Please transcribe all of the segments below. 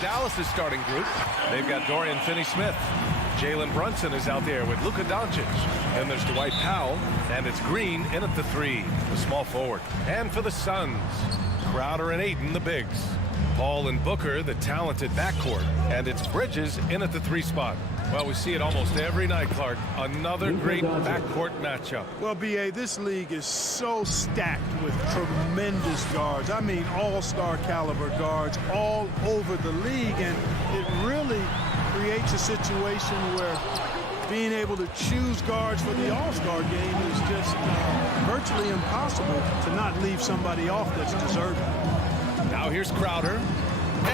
Dallas' starting group. They've got Dorian Finney-Smith. Jalen Brunson is out there with Luka Doncic. Then there's Dwight Powell, and it's Green in at the 3, the small forward. And for the Suns, Crowder and Ayton, the bigs. Paul and Booker, the talented backcourt. And it's Bridges in at the 3 spot. Well, we see it almost every night, Clark. Another great backcourt matchup. Well, B.A., this league is so stacked with tremendous guards. I mean, all-star caliber guards all over the league. And it really creates a situation where being able to choose guards for the all-star game is just virtually impossible to not leave somebody off that's deserving. Now here's Crowder,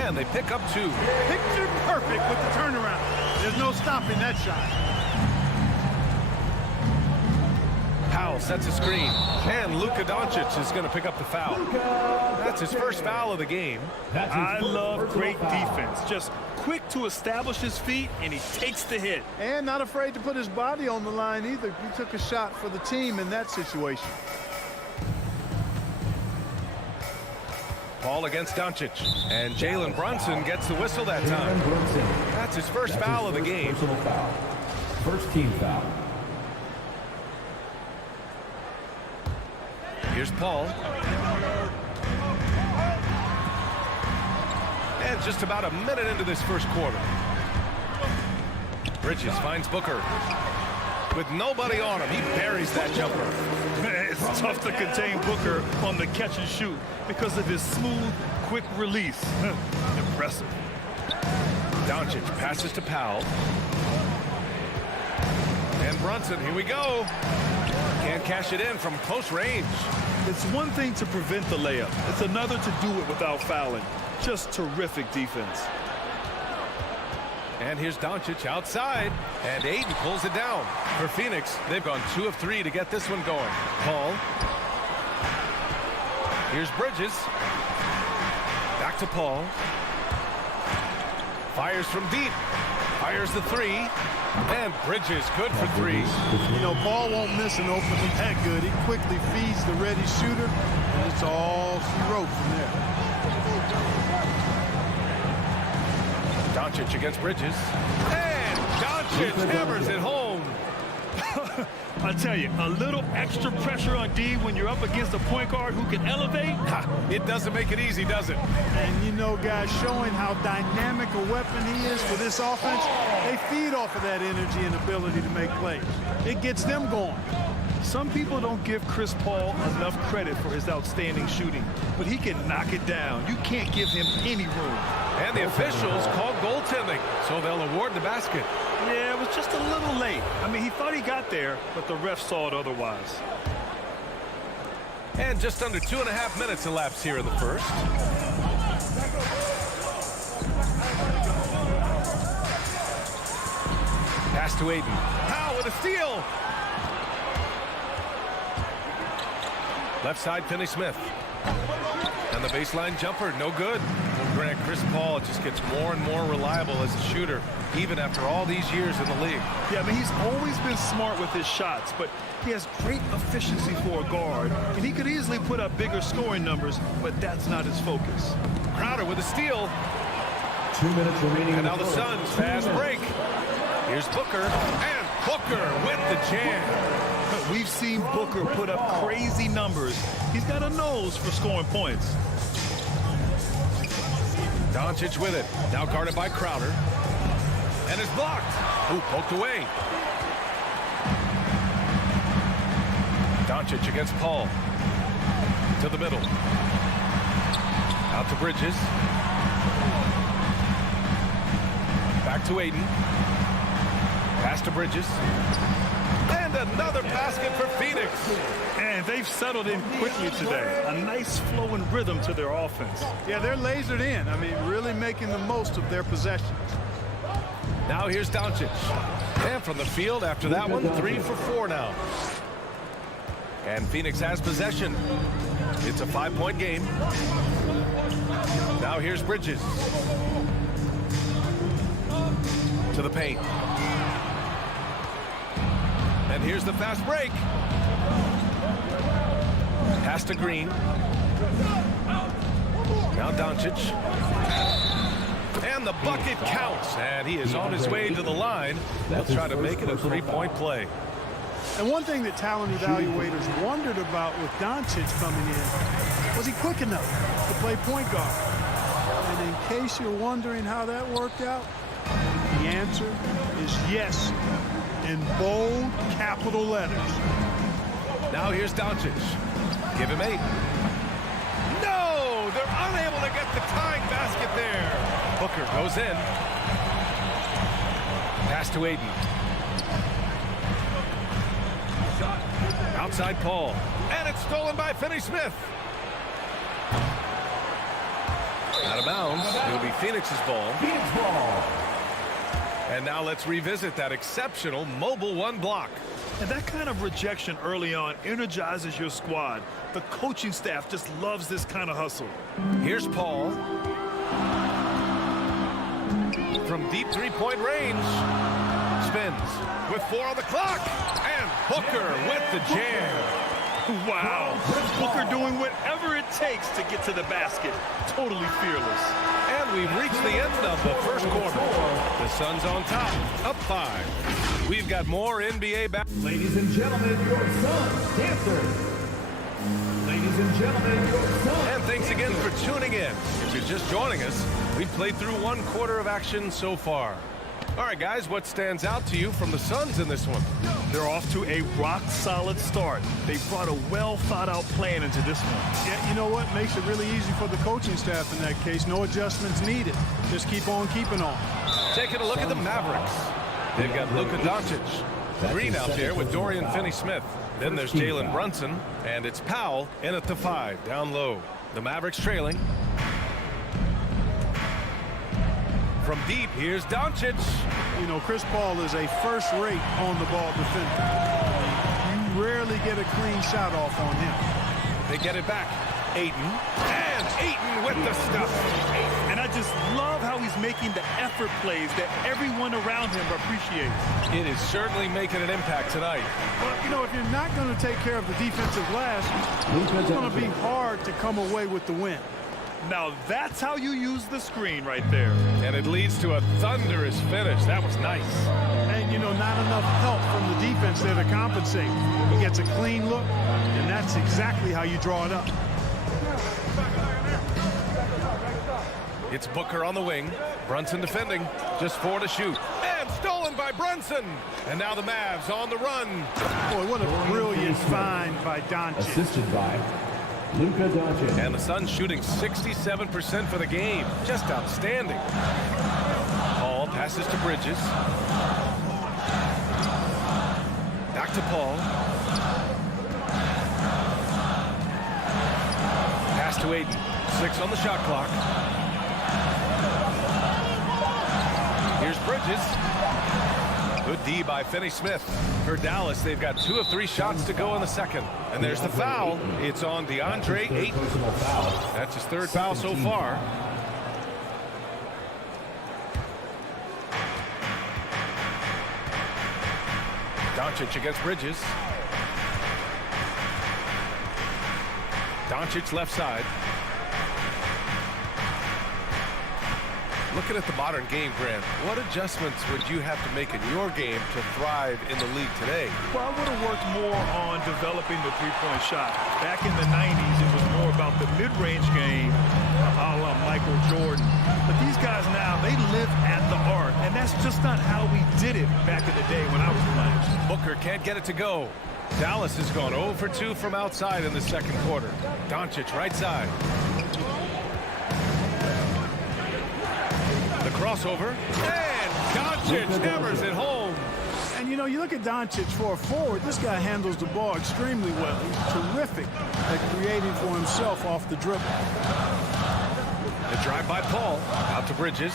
and they pick up 2. Picture perfect with the turnaround. There's no stopping that shot. Powell sets a screen, and Luka Doncic is going to pick up the foul. That's his first foul of the game. I love great defense. Just quick to establish his feet, and he takes the hit. And not afraid to put his body on the line either. He took a shot for the team in that situation. Paul against Doncic, and Jalen Brunson gets the whistle that time. That's his first foul of the game. First team foul. Here's Paul. And just about a minute into this first quarter. Bridges finds Booker. With nobody on him, he buries that jumper. It's tough to contain Booker on the catch and shoot because of his smooth, quick release. Impressive. Doncic passes to Powell. And Brunson, here we go. Can't cash it in from close range. It's one thing to prevent the layup. It's another to do it without fouling. Just terrific defense. And here's Doncic outside, and Ayton pulls it down. For Phoenix, they've gone 2 of 3 to get this one going. Paul. Here's Bridges. Back to Paul. Fires from deep. Fires the 3. And Bridges good for 3. You know, Paul won't miss an opening that good. He quickly feeds the ready shooter, and it's all she wrote from there. Doncic against Bridges. And Doncic hammers it home. I tell you, a little extra pressure on D when you're up against a point guard who can elevate. It doesn't make it easy, does it? And, you know, guys, showing how dynamic a weapon he is for this offense, they feed off of that energy and ability to make plays. It gets them going. Some people don't give Chris Paul enough credit for his outstanding shooting, but he can knock it down. You can't give him any room. And the officials called goaltending, so they'll award the basket. Yeah, it was just a little late. I mean, he thought he got there, but the ref saw it otherwise. And just under 2.5 minutes elapsed here in the first. Pass to Ayton. Powell with a steal. Left side, Finney-Smith. And the baseline jumper, no good. Well, Grant, Chris Paul just gets more and more reliable as a shooter, even after all these years in the league. Yeah, I mean, he's always been smart with his shots, but he has great efficiency for a guard, and he could easily put up bigger scoring numbers, but that's not his focus. Crowder with a steal. 2 minutes remaining. And now the Suns, fast break. Here's Booker, and Booker with the jam. We've seen Booker put up crazy numbers. He's got a nose for scoring points. Doncic with it. Now guarded by Crowder. And is blocked. Ooh, poked away. Doncic against Paul. To the middle. Out to Bridges. Back to Ayton. Pass to Bridges. And another basket for Phoenix. And they've settled in quickly today. A nice flowing rhythm to their offense. Yeah, they're lasered in. I mean, really making the most of their possessions. Now here's Doncic. And from the field after that one, 3 for 4 now. And Phoenix has possession. It's a 5-point game. Now here's Bridges. To the paint. And here's the fast break. Pass to Green. Now Doncic. And And the bucket counts. And he is on his way to the line. He'll try to make it a three-point play. And one thing that talent evaluators wondered about with Doncic coming in, was he quick enough to play point guard? And in case you're wondering how that worked out, the answer is yes, in bold capital letters. Now here's Doncic. Give him 8. No! They're unable to get the tying basket there. Booker goes in. Pass to Ayton. Outside Paul. And it's stolen by Finney-Smith. Out of bounds. It'll be Phoenix's ball. Phoenix ball. And now let's revisit that exceptional mobile one block. And that kind of rejection early on energizes your squad. The coaching staff just loves this kind of hustle. Here's Paul. From deep three-point range. Spins with 4 on the clock. And Booker with the jam. Wow. Booker doing whatever it takes to get to the basket. Totally fearless. And we've reached the end of the first quarter. The Suns on top, up 5. We've got more NBA back. Ladies and gentlemen, your Suns dancers. Ladies and gentlemen, your Suns. And thanks again for tuning in. If you're just joining us, we've played through 1 quarter of action so far. All right, guys, what stands out to you from the Suns in this one? They're off to a rock-solid start. They brought a well-thought-out plan into this one. Yeah, you know what? Makes it really easy for the coaching staff in that case. No adjustments needed. Just keep on keeping on. Taking a look at the Mavericks. They've got Luka Doncic. Green out there with Dorian Finney-Smith. Then there's Jalen Brunson. And it's Powell in at the 5, down low. The Mavericks trailing. From deep, here's Doncic. You know, Chris Paul is a first-rate on-the-ball defender. You rarely get a clean shot off on him. They get it back. Ayton. And Ayton with the stuff. And I just love how he's making the effort plays that everyone around him appreciates. It is certainly making an impact tonight. Well, you know, if you're not going to take care of the defensive glass, it's going to be hard to come away with the win. Now that's how you use the screen right there. And it leads to a thunderous finish. That was nice. And, you know, not enough help from the defense there to compensate. He gets a clean look, and that's exactly how you draw it up. It's Booker on the wing. Brunson defending. Just 4 to shoot. And stolen by Brunson. And now the Mavs on the run. Boy, what a brilliant find by Doncic. Assisted by Luka Doncic. And the Suns shooting 67% for the game. Just outstanding. Paul passes to Bridges. Back to Paul. Pass to Ayton. 6 on the shot clock. Here's Bridges. Good D by Finney-Smith. For Dallas, they've got 2 of 3 shots to go in the second. And there's the foul. It's on DeAndre Ayton. That's his 3rd foul so far. Doncic against Bridges. Doncic left side. Looking at the modern game, Grant, what adjustments would you have to make in your game to thrive in the league today? Well, I would have worked more on developing the three-point shot. Back in the 90s, it was more about the mid-range game, a la Michael Jordan. But these guys now, they live at the art, and that's just not how we did it back in the day when I was playing. Booker can't get it to go. Dallas has gone 0 for 2 from outside in the second quarter. Doncic right side. The crossover, and Doncic hammers it home. And, you know, you look at Doncic for a forward, this guy handles the ball extremely well. He's terrific at creating for himself off the dribble. The drive by Paul, out to Bridges.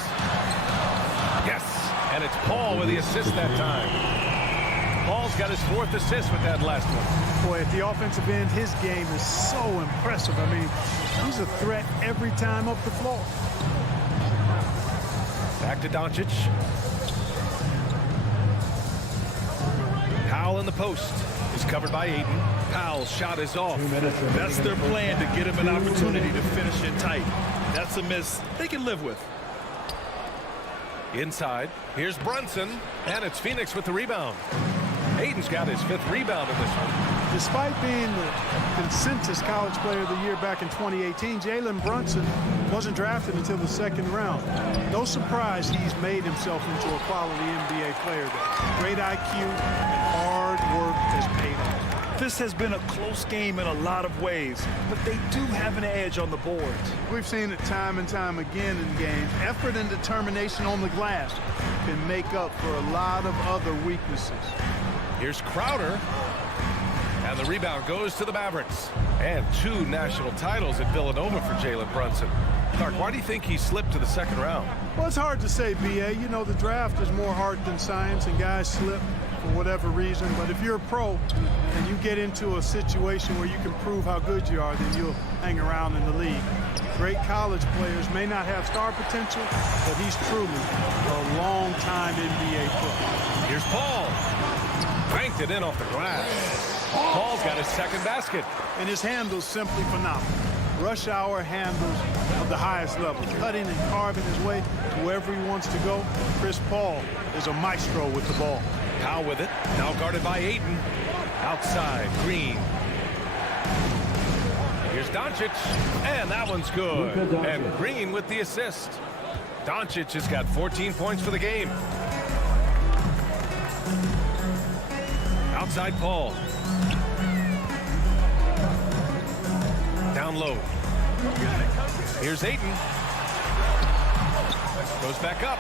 Yes, and it's Paul with the assist that time. Paul's got his 4th assist with that last one. Boy, at the offensive end, his game is so impressive. I mean, he's a threat every time up the floor. Back to Doncic. Powell in the post. He's covered by Ayton. Powell's shot is off. That's their plan, to get him an opportunity to finish it tight. That's a miss they can live with. Inside, here's Brunson, and it's Phoenix with the rebound. Aiden's got his 5th rebound in this one. Despite being the consensus college player of the year back in 2018, Jalen Brunson wasn't drafted until the 2nd round. No surprise he's made himself into a quality NBA player there. Great IQ and hard work has paid off. This has been a close game in a lot of ways, but they do have an edge on the boards. We've seen it time and time again in games. Effort and determination on the glass can make up for a lot of other weaknesses. Here's Crowder. And the rebound goes to the Mavericks. And 2 national titles at Villanova for Jalen Brunson. Clark, why do you think he slipped to the 2nd round? Well, it's hard to say, B.A. You know, the draft is more art than science, and guys slip for whatever reason. But if you're a pro and you get into a situation where you can prove how good you are, then you'll hang around in the league. Great college players may not have star potential, but he's truly a long-time NBA pro. Here's Paul. Banked it in off the glass. Paul's got his 2nd basket. And his handle's simply phenomenal. Rush hour handles of the highest level, cutting and carving his way to wherever he wants to go. Chris Paul is a maestro with the ball. Powell with it, now guarded by Ayton. Outside, Green. Here's Doncic, and that one's good. And Green with the assist. Doncic has got 14 points for the game. Outside Paul. Down low. Here's Ayton. Goes back up.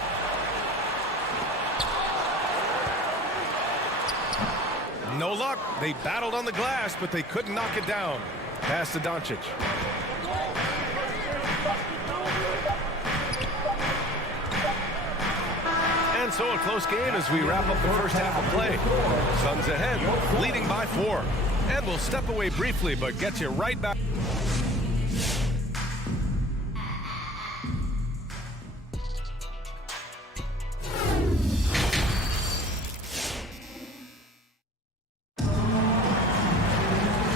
No luck. They battled on the glass, but they couldn't knock it down. Pass to Doncic. And so a close game as we wrap up the first half of play. Suns ahead, leading by 4. And we'll step away briefly, but get you right back.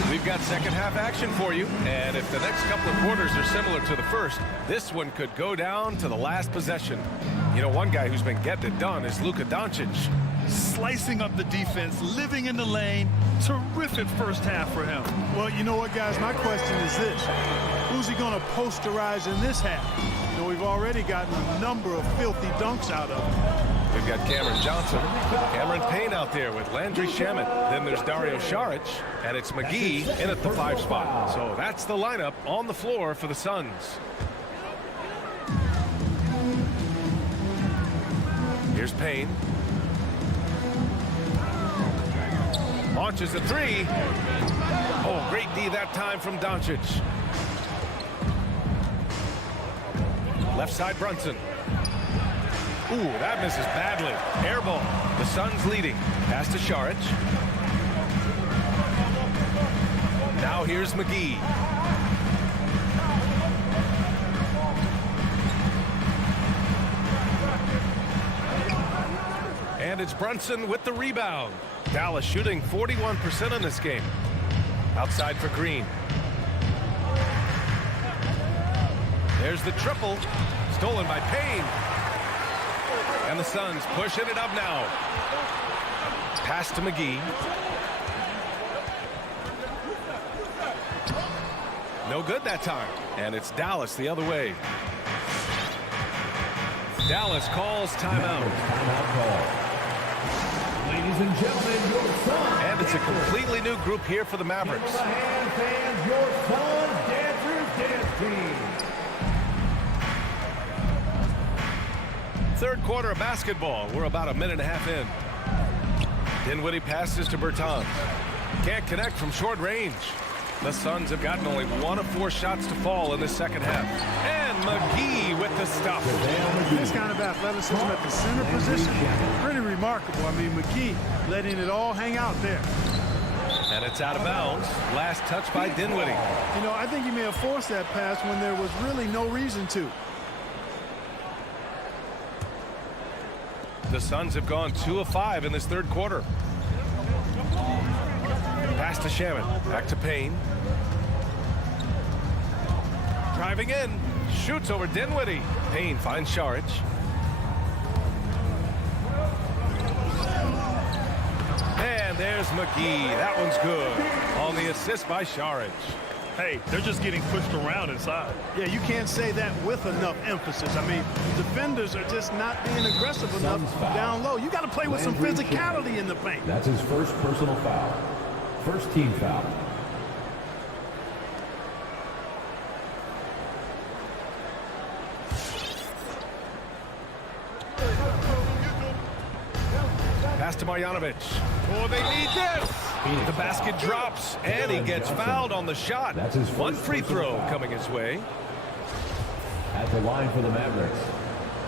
We've got second half action for you, and if the next couple of quarters are similar to the first, this one could go down to the last possession. You know, one guy who's been getting it done is Luka Doncic. Slicing up the defense, living in the lane. Terrific first half for him. Well, you know what, guys? My question is this. Who's he going to posterize in this half? You know, we've already gotten a number of filthy dunks out of him. We've got Cameron Johnson, Cameron Payne out there with Landry Shamet. Then there's Dario Saric, and it's McGee in at the 5 spot. So that's the lineup on the floor for the Suns. Here's Payne. Launches a 3. Oh, great D that time from Doncic. Left side Brunson. Ooh, that misses badly. Air ball. The Suns leading. Pass to Saric. Now here's McGee. And it's Brunson with the rebound. Dallas shooting 41% in this game. Outside for Green. There's the triple. Stolen by Payne. And the Suns pushing it up now. Pass to McGee. No good that time. And it's Dallas the other way. Dallas calls timeout. Ladies and gentlemen, your son. And it's a completely new group here for the Mavericks. Give 'em a hand, fans, your son, Dance Team. Third quarter of basketball. We're about a minute and a half in. Dinwiddie passes to Bertans. Can't connect from short range. The Suns have gotten only 1 of 4 shots to fall in the second half. And McGee with the stuff. This kind of athleticism at the center position, pretty remarkable. I mean, McGee letting it all hang out there. And it's out of bounds. Last touch by Dinwiddie. You know, I think he may have forced that pass when there was really no reason to. The Suns have gone 2 of 5 in this third quarter. Pass to Shamet. Back to Payne. Driving in. Shoots over Dinwiddie. Payne finds Saric. there's McGee. That one's good. On the assist by Saric. Hey, they're just getting pushed around inside. Yeah, you can't say that with enough emphasis. I mean, defenders are just not being aggressive enough down low. You got to play with some physicality in the paint. That's his first personal foul. First team foul. Pass to Marjanovic. Oh, they need this. The basket drops, and he gets fouled on the shot. That's his One free throw coming his way. At the line for the Mavericks,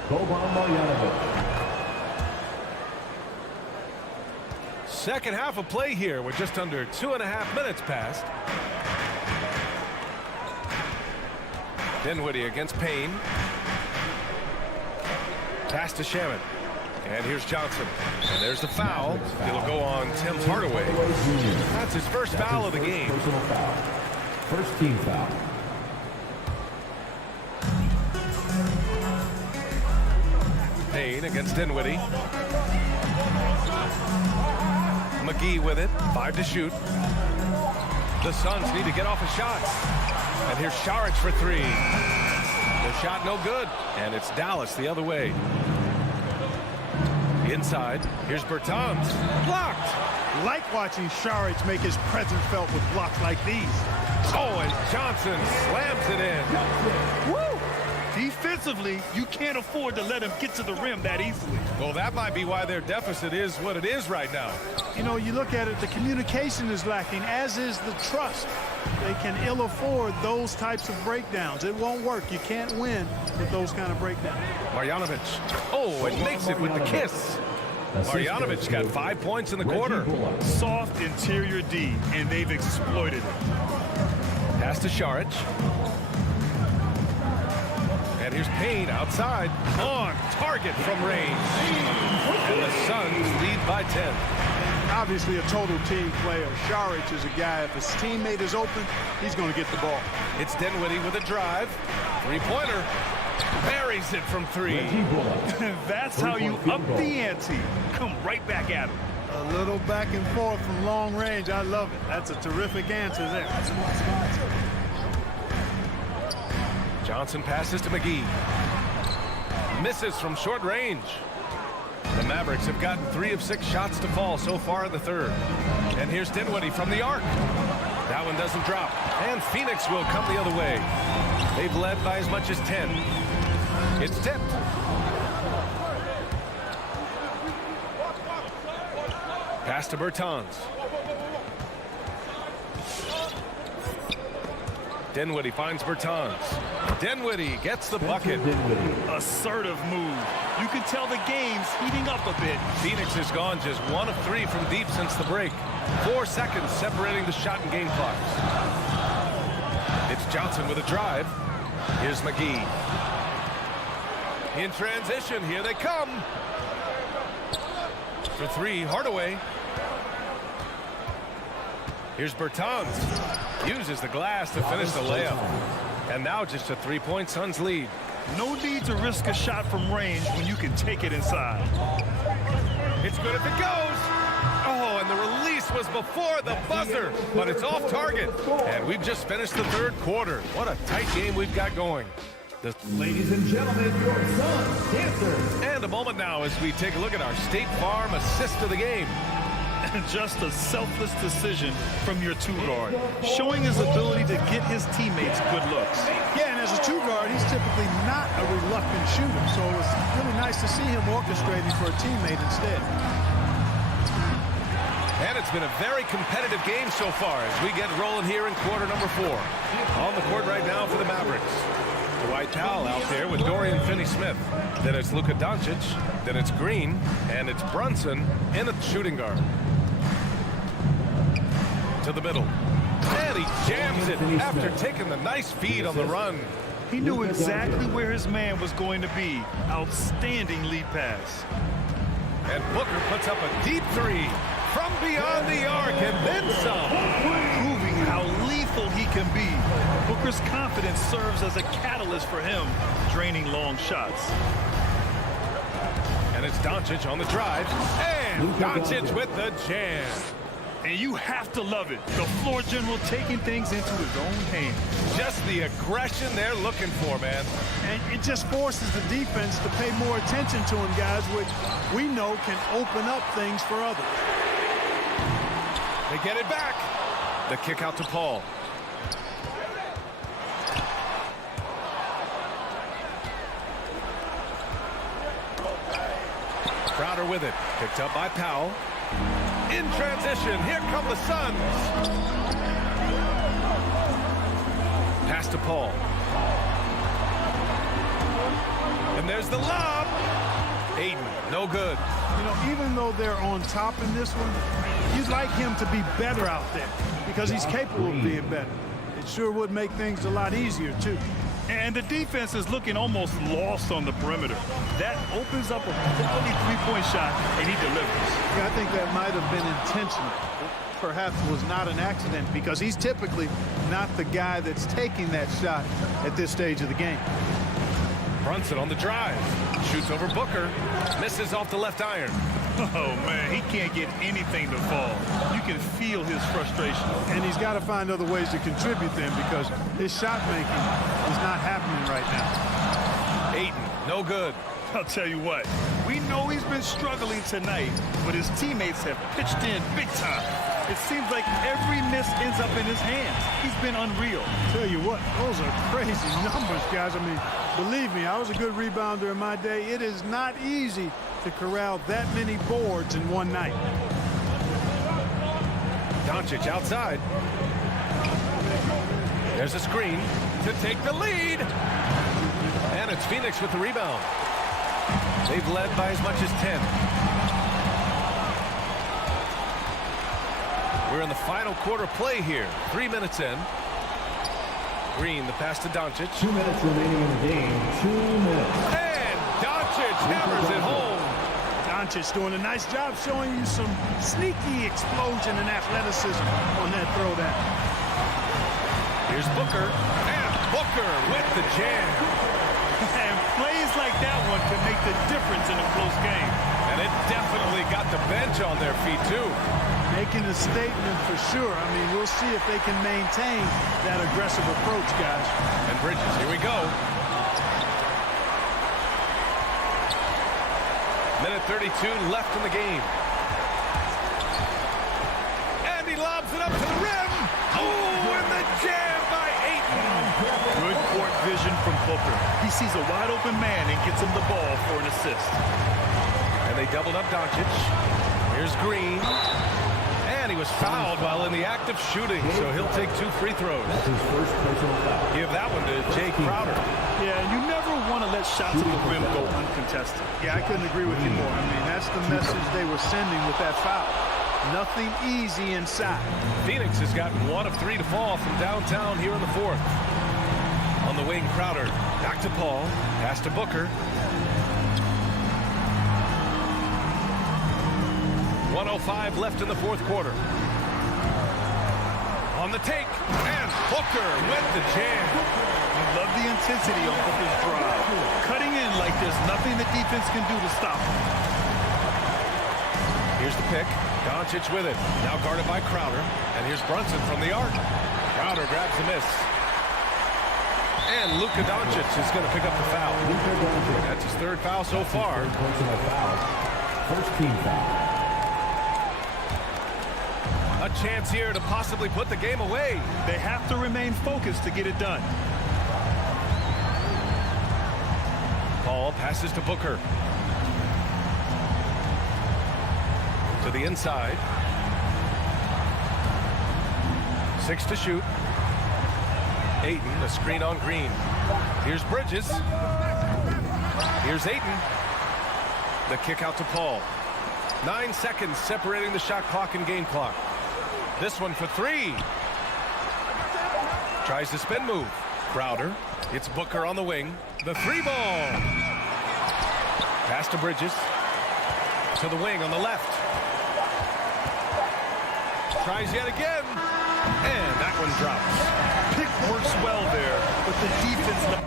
Boban Marjanovic. Second half of play here with just under 2.5 minutes passed. Dinwiddie against Payne. Pass to Shaman. And here's Johnson. And there's the foul. It'll go on Tim Hardaway. That's his first foul of the game. Personal foul. First team foul. Payne against Dinwiddie. McGee with it. 5 to shoot. The Suns need to get off a shot. And here's Saric for 3. The shot no good. And it's Dallas the other way. Inside, here's Bertans. Blocked. Like watching Saric make his presence felt with blocks like these. Oh, and Johnson slams it in. Woo! Defensively, you can't afford to let him get to the rim that easily. Well, that might be why their deficit is what it is right now. You know, you look at it, the communication is lacking, as is the trust. They can ill afford those types of breakdowns. It won't work. You can't win with those kind of breakdowns. Marjanovic. Oh, and makes it with the kiss. Marjanovic got 5 points in the quarter. Soft interior D, and they've exploited it. Pass to Saric. And here's Payne outside. On target from range. And the Suns lead by 10. Obviously a total team player. Saric is a guy, if his teammate is open, he's going to get the ball. It's Dinwiddie with a drive. Three-pointer. Buries it from 3. That's how you up the ante. Come right back at him. A little back and forth from long range. I love it. That's a terrific answer there. Johnson passes to McGee. Misses from short range. The Mavericks have gotten 3 of 6 shots to fall so far in the third. And here's Dinwiddie from the arc. That one doesn't drop. And Phoenix will come the other way. They've led by as much as 10. It's tipped. Pass to Bertans. Dinwiddie finds Bertans. Dinwiddie gets the bucket. Assertive move. You can tell the game's heating up a bit. Phoenix has gone just 1 of 3 from deep since the break. 4 seconds separating the shot and game clocks. It's Johnson with a drive. Here's McGee. In transition, here they come. For 3, Hardaway. Here's Bertans. Uses the glass to finish the layup. And now just a 3-point Suns lead. No need to risk a shot from range when you can take it inside. It's good if it goes. Oh, and the release was before the buzzer, but it's off target. And we've just finished the third quarter. What a tight game we've got going. Ladies and gentlemen, your Suns dancers. And a moment now as we take a look at our State Farm assist of the game. Just a selfless decision from your 2-guard, showing his ability to get his teammates good looks. Yeah, and as a 2-guard, he's typically not a reluctant shooter, so it's really nice to see him orchestrating for a teammate instead. And it's been a very competitive game so far as we get rolling here in quarter number 4. On the court right now for the Mavericks. Dwight Powell out there with Dorian Finney-Smith. Then it's Luka Doncic. Then it's Green. And it's Brunson in at shooting guard. To the middle. And he jams it after taking the nice feed on the run. He knew exactly where his man was going to be. Outstanding lead pass. And Booker puts up a deep 3 from beyond the arc and then some. Proving how lethal he can be. Booker's confidence serves as a catalyst for him, draining long shots. And it's Doncic on the drive. And Doncic with the jam. And you have to love it. The floor general taking things into his own hands. Just the aggression they're looking for, man. And it just forces the defense to pay more attention to him, guys, which we know can open up things for others. They get it back. The kick out to Paul. Crowder with it. Picked up by Powell. In transition, here come the Suns. Pass to Paul. And there's the lob. Aiden, no good. You know, even though they're on top in this one, you'd like him to be better out there because he's capable of being better. It sure would make things a lot easier, too. And the defense is looking almost lost on the perimeter. That opens up a quality three-point shot, and he delivers. Yeah, I think that might have been intentional. Perhaps was not an accident because he's typically not the guy that's taking that shot at this stage of the game. Brunson on the drive. Shoots over Booker. Misses off the left iron. Oh, man, he can't get anything to fall. You can feel his frustration. And he's got to find other ways to contribute then because his shot making is not happening right now. Aiden, no good. I'll tell you what, we know he's been struggling tonight, but his teammates have pitched in big time. It seems like every miss ends up in his hands. He's been unreal. Tell you what, those are crazy numbers, guys. I mean, believe me, I was a good rebounder in my day. It is not easy to corral that many boards in one night. Doncic outside. There's a screen to take the lead. And it's Phoenix with the rebound. They've led by as much as 10. We're in the final quarter play here. 3 minutes in. Green, the pass to Doncic. 2 minutes remaining in the game. 2 minutes. And Doncic hammers it home. Doncic doing a nice job showing you some sneaky explosion and athleticism on that throwdown. Here's Booker. And Booker with the jam. And plays like that one can make the difference in a close game. And it definitely got the bench on their feet, too. Making a statement for sure. I mean, we'll see if they can maintain that aggressive approach, guys. And Bridges, here we go. Minute 32 left in the game. And he lobs it up to the rim. Oh, and the jam by Ayton. Good court vision from Booker. He sees a wide open man and gets him the ball for an assist. And they doubled up Doncic. Here's Green. And he was fouled while in the act of shooting, so he'll take 2 free throws. That's his first personal foul. Give that one to Jay Crowder. Yeah, you never want to let shots at the rim go uncontested. Yeah, I couldn't agree with you more. I mean, that's the message they were sending with that foul. Nothing easy inside. Phoenix has gotten 1 of 3 to fall from downtown here in the fourth. On the wing, Crowder. Back to Paul. Pass to Booker. 1:05 left in the fourth quarter. On the take. And Booker with the jam. I love the intensity on Booker's drive. Cutting in like there's nothing the defense can do to stop him. Here's the pick. Doncic with it. Now guarded by Crowder. And here's Brunson from the arc. Crowder grabs the miss. And Luka Doncic is going to pick up the foul. That's his 3rd foul so far. Personal foul. First team foul. A chance here to possibly put the game away. They have to remain focused to get it done. Paul passes to Booker. To the inside. 6 to shoot. Ayton, a screen on Green. Here's Bridges. Here's Ayton. The kick out to Paul. 9 seconds separating the shot clock and game clock. This one for 3. Tries the spin move. Crowder. It's Booker on the wing. The 3-ball. Pass to Bridges. To the wing on the left. Tries yet again. And that one drops. Pick works well there, but the defense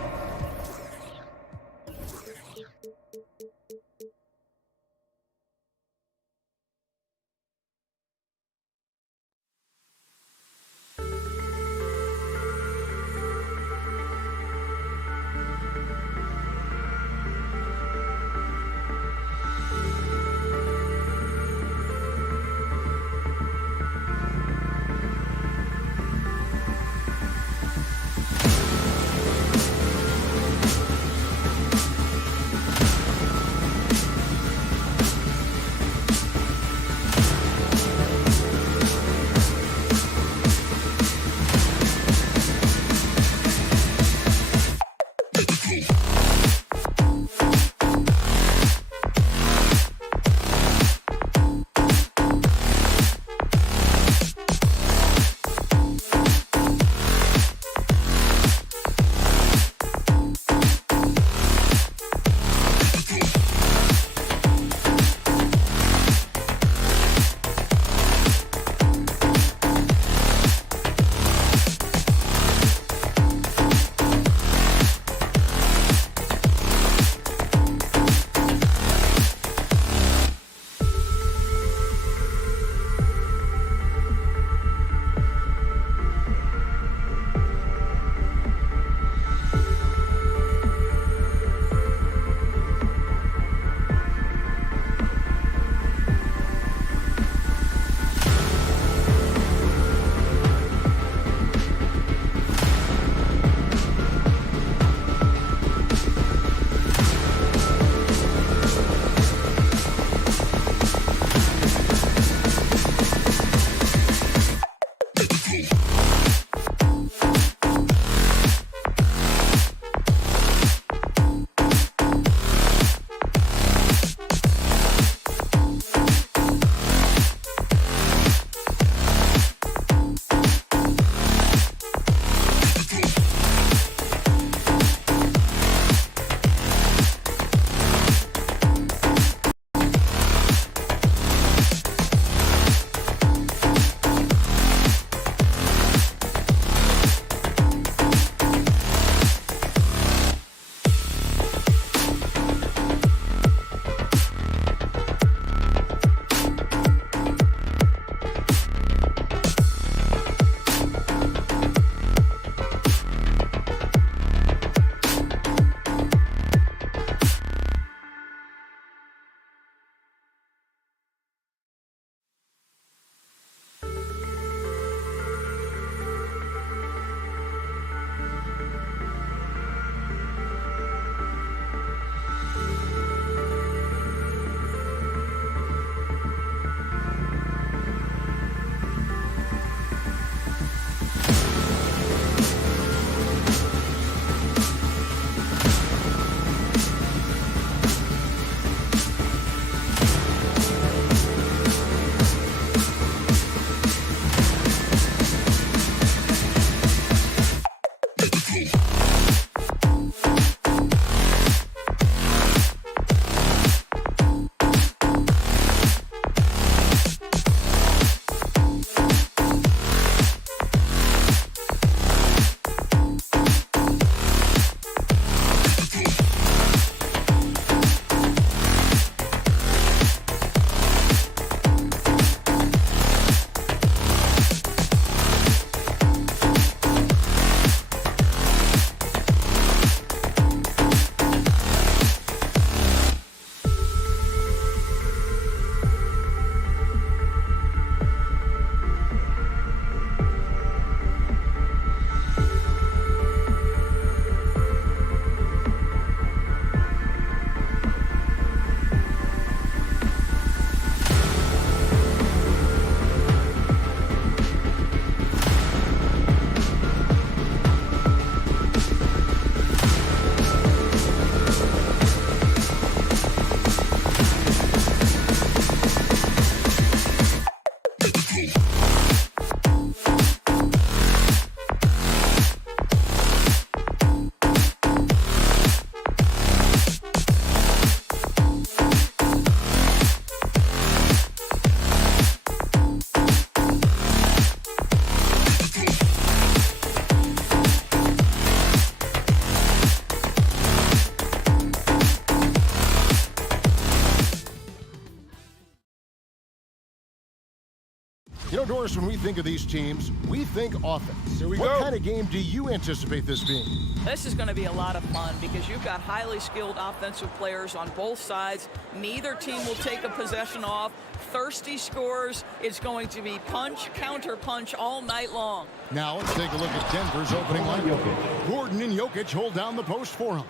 You know, Doris, when we think of these teams, we think offense. Here we what go. kind of game do you anticipate this being? This is going to be a lot of fun because you've got highly skilled offensive players on both sides. Neither team will take a possession off. Thirsty scores. It's going to be punch, counter punch all night long. Now let's take a look at Denver's opening lineup. Gordon and Jokic hold down the post for him.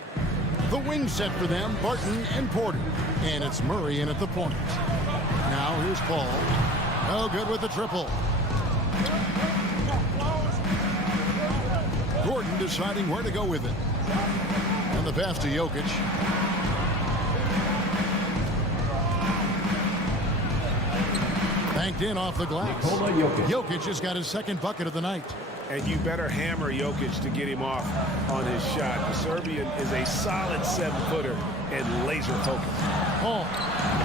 The wing set for them, Barton and Porter. And it's Murray in at the point. Now here's Paul. No good with the triple. Gordon deciding where to go with it. And the pass to Jokic. Banked in off the glass. Jokic has got his second bucket of the night. And you better hammer Jokic to get him off on his shot. The Serbian is a solid 7-footer and laser focused. Paul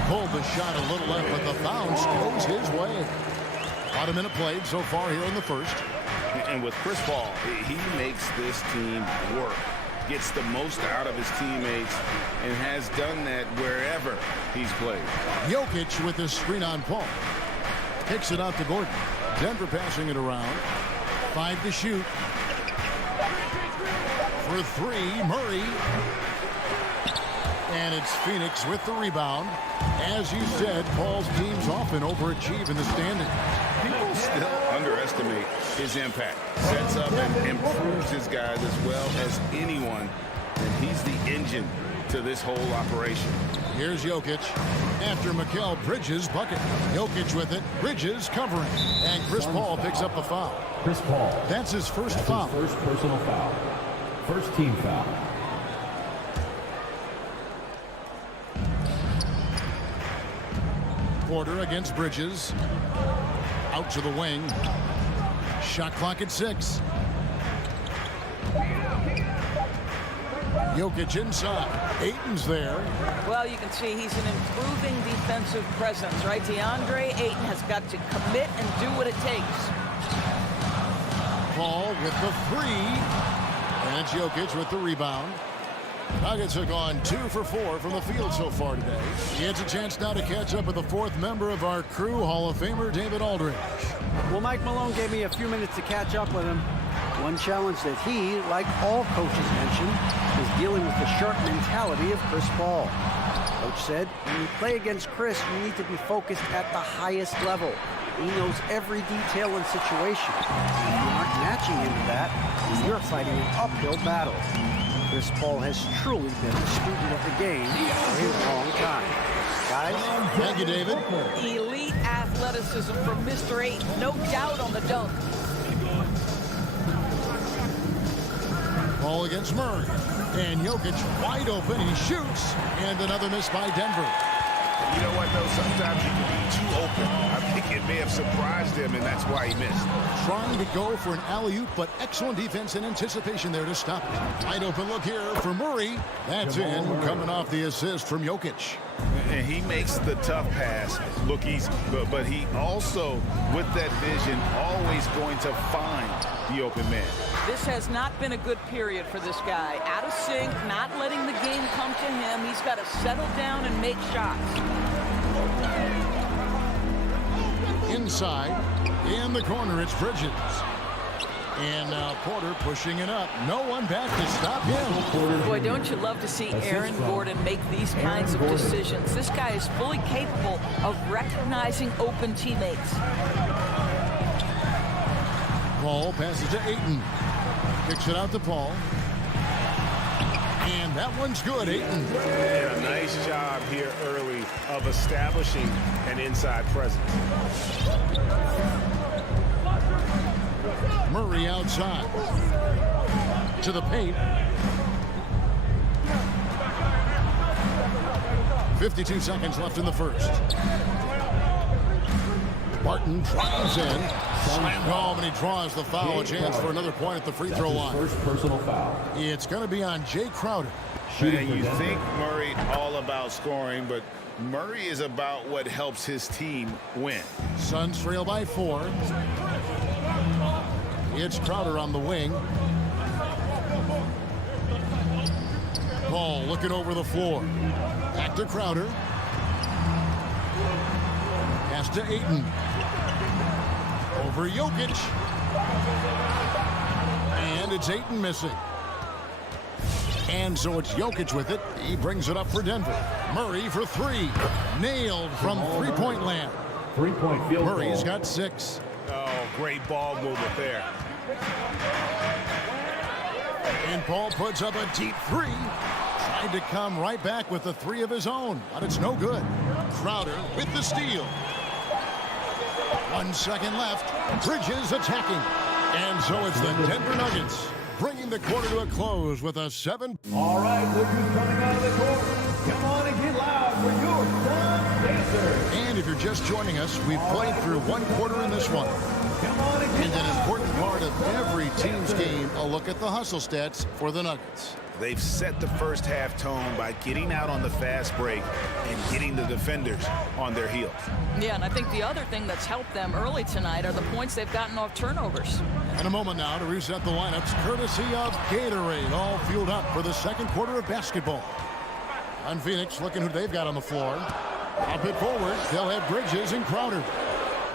pulled the shot a little left, but the bounce goes his way. About a minute played so far here in the first. And with Chris Paul, he makes this team work, gets the most out of his teammates, and has done that wherever he's played. Jokic with his screen on Paul. Kicks it out to Gordon. Denver passing it around. 5 to shoot. For 3, Murray. And it's Phoenix with the rebound. As you said, Paul's teams often overachieve in the standings. People still underestimate his impact. Sets up and improves his guys as well as anyone. And he's the engine to this whole operation. Here's Jokic after Mikal Bridges' bucket. Jokic with it. Bridges covering. And Chris Paul picks up the foul. Chris Paul. That's his first foul. His first personal foul. First team foul. Porter against Bridges. Out to the wing. Shot clock at 6. Jokic inside. Ayton's there. Well, you can see he's an improving defensive presence, right? DeAndre Ayton has got to commit and do what it takes. Paul with the 3. And it's Jokic with the rebound. Nuggets have gone 2 for 4 from the field so far today. He gets a chance now to catch up with the 4th member of our crew, Hall of Famer David Aldridge. Well, Mike Malone gave me a few minutes to catch up with him. One challenge that he, like all coaches mentioned, is dealing with the sharp mentality of Chris Paul. Coach said, when you play against Chris, you need to be focused at the highest level. He knows every detail and situation. If you aren't matching him to that, then you're fighting an uphill battle. Chris Paul has truly been a student of the game for a long time. Guys? Thank you, David. Elite athleticism from Mr. Ayton. No doubt on the dunk. Paul against Murray. And Jokic wide open. He shoots. And another miss by Denver. You know what, though? Sometimes you can be too open. I think it may have surprised him, and that's why he missed. Trying to go for an alley-oop, but excellent defense and anticipation there to stop it. Wide open look here for Murray. That's in, coming off the assist from Jokic. And he makes the tough pass look easy. But he also, with that vision, always going to find the open man. This has not been a good period for this guy. Out of sync, not letting the game come to him. He's got to settle down and make shots. Inside, in the corner, it's Bridges. And now Porter pushing it up. No one back to stop him. Boy, don't you love to see Aaron Gordon make these kinds of decisions. This guy is fully capable of recognizing open teammates. Paul passes to Ayton. Kicks it out to Paul. And that one's good, Ayton. Yeah, nice job here early of establishing an inside presence. Murray outside. To the paint. 52 seconds left in the first. Barton drives in. Slam home, and he draws the foul. A chance for another point at the free throw line. First personal foul. It's going to be on Jay Crowder. And you think Murray all about scoring, but Murray is about what helps his team win. Suns trail by 4. It's Crowder on the wing. Paul looking over the floor. Back to Crowder. Pass to Ayton. for Jokic. And it's Ayton missing. And so it's Jokic with it. He brings it up for Denver. Murray for three. Nailed from three-point land. Three-point field goal. Murray's got 6. Oh, great ball movement there. And Paul puts up a deep three. Tried to come right back with a three of his own, but it's no good. Crowder with the steal. 1 second left. Bridges attacking. And so it's the Denver Nuggets bringing the quarter to a close with a 7. All right, look who's coming out of the court. Come on and get loud for your Sun Dancers. And if you're just joining us, we've played through 1 quarter in this one. Come on and get And an loud. important part of every team's game, a look at the hustle stats for the Nuggets. They've set the first half tone by getting out on the fast break and getting the defenders on their heels. Yeah, and I think the other thing that's helped them early tonight are the points they've gotten off turnovers. In a moment now to reset the lineups, courtesy of Gatorade, all fueled up for the second quarter of basketball. On Phoenix, looking who they've got on the floor. Up it forward, they'll have Bridges and Crowder.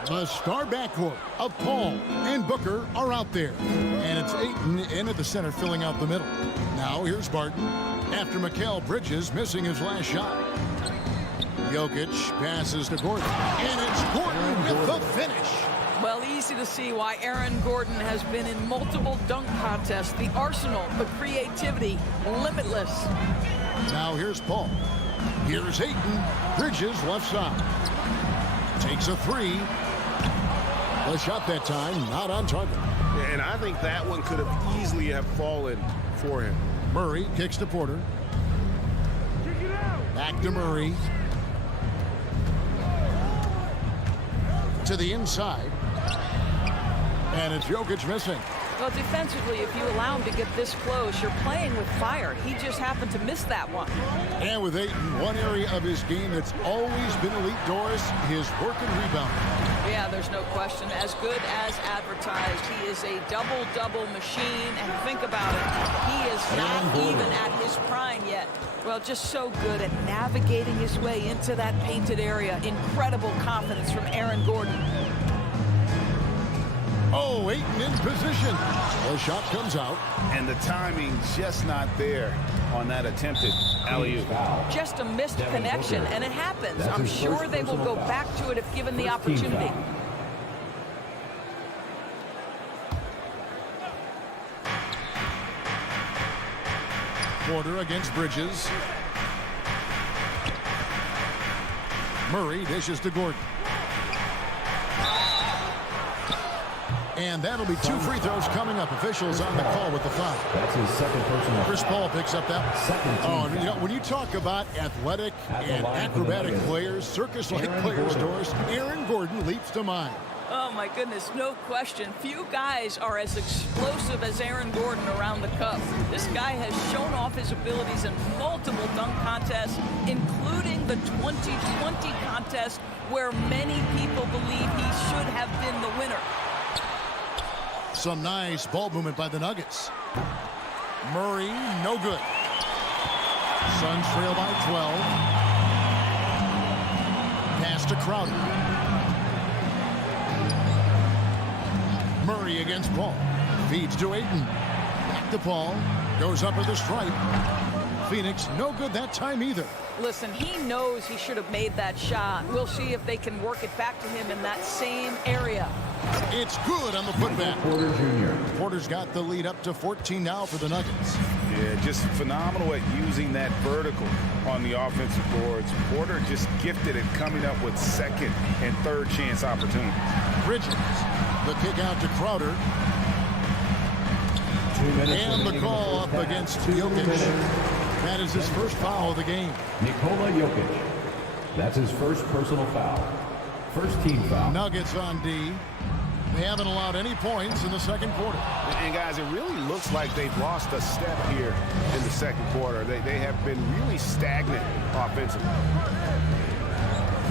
The star backcourt of Paul and Booker are out there. And it's Ayton in at the center, filling out the middle. Now here's Barton. After Mikal Bridges missing his last shot. Jokic passes to Gordon. And it's Gordon with the finish. Well, easy to see why Aaron Gordon has been in multiple dunk contests. The arsenal, the creativity, limitless. Now here's Paul. Here's Ayton. Bridges left side. Takes a three. The shot that time, not on target. And I think that one could have easily have fallen for him. Murray kicks to Porter. Back to Murray. To the inside. And it's Jokic missing. Well, defensively, if you allow him to get this close, you're playing with fire. He just happened to miss that one. And with Ayton, one area of his game that's always been elite, Doris, his work and rebound. Yeah, there's no question. As good as advertised, he is a double-double machine. And think about it, he is not even at his prime yet. Well, just so good at navigating his way into that painted area. Incredible confidence from Aaron Gordon. Oh, Ayton in position. The shot comes out. And the timing just not there on that attempted alley-oop. Just a missed connection, and it happens. I'm sure they will go back to it if given the opportunity. Porter against Bridges. Murray dishes to Gordon. And that'll be 2 free throws coming up. Officials on the call with the foul. That's his second personal. Chris Paul picks up that. Second team Oh, and you know, when you talk about athletic and acrobatic players, circus-like players, Doris, Aaron Gordon leaps to mind. Oh, my goodness, no question. Few guys are as explosive as Aaron Gordon around the cup. This guy has shown off his abilities in multiple dunk contests, including the 2020 contest, where many people believe he should have been the winner. Some nice ball movement by the Nuggets. Murray, no good. Suns trail by 12. Pass to Crowder. Murray against Paul. Feeds to Ayton. Back to Paul. Goes up with a stripe. Phoenix, no good that time either. Listen, he knows he should have made that shot. We'll see if they can work it back to him in that same area. It's good on the putback. Porter Jr. Porter's got the lead up to 14 now for the Nuggets. Yeah, just phenomenal at using that vertical on the offensive boards. Porter just gifted at coming up with second and third chance opportunities. Bridges, the kick out to Crowder. 2 minutes And the remaining call in up the first against half. 2 Jokic. minutes. That is his first foul of the game. Nikola Jokic. That's his first personal foul. First team foul. Nuggets on D. They haven't allowed any points in the second quarter. And guys, it really looks like they've lost a step here in the second quarter. They have been really stagnant offensively.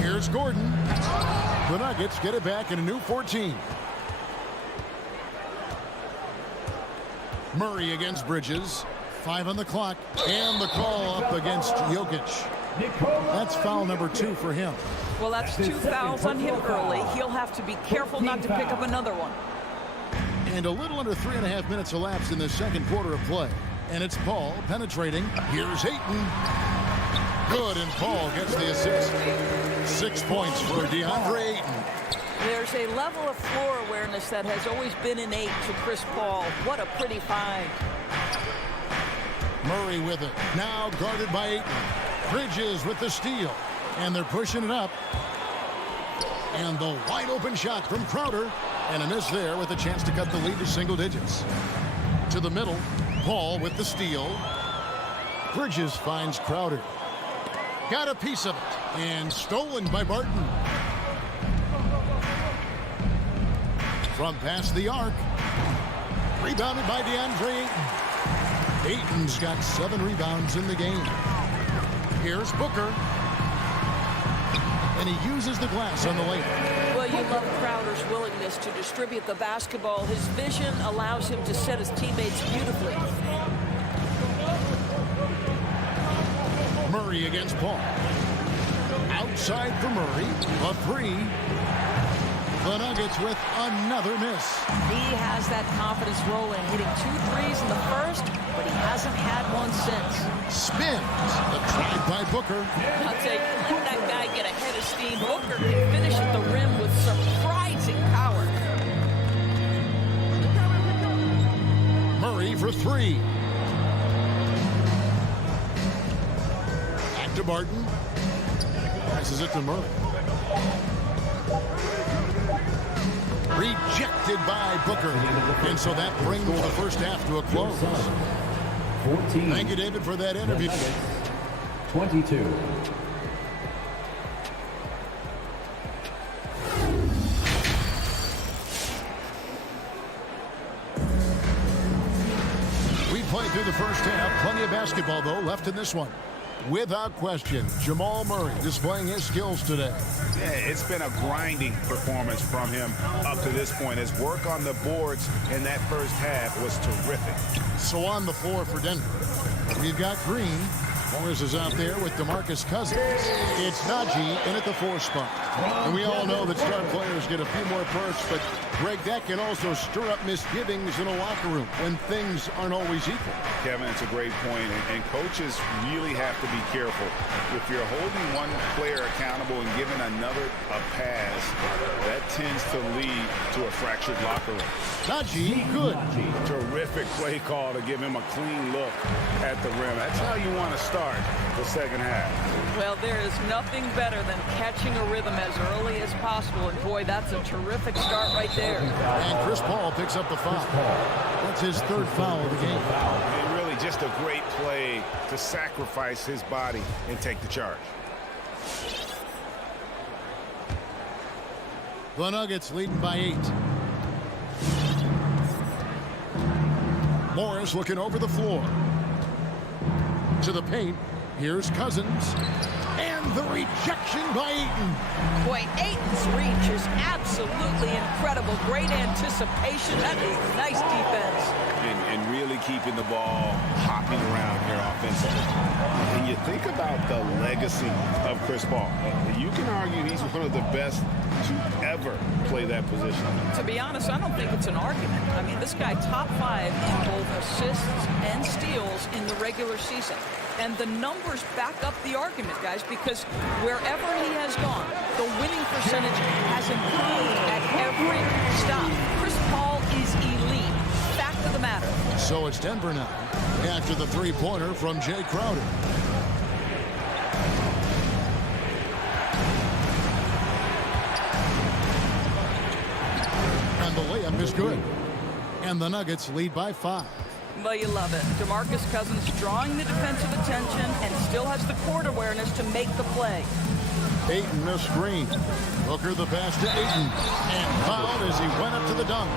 Here's Gordon. The Nuggets get it back in a new 14. Murray against Bridges. 5 on the clock. And the call up against Jokic. That's foul number 2 for him. Well, that's 2 fouls on him early. He'll have to be careful not to pick up another one. And a little under 3.5 minutes elapsed in the second quarter of play. And it's Paul penetrating. Here's Ayton. Good, and Paul gets the assist. 6 points for DeAndre Ayton. There's a level of floor awareness that has always been innate to Chris Paul. What a pretty find. Murray with it. Now guarded by Ayton. Bridges with the steal. And they're pushing it up. And the wide open shot from Crowder. And a miss there with a chance to cut the lead to single digits. To the middle. Paul with the steal. Bridges finds Crowder. Got a piece of it. And stolen by Barton. From past the arc. Rebounded by DeAndre Ayton. Ayton's got 7 rebounds in the game. Here's Booker. And he uses the glass on the layup. Well, you love Crowder's willingness to distribute the basketball. His vision allows him to set his teammates beautifully. Murray against Paul. Outside for Murray. A 3. The Nuggets with another miss. He has that confidence rolling, hitting 2 threes in the first, but he hasn't had one since. Spins. The try by Booker. I'll take, let that guy get ahead of steam. Booker can finish at the rim with surprising power. Murray for 3. Back to Barton. Passes it to Murray. Rejected by Booker. And so that brings the first half to a close. 14. Thank you, David, for that interview. 22. We played through the first half. Plenty of basketball, though, left in this one. Without question, Jamal Murray displaying his skills today. Yeah, it's been a grinding performance from him up to this point. His work on the boards in that first half was terrific. So on the floor for Denver, we've got Green. Morris is out there with DeMarcus Cousins. It's Najee in at the 4 spot. And we all know that star players get a few more perks, but Greg, that can also stir up misgivings in a locker room when things aren't always equal. Kevin, it's a great point, and coaches really have to be careful. If you're holding one player accountable and giving another a pass, that tends to lead to a fractured locker room. Najee, good. Terrific play call to give him a clean look at the rim. That's how you want to start the second half. Well, there is nothing better than catching a rhythm as early as possible. And boy, that's a terrific start right there. And Chris Paul picks up the foul. That's his 3rd foul of the game. And really just a great play to sacrifice his body and take the charge. The Nuggets leading by 8. Morris looking over the floor. To the paint. Here's Cousins. And the rejection by Ayton. Boy, Ayton's reach is absolutely incredible. Great anticipation. That is nice defense. And really keeping the ball hopping around here offensively. And you think about the legacy of Chris Paul. You can argue he's one of the best to ever play that position. To be honest, I don't think it's an argument. I mean, this guy top 5 in both assists and steals in the regular season. And the numbers back up the argument, guys, because wherever he has gone, the winning percentage has improved at every stop. Chris Paul is elite. Fact of the matter. So it's Denver now after the 3-pointer from Jay Crowder. And the layup is good. And the Nuggets lead by 5. Well, you love it. DeMarcus Cousins drawing the defensive attention and still has the court awareness to make the play. Ayton the screen. Booker the pass to Ayton. And fouled as he went up to the dunk.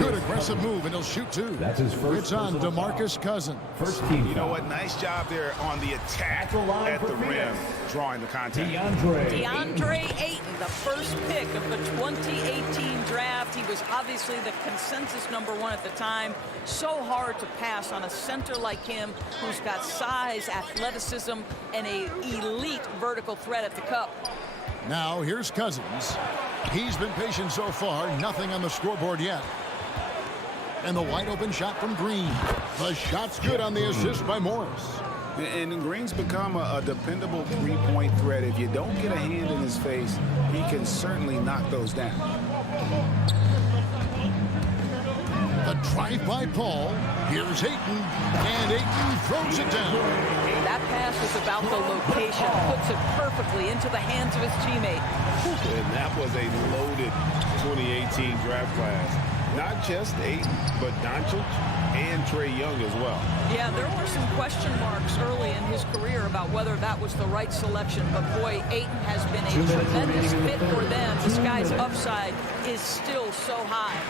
Good aggressive move, and he'll shoot two. That's his first. It's on DeMarcus Cousins. First team. You know what? Nice job there on the attack at the rim, drawing the contact. DeAndre Ayton, the first pick of the 2018 draft. He was obviously the consensus #1 at the time. So hard to pass on a center like him who's got size, athleticism, and an elite vertical threat at the cup. Now here's Cousins. He's been patient so far. Nothing on the scoreboard yet. And the wide open shot from Green. The shot's good on the assist by Morris. And Green's become a dependable three-point threat. If you don't get a hand in his face, he can certainly knock those down. The drive by Paul. Here's Ayton. And Ayton throws it down. That pass was about the location. Puts it perfectly into the hands of his teammate. And that was a loaded 2018 draft class. Not just Ayton, but Doncic and Trae Young as well. Yeah, there were some question marks early in his career about whether that was the right selection. But boy, Ayton has been a tremendous fit for them. This guy's upside is still so high.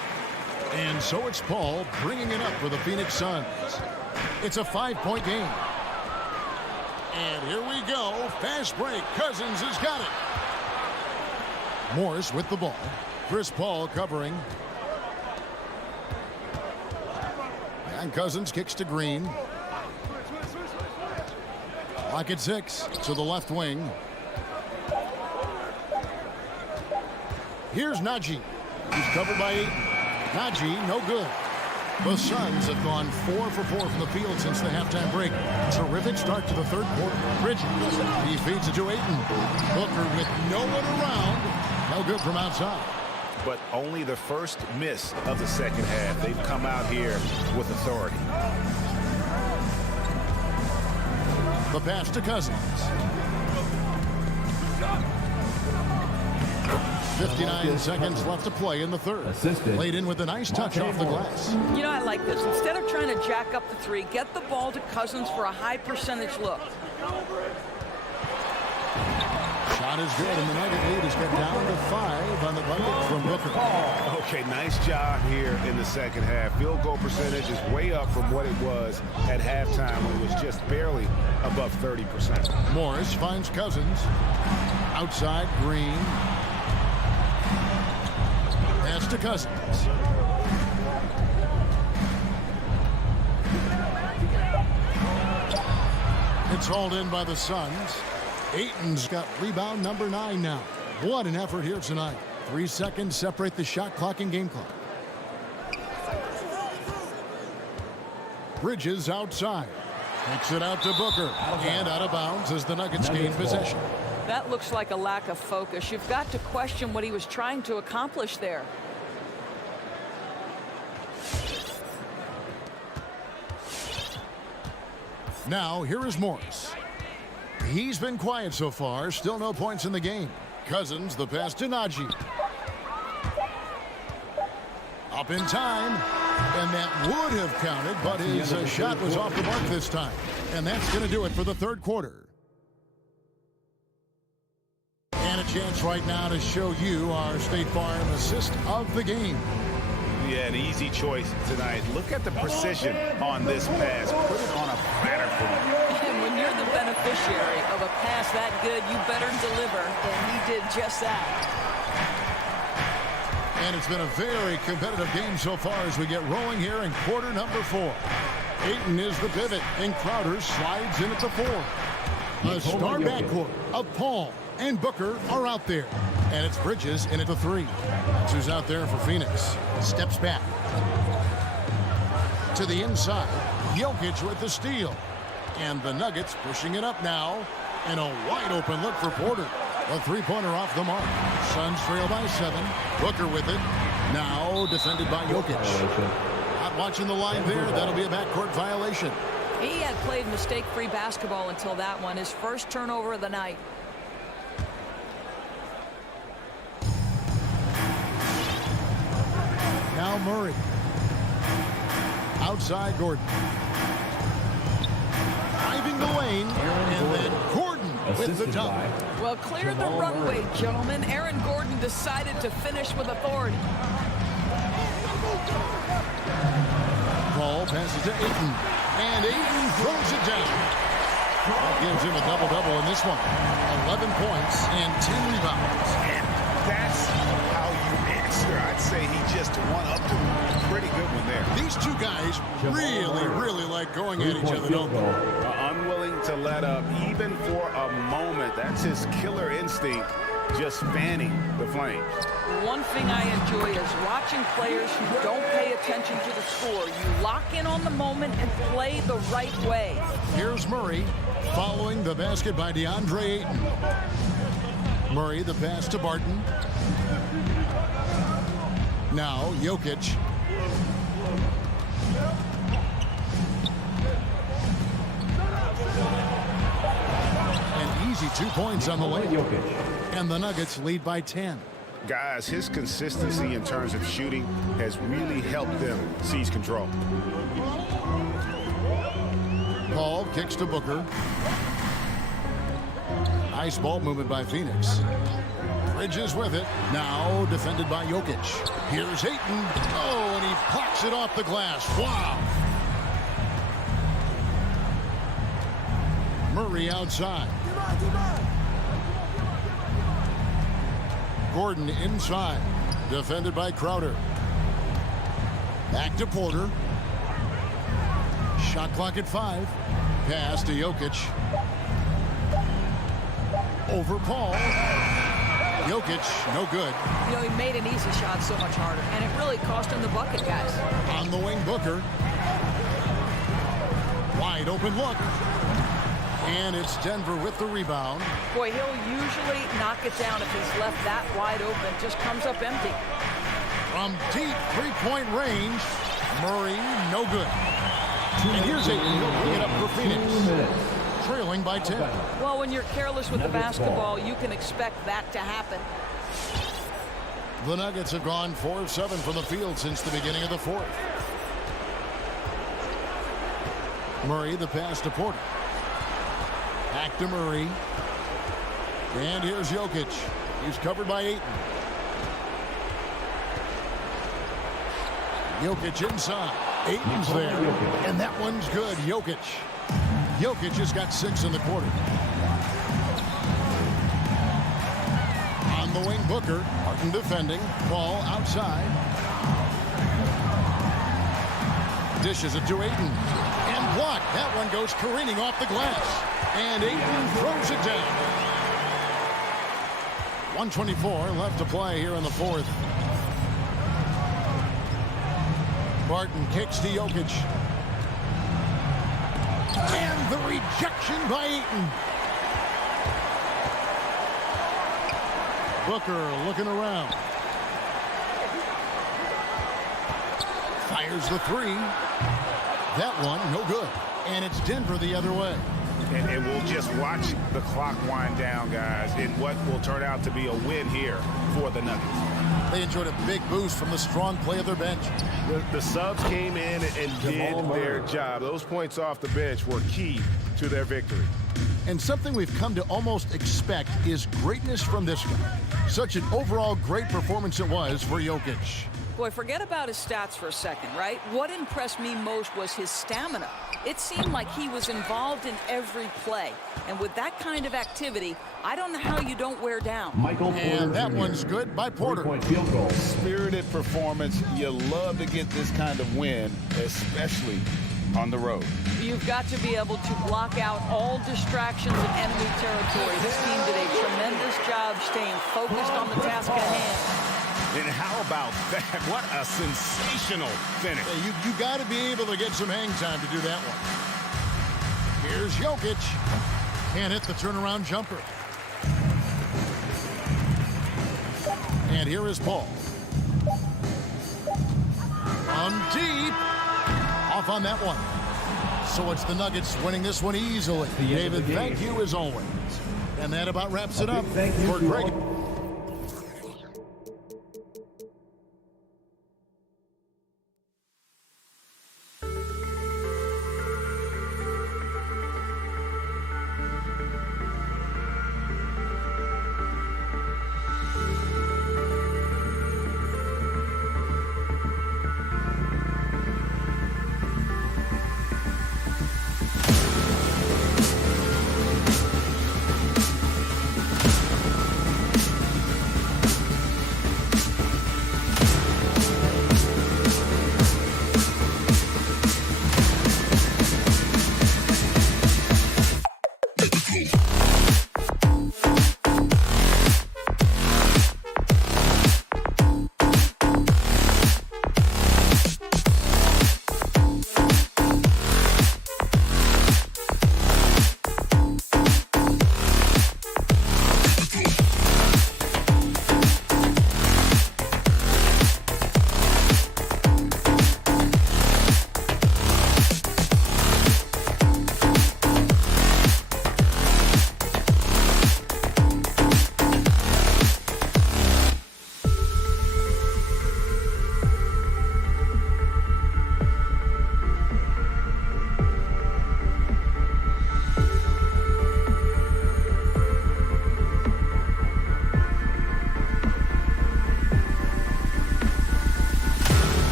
And so it's Paul bringing it up for the Phoenix Suns. It's a 5-point game. And here we go. Fast break. Cousins has got it. Morris with the ball. Chris Paul covering. And Cousins kicks to Green. Lock at 6 to the left wing. Here's Najee. He's covered by Ayton. Najee, no good. The Suns have gone 4 for 4 from the field since the halftime break. Terrific start to the third quarter. Bridges. He feeds it to Ayton. Booker with no one around. No good from outside. But only the first miss of the second half. They've come out here with authority. The pass to Cousins. 59 seconds left to play in the third. Assisted. Played in with a nice touch off the glass. You know, I like this. Instead of trying to jack up the three, get the ball to Cousins for a high percentage look. Shot is good, and the Nugget lead has got down to 5 on the bucket from Booker. Okay, nice job here in the second half. Field goal percentage is way up from what it was at halftime when it was just barely above 30%. Morris finds Cousins. Outside, Green. Pass to Cousins. It's hauled in by the Suns. Ayton's got rebound number 9 now. What an effort here tonight. 3 seconds separate the shot clock and game clock. Bridges outside. Takes it out to Booker. And out of bounds as the Nuggets gain possession. That looks like a lack of focus. You've got to question what he was trying to accomplish there. Now, here is Morris. He's been quiet so far. Still no points in the game. Cousins, the pass to Najee. Up in time. And that would have counted, but his shot was off the mark this time. And that's going to do it for the third quarter. And a chance right now to show you our State Farm assist of the game. Yeah, an easy choice tonight. Look at the precision on this pass. Put it on a platter for him. And when you're the beneficiary of a pass that good, you better deliver. And he did just that. And it's been a very competitive game so far as we get rolling here in quarter number 4. Ayton is the pivot, and Crowder slides in at the 4. The star backcourt of Paul and Booker are out there. And it's Bridges in at the 3. That's who's out there for Phoenix. Steps back. To the inside. Jokic with the steal. And the Nuggets pushing it up now. And a wide open look for Porter. A three-pointer off the mark. Suns trail by 7. Booker with it. Now defended by Jokic. Not watching the line there. That'll be a backcourt violation. He had played mistake-free basketball until that one. His first turnover of the night. Now Murray. Outside Gordon. Driving the lane. And then Gordon with the assisted dunk. by Well, clear the Jamal runway, Murray. gentlemen. Aaron Gordon decided to finish with authority. Ball passes to Ayton, and Ayton throws it down. That gives him a double-double in this one. 11 points and 10 rebounds. And that's how you answer. I'd say he just won up to a pretty good one there. These two guys really like going at each Three-point other, field don't goal. they? Unwilling to let up, even for a moment. That's his killer instinct, just fanning the flames. One thing I enjoy is watching players who don't pay attention to the score. You lock in on the moment and play the right way. Here's Murray following the basket by DeAndre Ayton. Murray, the pass to Barton. Now Jokic. An easy 2 points on the way. Jokic. And the Nuggets lead by 10. Guys, his consistency in terms of shooting has really helped them seize control. Paul kicks to Booker. Nice ball movement by Phoenix. Bridges with it. Now defended by Jokic. Here's Ayton. Oh, and he blocks it off the glass. Wow. Murray outside. Gordon inside. Defended by Crowder. Back to Porter. Shot clock at 5. Pass to Jokic. Over Paul. Jokic, no good. You know, he made an easy shot so much harder, and it really cost him the bucket, guys. On the wing, Booker. Wide open look. And it's Denver with the rebound. Boy, he'll usually knock it down if he's left that wide open. Just comes up empty. From deep three-point range, Murray, no good. And here's Ayton. He'll bring it up for Phoenix. Trailing by 10. Well, when you're careless with the basketball, you can expect that to happen. The Nuggets have gone 4 of 7 from the field since the beginning of the fourth. Murray, the pass to Porter. Back to Murray. And here's Jokic. He's covered by Ayton. Jokic inside. Ayton's there. And that one's good. Jokic. Jokic has got 6 in the quarter. On the wing, Booker. Martin defending. Ball outside. Dishes it to Ayton. And blocked. That one goes careening off the glass. And Ayton throws it down. 1:24 left to play here in the fourth. Barton kicks to Jokic. And the rejection by Ayton. Booker looking around. Fires the three. That one, no good. And it's Denver the other way. And we'll just watch the clock wind down, guys, in what will turn out to be a win here for the Nuggets. They enjoyed a big boost from the strong play of their bench. The subs came in and did their job. Those points off the bench were key to their victory. And something we've come to almost expect is greatness from this guy. Such an overall great performance it was for Jokic. Boy, forget about his stats for a second, right? What impressed me most was his stamina. It seemed like he was involved in every play. And with that kind of activity, I don't know how you don't wear down. And that one's good by Porter. Field goal. Spirited performance. You love to get this kind of win, especially on the road. You've got to be able to block out all distractions in enemy territory. This team did a tremendous job staying focused on the task at hand. And how about that? What a sensational finish. Hey, you got to be able to get some hang time to do that one. Here's Jokic. Can't hit the turnaround jumper. And here is Paul. On deep. Off on that one. So it's the Nuggets winning this one easily. David, thank you as always. And that about wraps it up for Greg.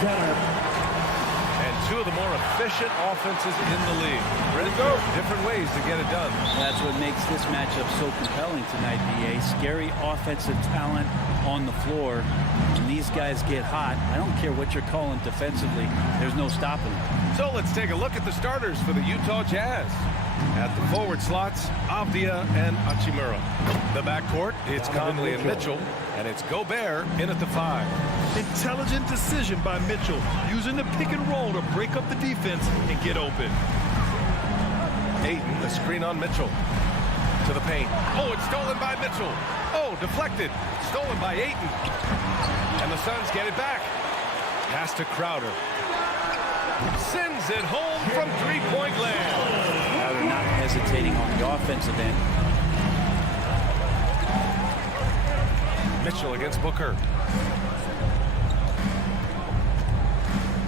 center. And two of the more efficient offenses in the league. Ready to go. Different ways to get it done. That's what makes this matchup so compelling tonight, BA. Scary offensive talent on the floor. When these guys get hot, I don't care what you're calling defensively. There's no stopping them. So let's take a look at the starters for the Utah Jazz. At the forward slots, Avdia and Hachimura. The backcourt, it's Conley and Mitchell. And it's Gobert in at the 5. Intelligent decision by Mitchell, using the pick and roll to break up the defense and get open. Ayton, the screen on Mitchell. To the paint. Oh, it's stolen by Mitchell. Oh, deflected. Stolen by Ayton. And the Suns get it back. Pass to Crowder. Sends it home from three-point land. Crowder not hesitating on the offensive end. Mitchell against Booker.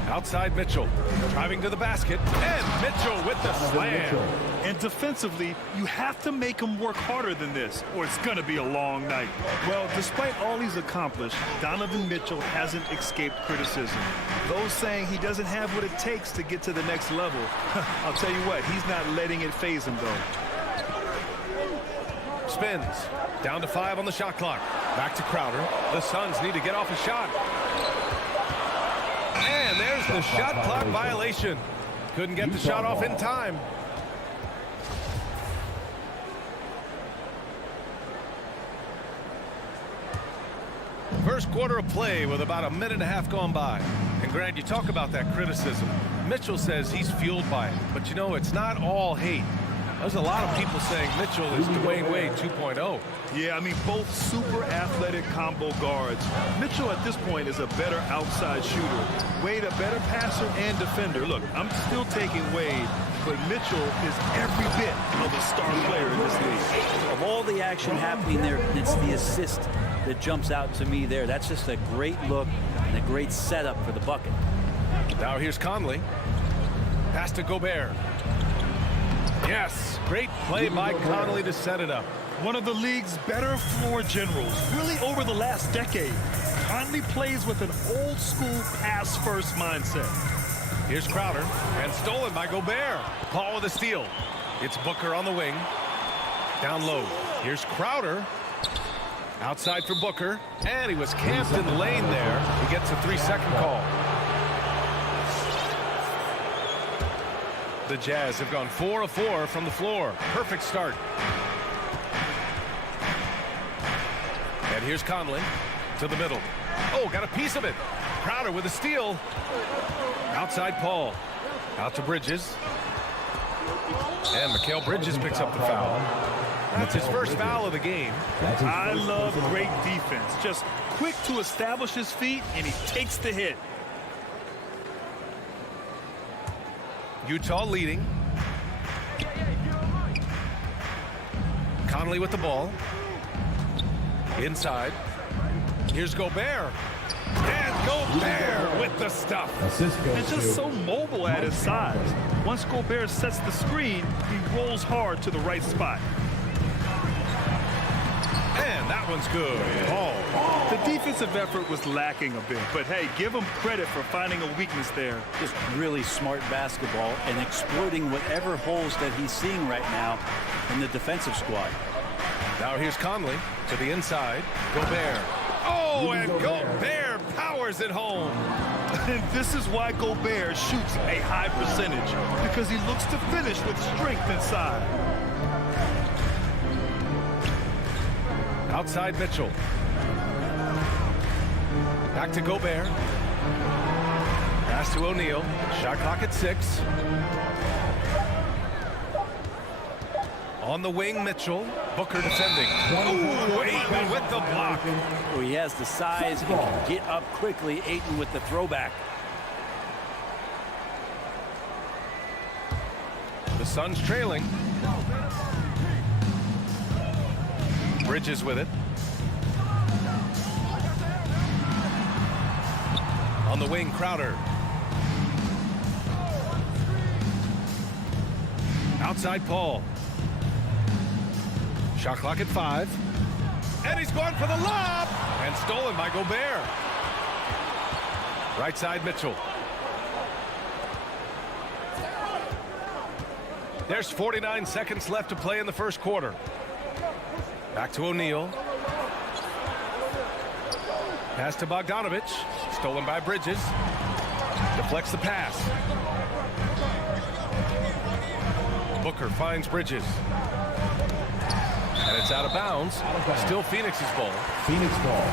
Outside Mitchell, driving to the basket, and Mitchell with the slam. And defensively, you have to make him work harder than this, or it's going to be a long night. Well, despite all he's accomplished, Donovan Mitchell hasn't escaped criticism. Those saying he doesn't have what it takes to get to the next level, I'll tell you what, he's not letting it faze him, though. Spins, down to 5 on the shot clock. Back to Crowder. The Suns need to get off a shot. And there's the shot clock violation. Couldn't get the shot off in time. First quarter of play with about a minute and a half gone by. And Grant, you talk about that criticism. Mitchell says he's fueled by it. But you know, it's not all hate. There's a lot of people saying Mitchell is Dwayne Wade 2.0. Yeah, I mean, both super athletic combo guards. Mitchell at this point is a better outside shooter. Wade a better passer and defender. Look, I'm still taking Wade, but Mitchell is every bit of a star player in this league. Of all the action happening there, it's the assist that jumps out to me there. That's just a great look and a great setup for the bucket. Now here's Conley. Pass to Gobert. Yes, great play by Conley to set it up. One of the league's better floor generals, really over the last decade. Conley plays with an old-school pass-first mindset. Here's Crowder, and stolen by Gobert. Paul with a steal. It's Booker on the wing. Down low. Here's Crowder. Outside for Booker, and he was camped in the lane there. He gets a 3-second call. The Jazz have gone 4 of 4 from the floor. Perfect start. And here's Conley to the middle. Oh, got a piece of it. Crowder with a steal. Outside Paul. Out to Bridges. And Mikal Bridges picks up the foul. That's his first foul of the game. I love great defense. Just quick to establish his feet, and he takes the hit. Utah leading. Conley with the ball. Inside. Here's Gobert. And Gobert with the stuff. And just so mobile at his size. Once Gobert sets the screen, he rolls hard to the right spot. And that one's good. Oh. The defensive effort was lacking a bit, but hey, give him credit for finding a weakness there. Just really smart basketball and exploiting whatever holes that he's seeing right now in the defensive squad. Now here's Conley to the inside. Gobert. Oh, and Gobert powers it home. And this is why Gobert shoots a high percentage, because he looks to finish with strength inside. Outside Mitchell. Back to Gobert. Pass to O'Neal. Shot clock at 6. On the wing, Mitchell. Booker defending. Ooh, Ayton with the block. Oh, he has the size and can get up quickly. Ayton with the throwback. The Suns trailing. Bridges with it. On the wing, Crowder. Outside Paul. Shot clock at 5. And he's going for the lob. And stolen by Gobert. Right side, Mitchell. There's 49 seconds left to play in the first quarter. Back to O'Neal. Pass to Bogdanovich. Stolen by Bridges. Deflects the pass. Booker finds Bridges. And it's out of bounds. Still Phoenix's ball. Phoenix ball.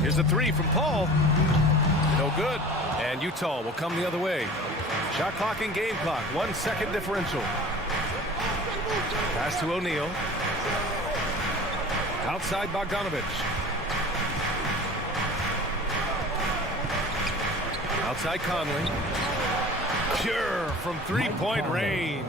Here's a three from Paul. No good. And Utah will come the other way. Shot clock and game clock. 1 second differential. Pass to O'Neal. Outside Bogdanovich. Outside Conley. Pure from three-point range.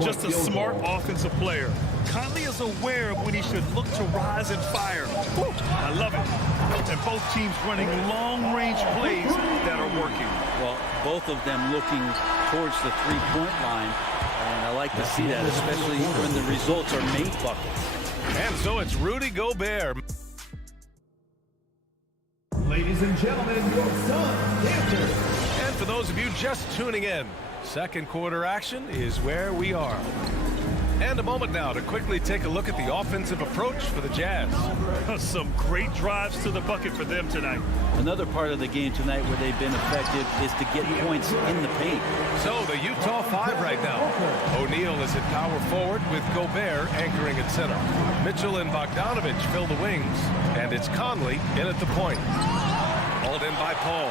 Just a smart offensive player. Conley is aware of when he should look to rise and fire. Woo, I love it. And both teams running long-range plays that are working. Well, both of them looking towards the three-point line. And I like to see that, especially when the results are made buckets. And so it's Rudy Gobert. Ladies and gentlemen, your son, Dancer. And for those of you just tuning in, second quarter action is where we are. And a moment now to quickly take a look at the offensive approach for the Jazz. Some great drives to the bucket for them tonight. Another part of the game tonight where they've been effective is to get points in the paint. So the Utah 5 right now. O'Neal is at power forward with Gobert anchoring at center. Mitchell and Bogdanovich fill the wings, and it's Conley in at the point. Hauled in by Paul.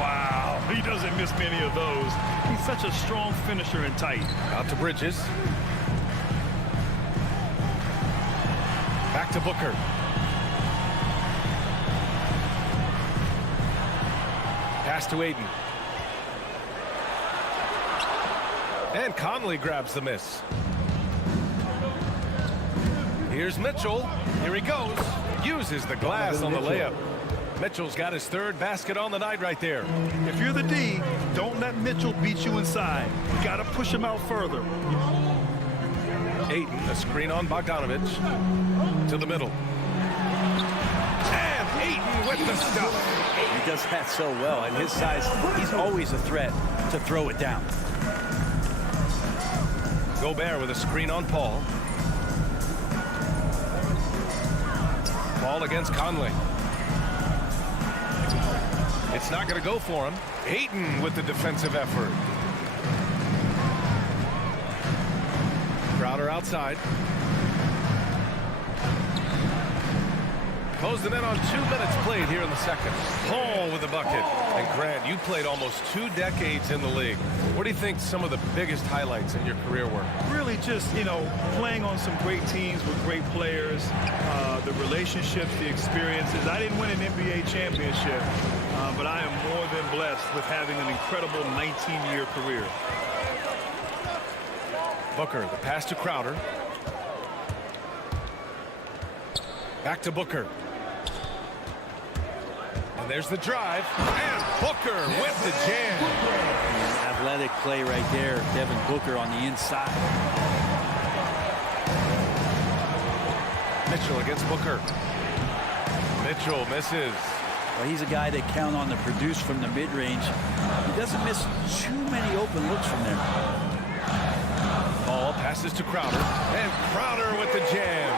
Wow, he doesn't miss many of those. He's such a strong finisher and tight. Out to Bridges. Back to Booker. Pass to Aiden. And Conley grabs the miss. Here's Mitchell. Here he goes. Uses the glass on the layup. Mitchell's got his third basket on the night right there. If you're the D, don't let Mitchell beat you inside. You got to push him out further. Ayton, a screen on Bogdanovich. To the middle. And Ayton with the stuff. He does that so well. At his size, he's always a threat to throw it down. Gobert with a screen on Paul. Paul against Conley. It's not going to go for him. Ayton with the defensive effort. Crowder outside. Closing in on 2 minutes played here in the second. Paul with the bucket. And Grant, you played almost 2 decades in the league. What do you think some of the biggest highlights in your career were? Really just, playing on some great teams with great players, the relationships, the experiences. I didn't win an NBA championship, but I am more than blessed with having an incredible 19-year career. Booker, the pass to Crowder. Back to Booker. And there's the drive. And Booker with the jam. Athletic play right there. Devin Booker on the inside. Mitchell against Booker. Mitchell misses. Well, he's a guy they count on to produce from the mid-range. He doesn't miss too many open looks from there. Paul passes to Crowder. And Crowder with the jam.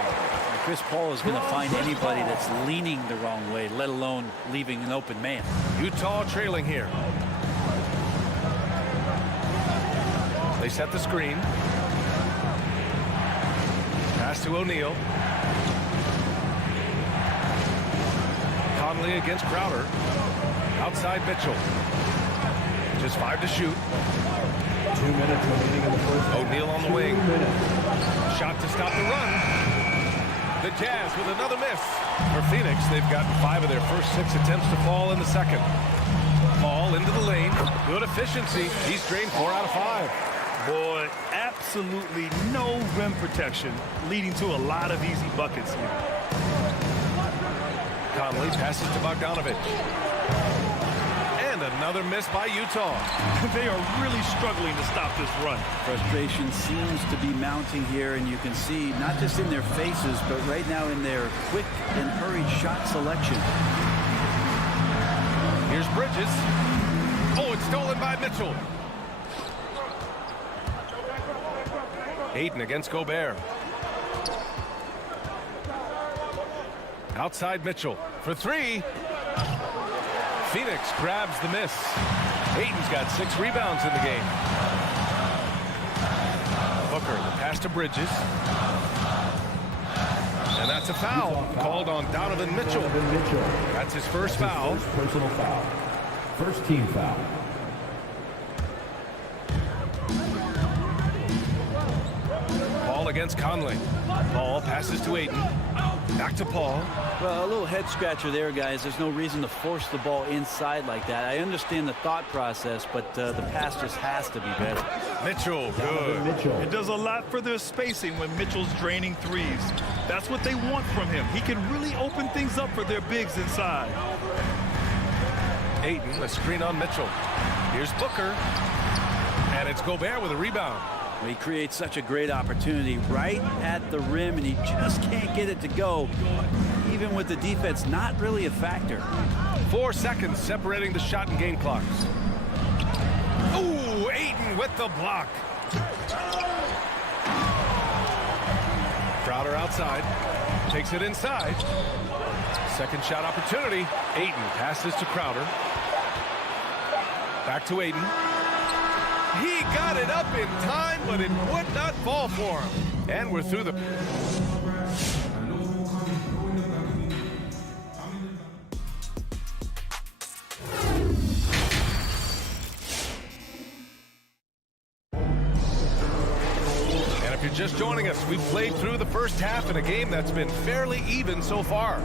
Chris Paul is going to find anybody that's leaning the wrong way, let alone leaving an open man. Utah trailing here. They set the screen. Pass to O'Neal. Conley against Crowder. Outside Mitchell. Just 5 to shoot. 2 minutes remaining in the first. O'Neal on the wing. Shot to stop the run. The Jazz with another miss. For Phoenix, they've gotten 5 of their first 6 attempts to fall in the second. Paul into the lane. Good efficiency. He's drained 4 out of 5. Boy, absolutely no rim protection, leading to a lot of easy buckets here. Conley passes to Bogdanovich. And Another miss by Utah. They are really struggling to stop this run. Frustration seems to be mounting here, and you can see not just in their faces, but right now in their quick and hurried shot selection. Here's Bridges. Oh, it's stolen by Mitchell. Ayton against Gobert. Outside Mitchell for three. Phoenix grabs the miss. Ayton's got 6 rebounds in the game. Booker, the pass to Bridges. And that's a foul called on Donovan Mitchell. That's his first foul. Personal foul. First team foul. Paul against Conley. Paul passes to Ayton. Back to Paul. Well, a little head scratcher there, guys. There's no reason to force the ball inside like that. I understand the thought process, but the pass just has to be better. Mitchell, good. It does a lot for their spacing when Mitchell's draining threes. That's what they want from him. He can really open things up for their bigs inside. Ayton, a screen on Mitchell. Here's Booker. And it's Gobert with a rebound. He creates such a great opportunity right at the rim, and he just can't get it to go, even with the defense not really a factor. 4 seconds separating the shot and game clocks. Ooh, Ayton with the block. Crowder outside. Takes it inside. Second shot opportunity. Ayton passes to Crowder. Back to Ayton. He got it up in time, but it would not fall for him. And we're through the... And if you're just joining us, we've played through the first half in a game that's been fairly even so far.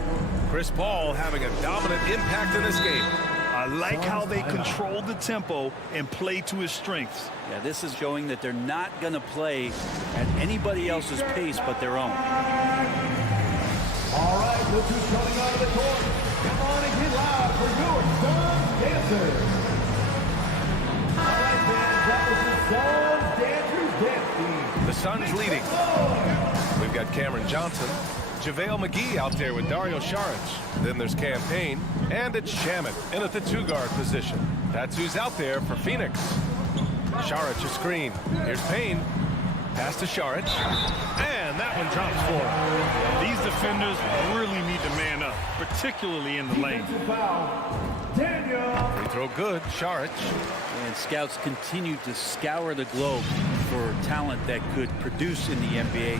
Chris Paul having a dominant impact in this game. I like how they control the tempo and play to his strengths. Yeah, this is showing that they're not going to play at anybody else's pace but their own. All right, look who's coming onto the court. Come on and get loud for your Suns dancers. All right, fans, that was the Suns dancers dance. The Suns leading. We've got Cameron Johnson. JaVale McGee out there with Dario Saric. Then there's Cam Payne. And it's Shamet in at the 2-guard position. That's who's out there for Phoenix. Saric a screen. Here's Payne. Pass to Saric. And that one drops for him. These defenders really need to man up, particularly in the lane. Free throw good. Saric. And scouts continue to scour the globe for talent that could produce in the NBA.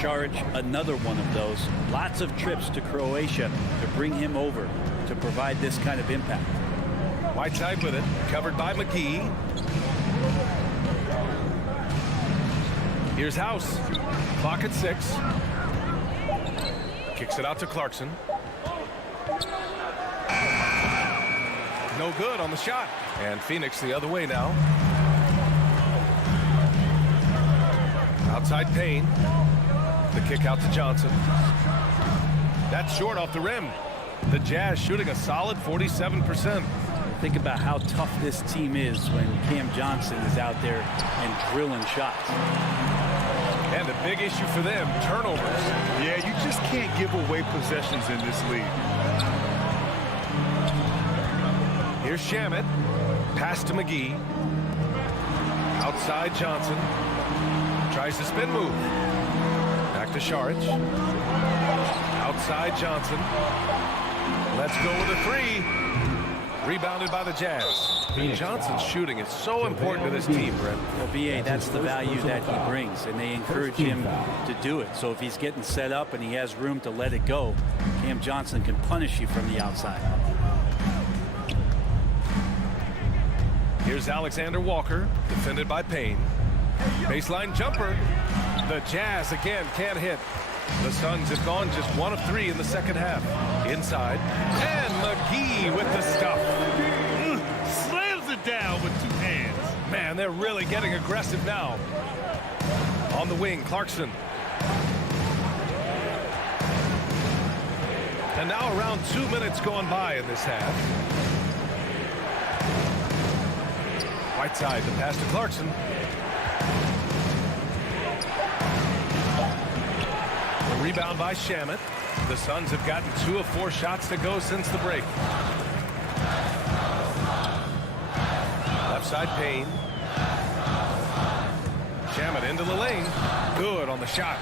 Saric, another one of those. Lots of trips to Croatia to bring him over to provide this kind of impact. Whiteside with it. Covered by McGee. Here's House. Clock at 6. Kicks it out to Clarkson. No good on the shot. And Phoenix the other way now. Outside Payne. The kick out to Johnson. That's short off the rim. The Jazz shooting a solid 47%. Think about how tough this team is when Cam Johnson is out there and drilling shots. And a big issue for them, turnovers. Yeah, you just can't give away possessions in this league. Here's Shamet. Pass to McGee. Outside Johnson. Tries the spin move. Back to Saric. Outside Johnson. Let's go with a 3. Rebounded by the Jazz. Johnson's shooting is so important to this team, Brett. Well, B.A., that's the value that he brings, and they encourage him to do it. So if he's getting set up and he has room to let it go, Cam Johnson can punish you from the outside. Here's Alexander Walker, defended by Payne. Baseline jumper. The Jazz again can't hit. The Suns have gone just 1 of 3 in the second half. Inside. And McGee with the stuff. Slams it down with 2 hands. Man, they're really getting aggressive now. On the wing, Clarkson. And now around 2 minutes gone by in this half. Whiteside, the pass to Clarkson. The rebound by Shamet. The Suns have gotten 2 of 4 shots to go since the break. Left side Payne. Shamet into the lane. Good on the shot.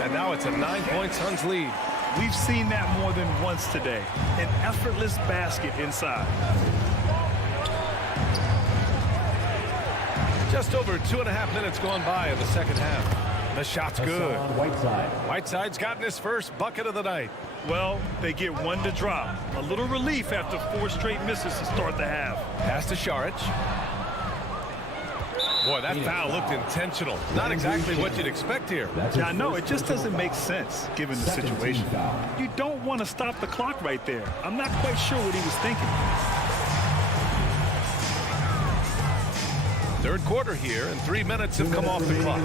And now it's a 9-point Suns lead. We've seen that more than once today. An effortless basket inside. Just over 2.5 minutes gone by in the second half. The shot's good. Whiteside's gotten his first bucket of the night. Well, they get 1 to drop. A little relief after 4 straight misses to start the half. Pass to Šarić. Boy, that foul looked intentional. Not exactly what you'd expect here. Yeah, I know. It just doesn't make sense given the situation. You don't want to stop the clock right there. I'm not quite sure what he was thinking. Third quarter here, and 3 minutes have come off the clock.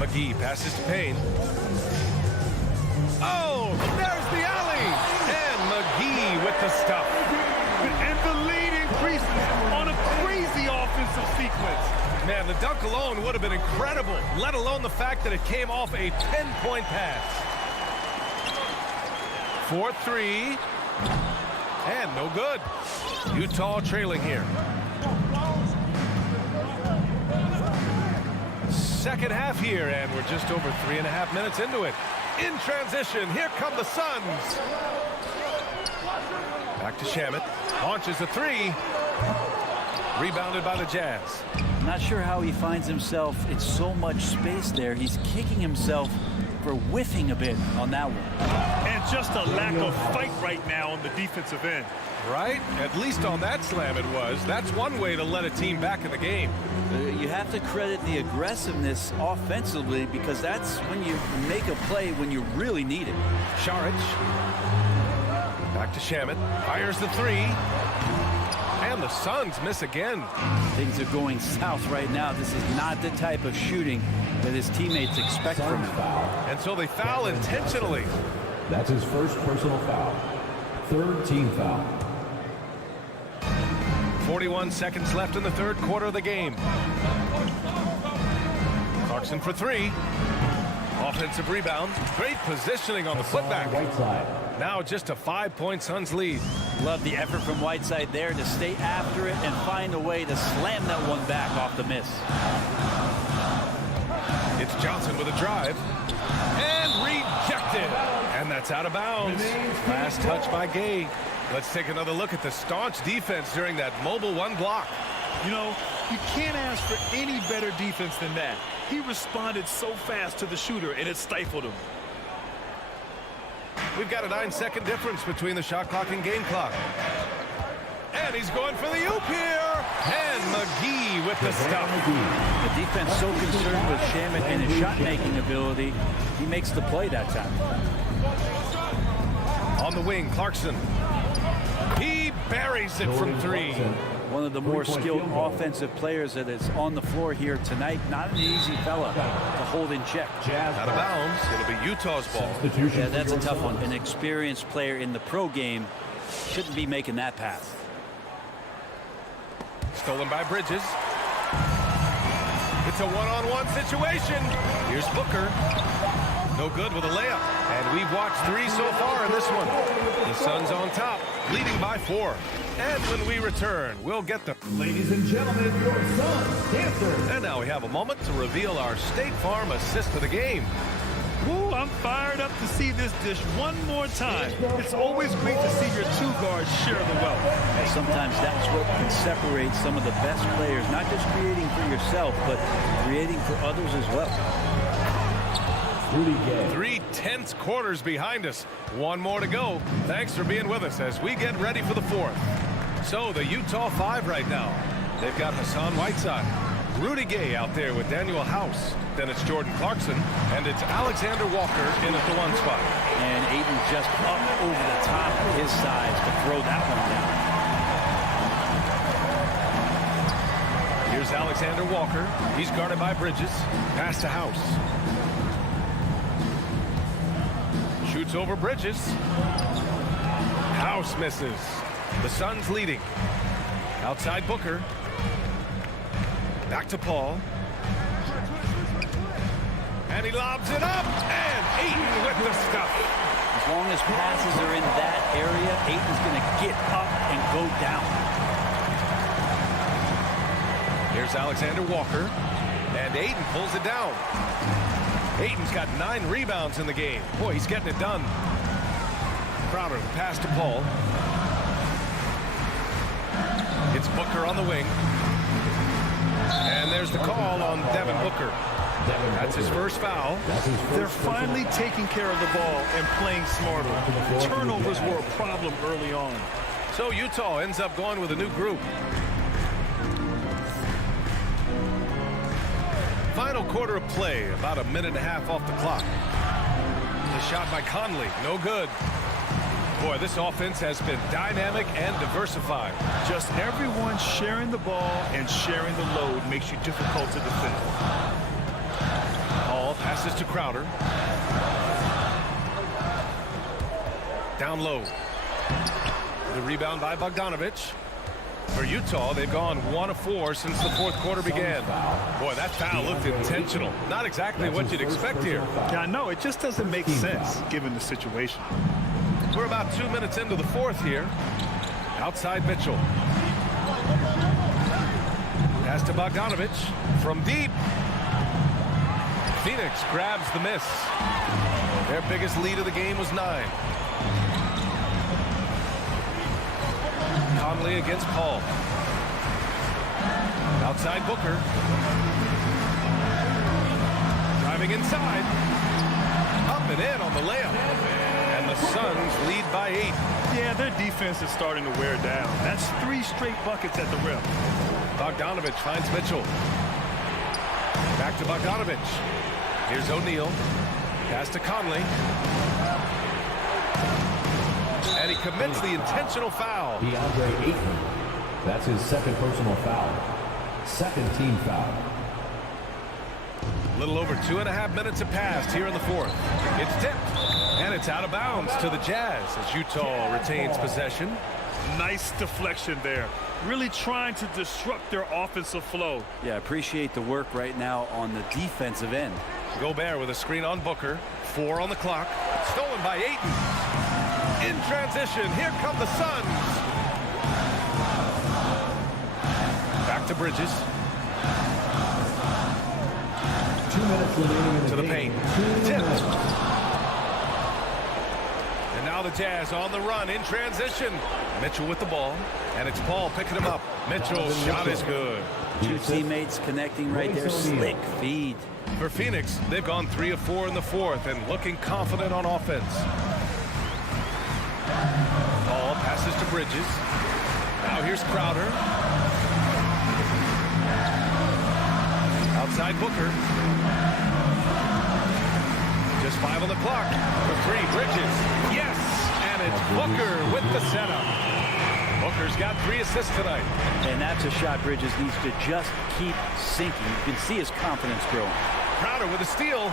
McGee passes to Payne. Oh, there's the alley! And McGee with the stuff. And the lead increases on a crazy offensive sequence. Man, the dunk alone would have been incredible, let alone the fact that it came off a 10-point pass. 4-3. And no good. Utah trailing here. Second half here, and we're just over 3.5 minutes into it. In transition, here come the Suns. Back to Shamet. Launches a 3. Rebounded by the Jazz. I'm not sure how he finds himself in so much space there. He's kicking himself for whiffing a bit on that one. And just a lack of fight right now on the defensive end. Right? At least on that slam it was. That's one way to let a team back in the game. You have to credit the aggressiveness offensively because that's when you make a play when you really need it. Šarić. Back to Shamet. Fires the 3. And the Suns miss again. Things are going south right now. This is not the type of shooting that his teammates expect from him. And so they foul intentionally. That's his first personal foul. Third team foul. 41 seconds left in the third quarter of the game. Clarkson for 3. Offensive rebound. Great positioning on the putback. Now just a 5-point Suns lead. Love the effort from Whiteside there to stay after it and find a way to slam that one back off the miss. It's Johnson with a drive. And rejected. And that's out of bounds. Last touch by Gay. Let's take another look at the staunch defense during that mobile 1 block. You know, you can't ask for any better defense than that. He responded so fast to the shooter, and it stifled him. We've got a 9-second difference between the shot clock and game clock. And he's going for the oop here. And McGee with the stuff. The defense so concerned with Shamet and his shot-making ability, he makes the play that time. On the wing, Clarkson. He buries it from 3. One of the more skilled offensive players that is on the floor here tonight. Not an easy fella to hold in check. Out of bounds. It'll be Utah's ball. Yeah, that's a tough one. An experienced player in the pro game shouldn't be making that pass. Stolen by Bridges. It's a one-on-one situation. Here's Booker. No good with a layup. And we've watched 3 so far in this one. The Suns on top, leading by 4. And when we return, we'll get the... Ladies and gentlemen, your Suns dancers. And now we have a moment to reveal our State Farm assist of the game. Ooh, I'm fired up to see this dish one more time. It's always great to see your 2 guards share the wealth. Sometimes that's what can separate some of the best players, not just creating for yourself, but creating for others as well. 3 tense quarters behind us. 1 more to go. Thanks for being with us as we get ready for the 4th. So the Utah 5 right now. They've got Hassan Whiteside. Rudy Gay out there with Daniel House. Then it's Jordan Clarkson. And it's Alexander Walker in at the 1 spot. And Ayton just up over the top of his size to throw that one down. Here's Alexander Walker. He's guarded by Bridges. Pass to House. Shoots over Bridges. House misses. The Suns leading. Outside Booker. Back to Paul. And he lobs it up. And Ayton with the stuff. As long as passes are in that area, Ayton's going to get up and go down. Here's Alexander Walker. And Ayton pulls it down. Ayton's got 9 rebounds in the game. Boy, he's getting it done. Crowder, the pass to Paul. It's Booker on the wing. And there's the call on Devin Booker. That's his first foul. They're finally taking care of the ball and playing smarter. Turnovers were a problem early on. So Utah ends up going with a new group. Final quarter of play, about a minute and a half off the clock. The shot by Conley, no good. Boy, this offense has been dynamic and diversified. Just everyone sharing the ball and sharing the load makes you difficult to defend. Paul passes to Crowder. Down low. The rebound by Bogdanovich. For Utah, they've gone 1 of 4 since the fourth quarter began. Boy, that foul looked intentional. Not exactly what you'd expect here. Yeah, I know. It just doesn't make sense given the situation. We're about 2 minutes into the fourth here. Outside Mitchell. Pass to Bogdanovich from deep. Phoenix grabs the miss. Their biggest lead of the game was 9. Conley against Paul. Outside Booker. Driving inside. Up and in on the layup. And the Suns lead by 8. Yeah, their defense is starting to wear down. That's 3 straight buckets at the rim. Bogdanovich finds Mitchell. Back to Bogdanovich. Here's O'Neal. Pass to Conley. And he commits the intentional foul. DeAndre Ayton. That's his second personal foul. Second team foul. A little over 2.5 minutes have passed here in the fourth. It's tipped. And it's out of bounds to the Jazz as Utah retains possession. Nice deflection there. Really trying to disrupt their offensive flow. Yeah, I appreciate the work right now on the defensive end. Gobert with a screen on Booker. 4 on the clock. Stolen by Ayton. In transition, here come the Suns. Back to Bridges. 2 minutes remaining in the to the game. paint. Tipped. And now the Jazz on the run in transition. Mitchell with the ball. And it's Paul picking him up. Mitchell's shot is good. 2 teammates connecting right there. Slick feed. For Phoenix, they've gone 3 of 4 in the fourth and looking confident on offense. Paul passes to Bridges. Now here's Crowder. Outside Booker. Just 5 on the clock. For 3, Bridges. Yes! And it's Booker with the setup. Booker's got 3 assists tonight. And that's a shot Bridges needs to just keep sinking. You can see his confidence growing. Crowder with a steal.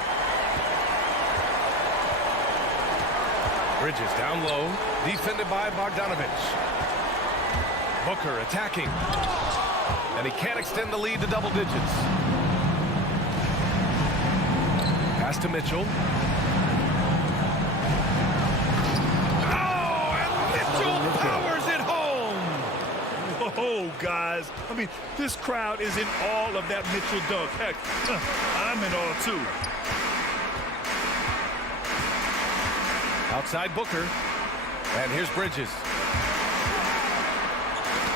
Bridges down low, defended by Bogdanovich. Booker attacking. And he can't extend the lead to double digits. Pass to Mitchell. Oh, and Mitchell powers it home. Oh, guys. I mean, this crowd is in awe of that Mitchell dunk. Heck, I'm in awe, too. Outside Booker. And here's Bridges.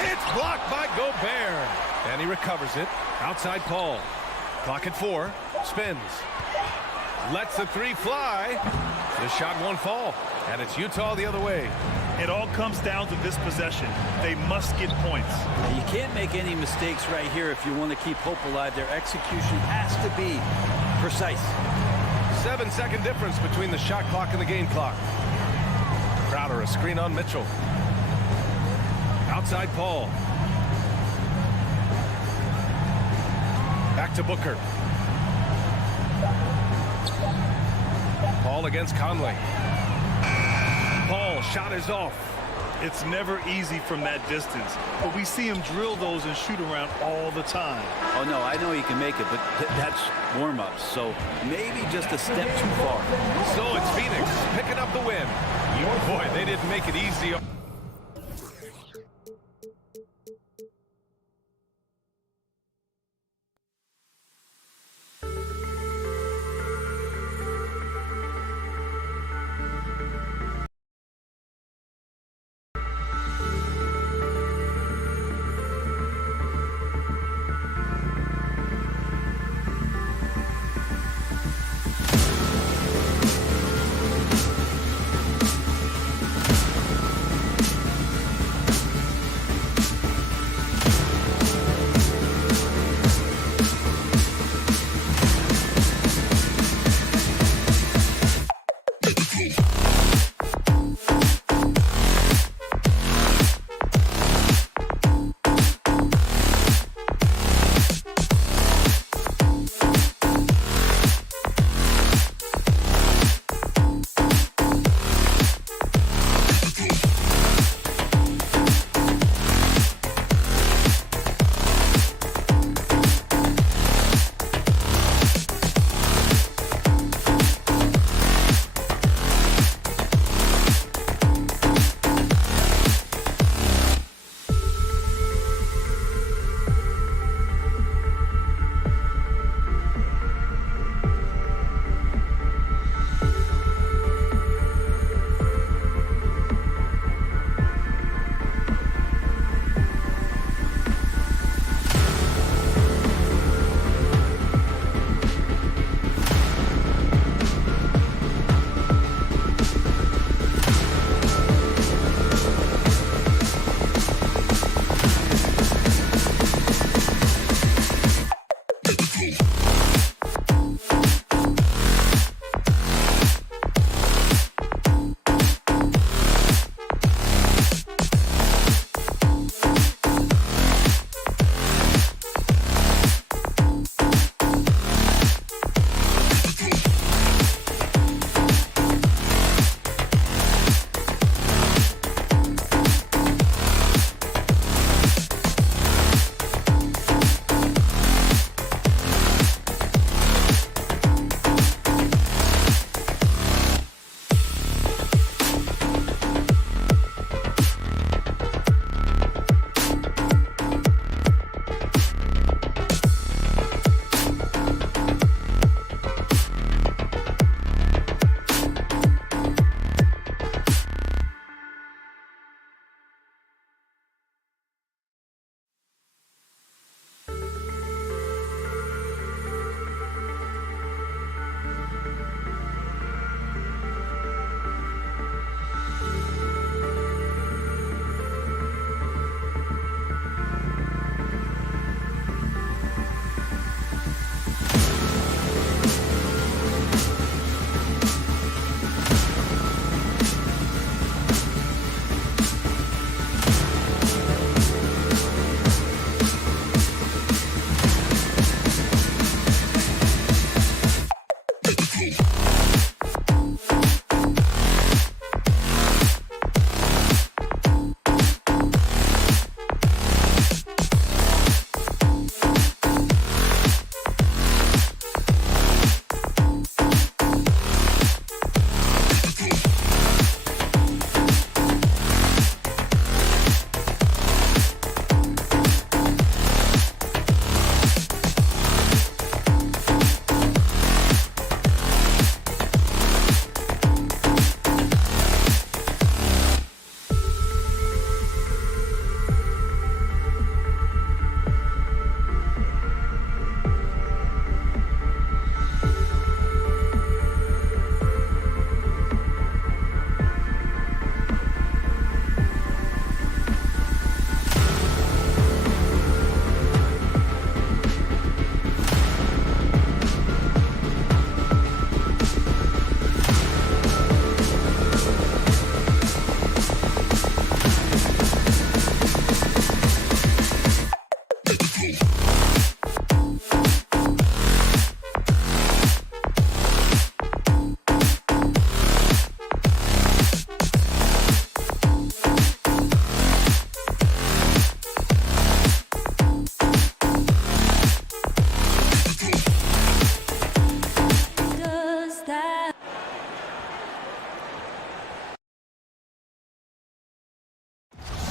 It's blocked by Gobert. And he recovers it. Outside Paul. Clock at 4. Spins. Lets the 3 fly. The shot won't fall. And it's Utah the other way. It all comes down to this possession. They must get points. You can't make any mistakes right here if you want to keep hope alive. Their execution has to be precise. 7-second difference between the shot clock and the game clock. Crowder, a screen on Mitchell. Outside Paul. Back to Booker. Paul against Conley. Paul, shot is off. It's never easy from that distance, but we see him drill those and shoot around all the time. Oh, no, I know he can make it, but that's warm-ups, so maybe just a step too far. So it's Phoenix picking up the win. Boy, they didn't make it easy.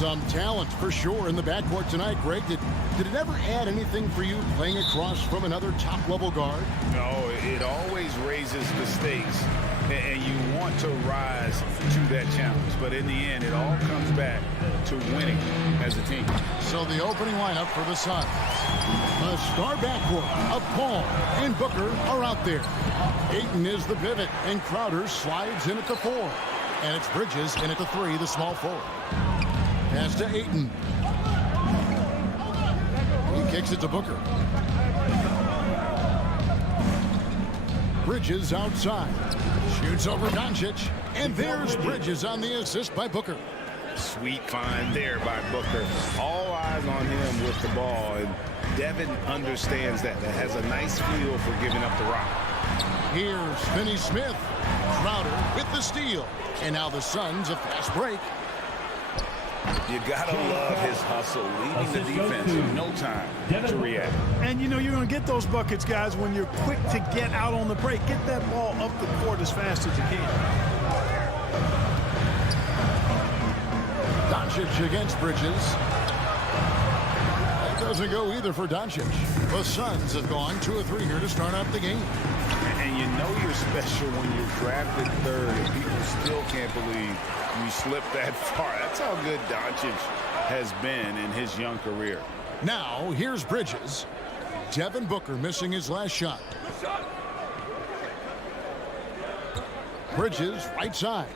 Some talent for sure in the backcourt tonight, Greg. Did it ever add anything for you playing across from another top-level guard? No, it always raises the stakes, and you want to rise to that challenge. But in the end, it all comes back to winning as a team. So the opening lineup for the Suns. The star backcourt of Paul and Booker are out there. Ayton is the pivot, and Crowder slides in at the 4. And it's Bridges in at the 3, the small forward. Pass to Ayton. He kicks it to Booker. Bridges outside. Shoots over Doncic. And there's Bridges on the assist by Booker. Sweet find there by Booker. All eyes on him with the ball. And Devin understands that. That has a nice feel for giving up the rock. Here's Finney Smith. Crowder with the steal. And now the Suns a fast break. You gotta love his hustle, leading the defense with no time to react. And you know you're going to get those buckets, guys, when you're quick to get out on the break. Get that ball up the court as fast as you can. Doncic against Bridges. That doesn't go either for Doncic. The Suns have gone 2 of 3 here to start out the game. And you know you're special when you're drafted 3rd and people still can't believe you slipped that far. That's how good Doncic has been in his young career. Now, here's Bridges. Devin Booker missing his last shot. Bridges, right side.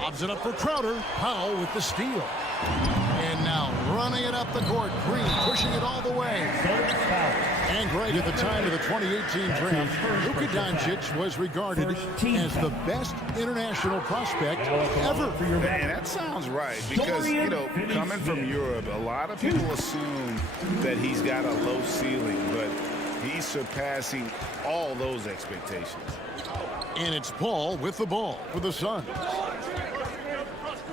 Lobs it up for Crowder. Powell with the steal. And now running it up the court. Green pushing it all the way. And Greg, at the time of the 2018 draft, Luka Doncic was regarded as the best international prospect ever. Man, that sounds right. Because, you know, coming from Europe, a lot of people assume that he's got a low ceiling, but he's surpassing all those expectations. And it's Paul with the ball for the Suns.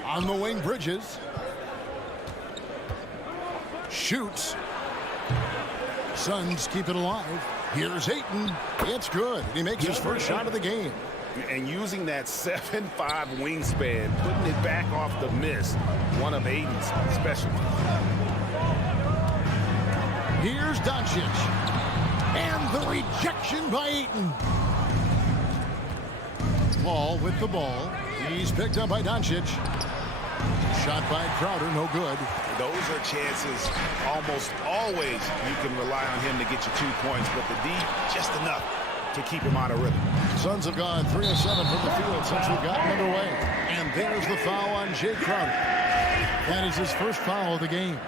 On the wing, Bridges. Shoots. Suns keep it alive. Here's Ayton. It's good. He makes his first shot of the game. And using that 7'5" wingspan, putting it back off the miss, one of Ayton's specialties. Here's Doncic. And the rejection by Ayton. Paul with the ball. He's picked up by Doncic. Shot by Crowder, no good. Those are chances almost always you can rely on him to get you 2 points, but the D, just enough to keep him out of rhythm. Suns have gone 3 of 7 from the field since we've gotten underway. And there's the foul on Jay Crowder. That is his first foul of the game.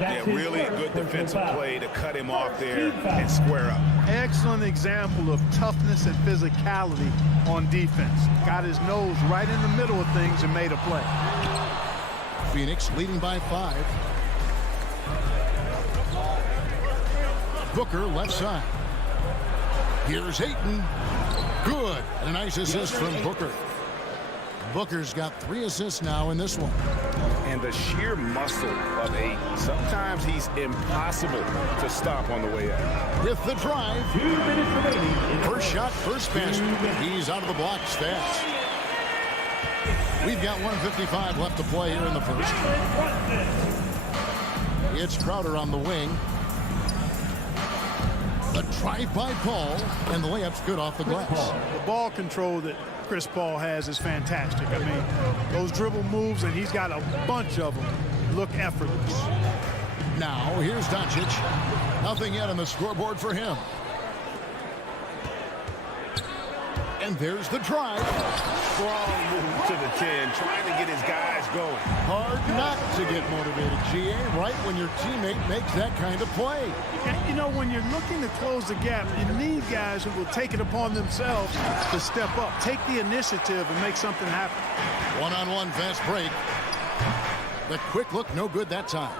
Yeah, really good defensive play to cut him off there and square up. Excellent example of toughness and physicality on defense. Got his nose right in the middle of things and made a play. Phoenix leading by 5. Booker left side. Here's Ayton. Good. And a nice assist from Booker. Booker's got 3 assists now in this one. And the sheer muscle of Ayton. Sometimes he's impossible to stop on the way up. With the drive. 2 minutes remaining. First shot, first basket. He's out of the blocks fast. We've got 1:55 left to play here in the first. It's Crowder on the wing. The drive by Paul, and the layup's good off the glass. The ball control that Chris Paul has is fantastic. I mean, those dribble moves, and he's got a bunch of them, look effortless. Now, here's Doncic. Nothing yet on the scoreboard for him. And there's the drive. Strong move to the 10, trying to get his guys going. Hard not to get motivated, GA, right when your teammate makes that kind of play. And, you know, when you're looking to close the gap, you need guys who will take it upon themselves to step up, take the initiative, and make something happen. One-on-one fast break. The quick look, no good that time.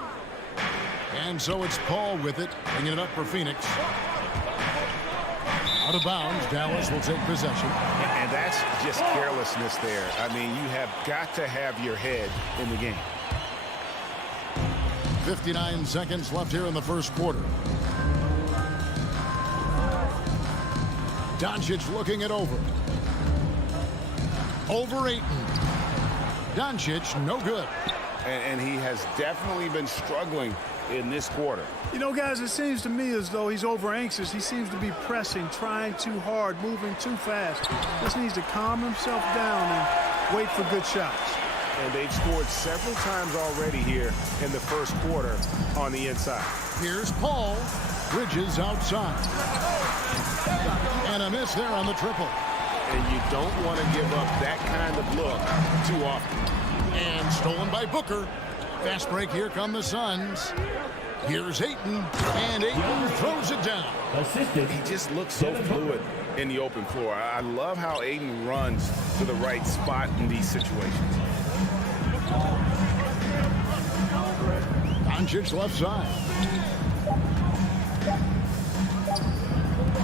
And so it's Paul with it, bringing it up for Phoenix. Out of bounds, Dallas will take possession. And that's just carelessness there. I mean, you have got to have your head in the game. 59 seconds left here in the first quarter. Doncic looking it over. Over Ayton. Doncic, no good. and he has definitely been struggling in this quarter. You know, guys, it seems to me as though he's over anxious. He seems to be pressing, trying too hard, moving too fast. Just needs to calm himself down and wait for good shots. And they've scored several times already here in the first quarter on the inside. Here's Paul. Bridges outside. And a miss there on the triple. And you don't want to give up that kind of look too often. And stolen by Booker. Fast break, here come the Suns. Here's Ayton, and Ayton throws it down. Assisted. He just looks so fluid in the open floor. I love how Ayton runs to the right spot in these situations. Doncic left side.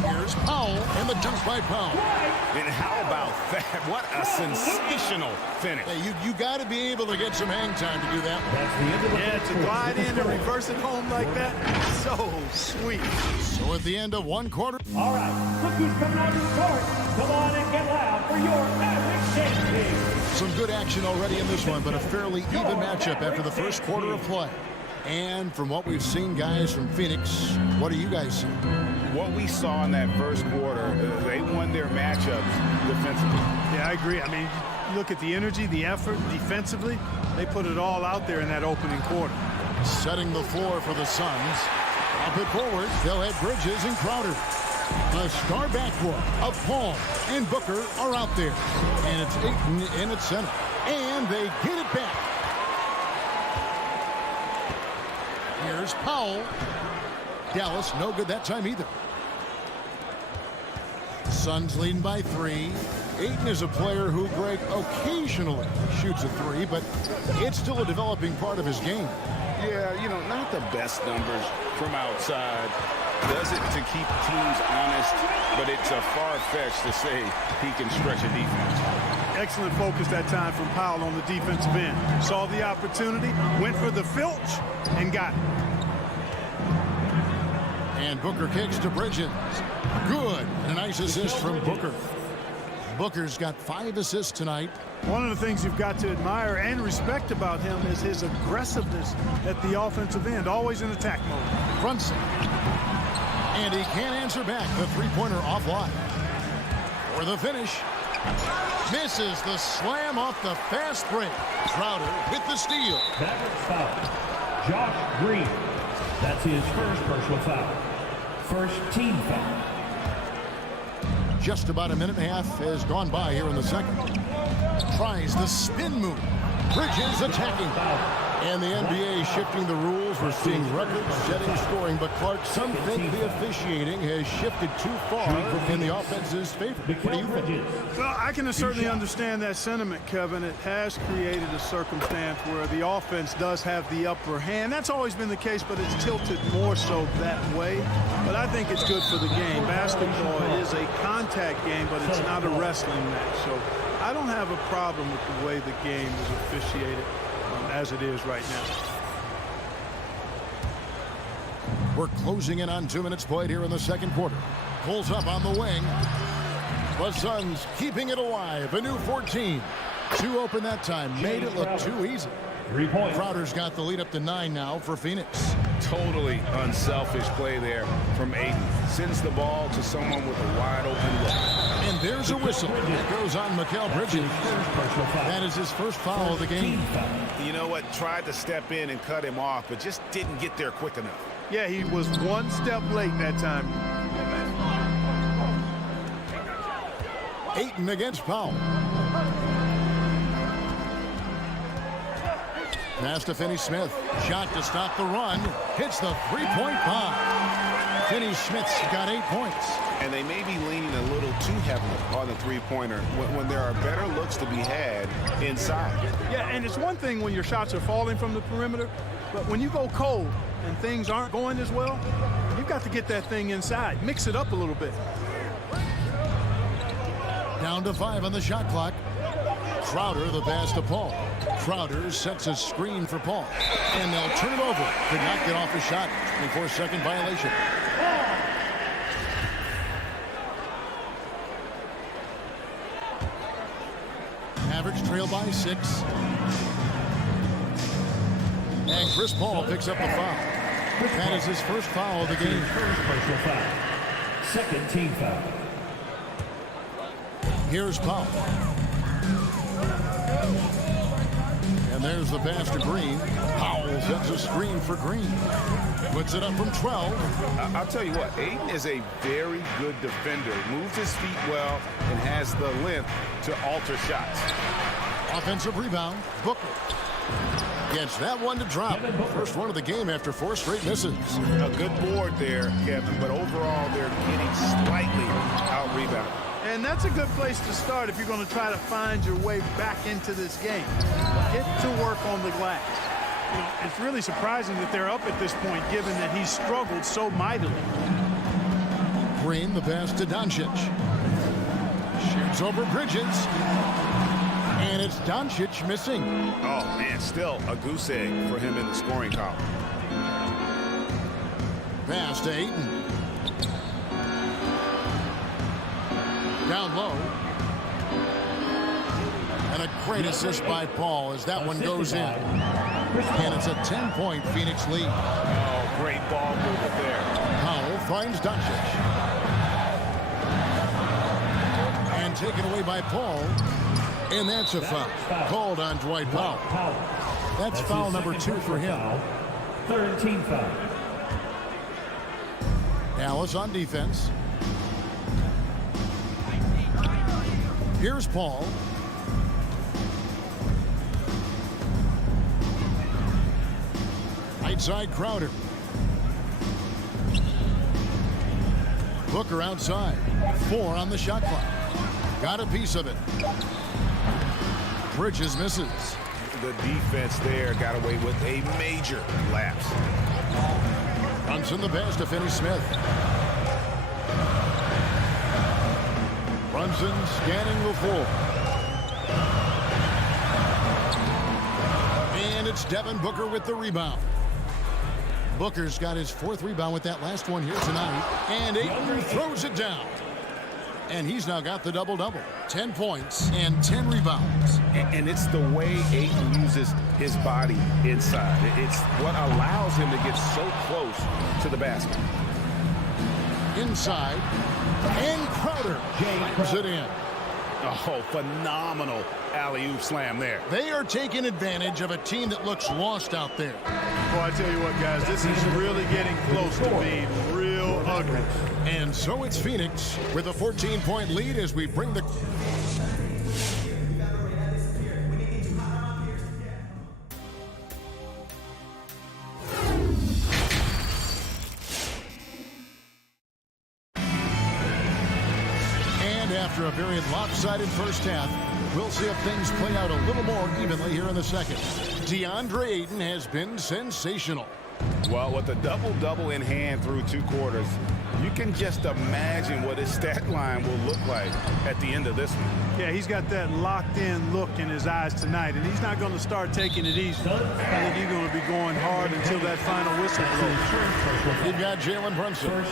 Here's Powell, and the dunk by Powell. And how about that? What a sensational finish. Hey, you got to be able to get some hang time to do that. That's the end of the Yeah, first to quarter. glide in and reverse it home like that, so sweet. So at the end of one quarter, All right, look who's coming on the court. Come on and get loud for your Maverick Champion. some good action already in this one, but a fairly even matchup after the first quarter of play. And from what we've seen, guys, from Phoenix, what do you guys see? What we saw in that first quarter, they won their matchups defensively. Yeah, I agree. I mean, you look at the energy, the effort, defensively, they put it all out there in that opening quarter. Setting the floor for the Suns. Up it forward, they'll have Bridges and Crowder. The star backcourt of Paul and Booker are out there. And it's Ayton in its center. And they get it back. Here's Powell. Dallas, no good that time either. Suns leading by 3. Ayton is a player who, Greg, occasionally shoots a 3, but it's still a developing part of his game. Yeah, you know, not the best numbers from outside. Does it to keep teams honest, but it's a far-fetched to say he can stretch a defense. Excellent focus that time from Powell on the defensive end. Saw the opportunity, went for the filch, and got it. And Booker kicks to Bridges. Good. And a nice assist from Booker. Booker's got 5 assists tonight. One of the things you've got to admire and respect about him is his aggressiveness at the offensive end, always in attack mode. Brunson. And he can't answer back. The three-pointer offline. For the finish. Misses the slam off the fast break. Crowder with the steal. Mavericks foul. Josh Green. That's his first personal foul. First team foul. Just about a minute and a half has gone by here in the second. Tries the spin move. Bridges attacking. And the NBA shifting the rules. We're seeing record-setting scoring, but Clark, some think the officiating has shifted too far in the offense's favor. What do you think? Well, I can certainly understand that sentiment, Kevin. It has created a circumstance where the offense does have the upper hand. That's always been the case, but it's tilted more so that way. But I think it's good for the game. Basketball is a contact game, but it's not a wrestling match. So I don't have a problem with the way the game is officiated as it is right now. We're closing in on 2 minutes played here in the second quarter. Pulls up on the wing. The Suns keeping it alive. A new 14. 2 open that time. Made it look too easy. 3 points. Crowder's got the lead up to 9 now for Phoenix. Totally unselfish play there from Ayton. Sends the ball to someone with a wide open look. And there's a whistle. It goes on Mikal Bridges. That is his first foul of the game. You know what? Tried to step in and cut him off, but just didn't get there quick enough. Yeah, he was one step late that time. Ayton against Powell. Pass to Finney-Smith. Shot to stop the run. Hits the three-point bomb. Finney-Smith's got 8 points. And they may be leaning a little too heavily on the three-pointer when there are better looks to be had inside. Yeah, and it's one thing when your shots are falling from the perimeter, but when you go cold and things aren't going as well, you've got to get that thing inside. Mix it up a little bit. Down to 5 on the shot clock. Crowder the pass to Paul. Crowder sets a screen for Paul. And they'll turn it over. Could not get off the shot. 24-second violation. Mavericks trail by 6. And Chris Paul picks up the foul. That is his first foul of the game. First personal foul. Second team foul. Here's Paul. And there's the pass to Green. Powell sets a screen for Green. Puts it up from 12. I'll tell you what, Ayton is a very good defender. Moves his feet well and has the length to alter shots. Offensive rebound, Booker. Gets that one to drop. First one of the game after 4 straight misses. A good board there, Kevin, but overall they're getting slightly out-rebounded. And that's a good place to start if you're going to try to find your way back into this game. Get to work on the glass. You know, it's really surprising that they're up at this point, given that he's struggled so mightily. Green, the pass to Doncic. Shoots over Bridges. And it's Doncic missing. Oh, man, still a goose egg for him in the scoring column. Pass to Ayton. Down low. And a great assist by Paul as that one goes in. And it's a 10-point Phoenix lead. Oh, great ball movement there. Powell finds Doncic. And taken away by Paul. And that's a foul. Called on Dwight Powell. That's foul number 2 for him. Third team foul. Dallas on defense. Here's Paul. Right side Crowder. Booker outside. 4 on the shot clock. Got a piece of it. Bridges misses. The defense there got away with a major lapse. Brunson the pass to Finney Smith. Brunson scanning the floor. And it's Devin Booker with the rebound. Booker's got his 4th rebound with that last one here tonight. And Ayton throws it down. And he's now got the double-double. 10 points and 10 rebounds. And it's the way Ayton uses his body inside. It's what allows him to get so close to the basket. Inside. And Crowder jams it in. Oh, phenomenal alley-oop slam there. They are taking advantage of a team that looks lost out there. Boy, I tell you what, guys, this is really getting close to being real ugly. And so it's Phoenix with a 14-point lead as we bring the... And after a very lopsided first half, we'll see if things play out a little more evenly here in the second. DeAndre Ayton has been sensational. Well, with a double-double in hand through 2 quarters, you can just imagine what his stat line will look like at the end of this one. Yeah, he's got that locked-in look in his eyes tonight, and he's not going to start taking it easy. I think he's going to be going hard until that final whistle blows. You've got Jalen Brunson.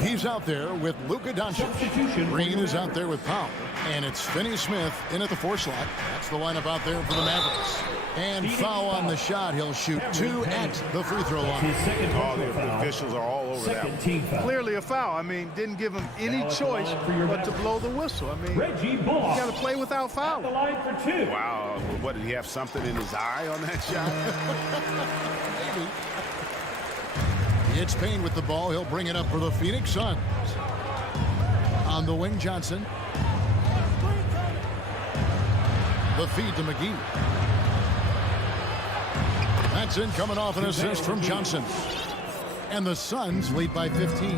He's out there with Luka Doncic. Green is out there with Powell. And it's Finney Smith in at the 4 slot. That's the lineup out there for the Mavericks. And foul on the shot. He'll shoot 2 at the free throw line. All the officials are all over that one. Clearly a foul. I mean, didn't give him any choice but to blow the whistle. I mean, you got to play without foul. Wow. What, did he have something in his eye on that shot? Maybe. It's Payne with the ball. He'll bring it up for the Phoenix Suns. On the wing, Johnson. The feed to McGee. That's in, coming off an assist from Johnson. And the Suns lead by 15.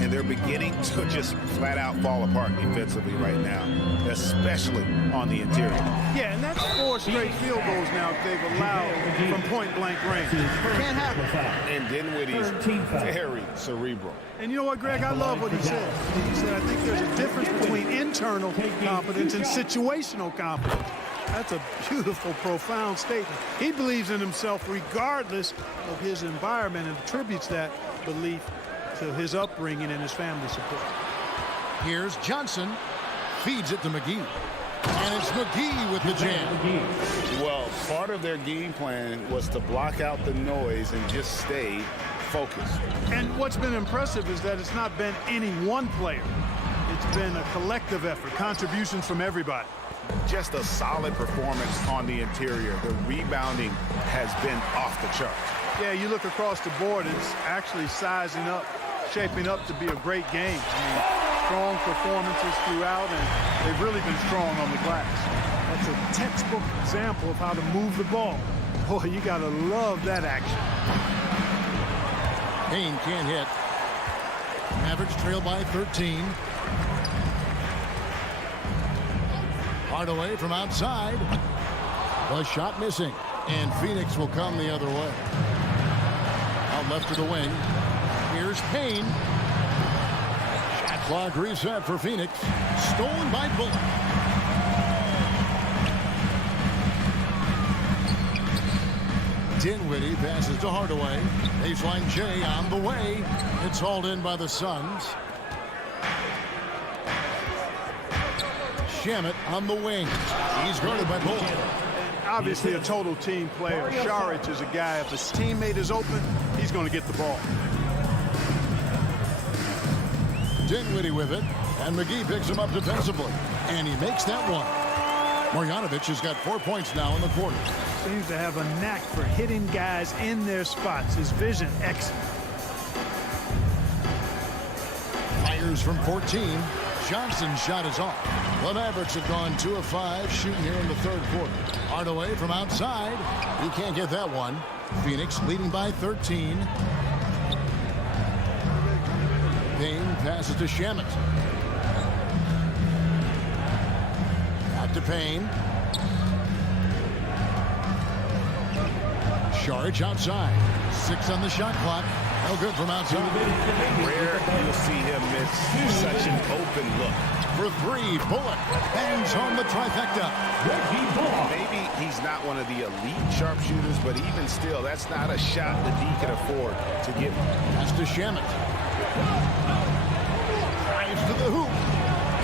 And they're beginning to just flat out fall apart defensively right now, especially on the interior. Yeah, and that's 4 straight field goals now they've allowed from point-blank range. Can't happen. And Dinwiddie's very cerebral. And you know what, Greg? I love what he said. He said, I think there's a difference between internal competence and situational competence. That's a beautiful, profound statement. He believes in himself regardless of his environment and attributes that belief to his upbringing and his family support. Here's Johnson. Feeds it to McGee. And it's McGee with the jam. Well, part of their game plan was to block out the noise and just stay focused. And what's been impressive is that it's not been any one player. It's been a collective effort, contributions from everybody. Just a solid performance on the interior. The rebounding has been off the charts. Yeah, you look across the board, it's actually sizing up, shaping up to be a great game. I mean, strong performances throughout, and they've really been strong on the glass. That's a textbook example of how to move the ball. Boy, you got to love that action. Payne can't hit. Mavericks trail by 13. Hardaway from outside. The shot missing. And Phoenix will come the other way. Out left to the wing. Here's Payne. Shot clock reset for Phoenix. Stolen by Bullock. Dinwiddie passes to Hardaway. Baseline J on the way. It's hauled in by the Suns. Shamet on the wing. He's guarded by Bullock. Obviously a total team player. Saric is a guy, if his teammate is open, he's going to get the ball. Dinwiddie with it, and McGee picks him up defensively, and he makes that one. Marjanovic has got 4 points now in the quarter. Seems to have a knack for hitting guys in their spots. His vision, excellent. Fires from 14. Johnson's shot is off. The Mavericks have gone 2 of 5 shooting here in the third quarter. Hardaway from outside. He can't get that one. Phoenix leading by 13. Payne passes to Shamet. Out to Payne. Saric outside. 6 on the shot clock. No good from outside. Rare you'll see him miss such an open look. For 3, Bullock bangs home the trifecta. Maybe he's not one of the elite sharpshooters, but even still, that's not a shot that he can afford to give. That's to Shamet. Drives to the hoop.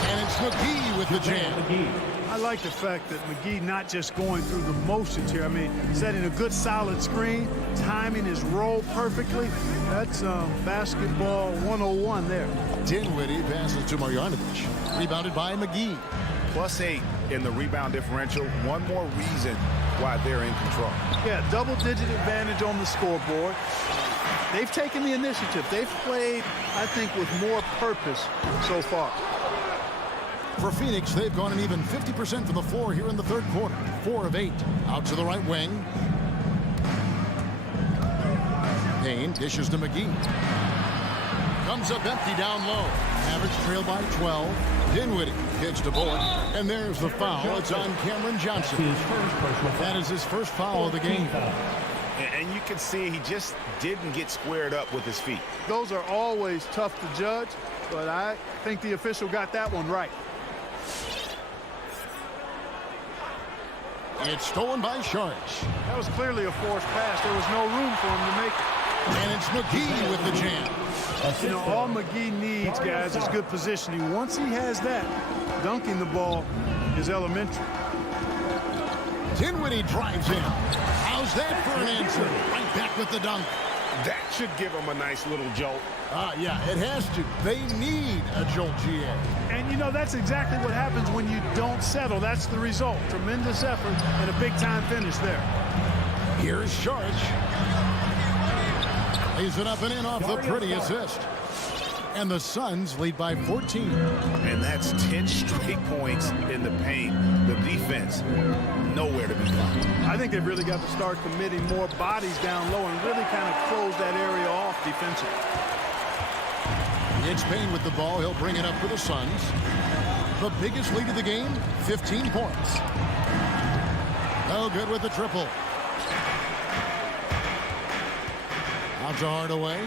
And it's McGee with the jam. I like the fact that McGee not just going through the motions here. I mean, setting a good solid screen, timing his roll perfectly. That's basketball 101 there. Dinwiddie passes to Marjanovic. Rebounded by McGee. +8 in the rebound differential. One more reason why they're in control. Yeah, double-digit advantage on the scoreboard. They've taken the initiative. They've played, I think, with more purpose so far. For Phoenix, they've gone an even 50% from the floor here in the third quarter. 4 of 8. Out to the right wing. Payne dishes to McGee. Comes up empty down low. Mavericks trail by 12. Dinwiddie gets to Bullock. And there's the foul. It's on Cameron Johnson. That is his first foul of the game. And you can see he just didn't get squared up with his feet. Those are always tough to judge, but I think the official got that one right. It's stolen by Saric. That was clearly a forced pass. There was no room for him to make it. And it's McGee with the jam. You know, all McGee needs, guys, is good positioning. Once he has that, dunking the ball is elementary. Dinwiddie drives in. How's that for an answer? Right back with the dunk. That should give him a nice little jolt. Yeah, it has to. They need a jolt, GA. And, you know, that's exactly what happens when you don't settle. That's the result. Tremendous effort and a big-time finish there. Here's Saric. Lays it up and in off the pretty assist. And the Suns lead by 14. And that's 10 straight points in the paint. The defense, nowhere to be found. I think they've really got to start committing more bodies down low and really kind of close that area off defensively. It's Payne with the ball. He'll bring it up for the Suns. The biggest lead of the game, 15 points. No good with the triple. Out to Hardaway.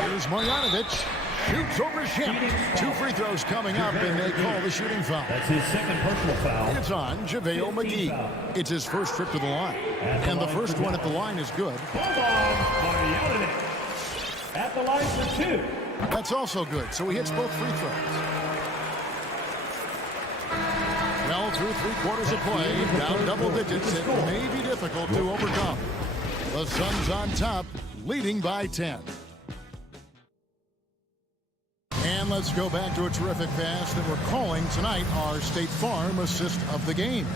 Here's Marjanovic. Shoots over Shamet. 2 free throws coming up, and they call the shooting foul. That's his second personal foul. It's on JaVale McGee. It's his first trip to the line. And the first one at the line is good. At the line for 2. That's also good, so he hits both free throws. Well, through 3/4 of play, down double digits, it may be difficult to overcome. The Suns on top, leading by 10. And let's go back to a terrific pass that we're calling tonight our State Farm assist of the game.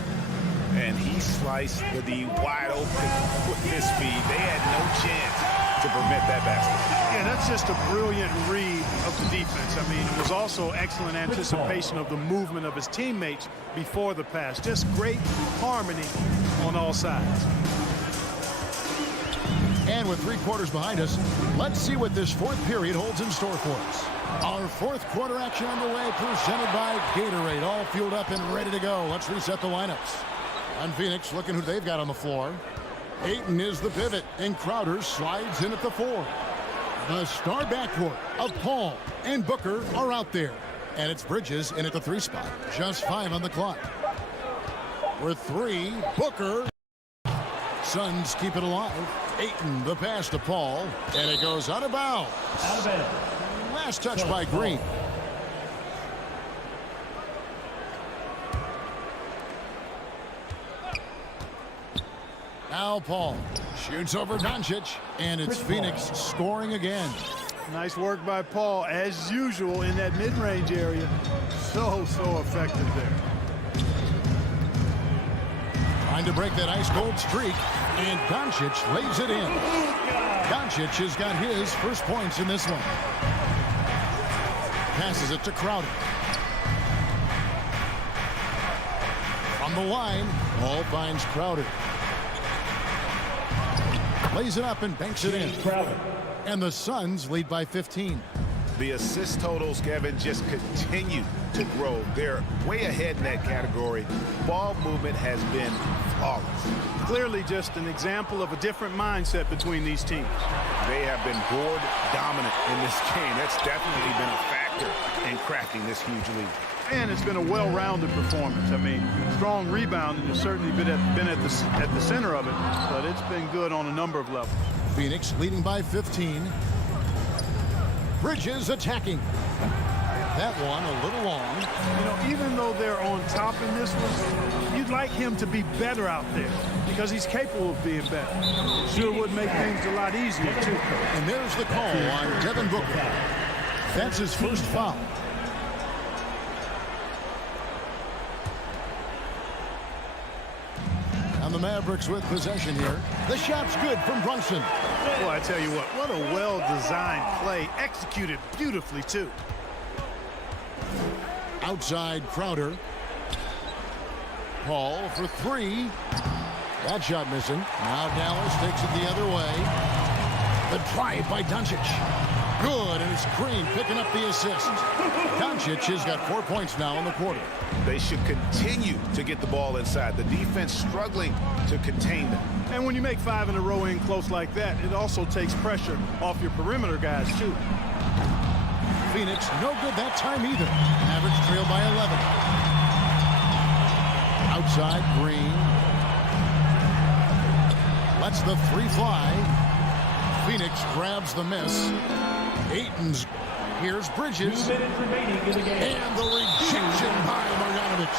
And he sliced the D wide open with his speed. They had no chance to prevent that basket. Yeah, that's just a brilliant read of the defense. I mean, it was also excellent anticipation of the movement of his teammates before the pass. Just great harmony on all sides. And with 3/4 behind us, let's see what this fourth period holds in store for us. Our fourth quarter action underway, presented by Gatorade. All fueled up and ready to go. Let's reset the lineups. On Phoenix, looking who they've got on the floor. Ayton is the pivot, and Crowder slides in at the 4. The star backcourt of Paul and Booker are out there. And it's Bridges in at the 3 spot. Just 5 on the clock. For 3, Booker. Suns keep it alive. Ayton, the pass to Paul, and it goes out of bounds. Out of bounds. Last touch by Green. Now Paul shoots over Doncic, and it's Phoenix scoring again. Nice work by Paul, as usual, in that mid-range area. So effective there. Trying to break that ice-cold streak, and Doncic lays it in. Doncic has got his first points in this one. Passes it to Crowder. On the line, Paul finds Crowder. Lays it up and banks it in. And the Suns lead by 15. The assist totals, Kevin, just continue to grow. They're way ahead in that category. Ball movement has been flawless. Clearly just an example of a different mindset between these teams. They have been board dominant in this game. That's definitely been a factor in cracking this huge lead. And it's been a well-rounded performance. I mean, strong rebounding has certainly been at the center of it, but it's been good on a number of levels. Phoenix leading by 15. Bridges attacking. That one a little long. You know, even though they're on top in this one, you'd like him to be better out there because he's capable of being better. Sure would make things a lot easier, too. And there's the call on Devin Booker. That's his first foul. And the Mavericks with possession here. The shot's good from Brunson. Well, I tell you what a well-designed play, executed beautifully, too. Outside Crowder. Paul for 3. That shot missing. Now Dallas takes it the other way. The drive by Doncic. Good, and it's Green picking up the assist. Doncic has got 4 points now in the quarter. They should continue to get the ball inside. The defense struggling to contain them. And when you make 5 in a row in close like that, it also takes pressure off your perimeter guys, too. Phoenix, no good that time either. Mavericks trail by 11. Outside, Green. Lets the 3 fly. Phoenix grabs the miss. Ayton's. Here's Bridges. 2 minutes remaining in the game. And the rejection by Marjanovic.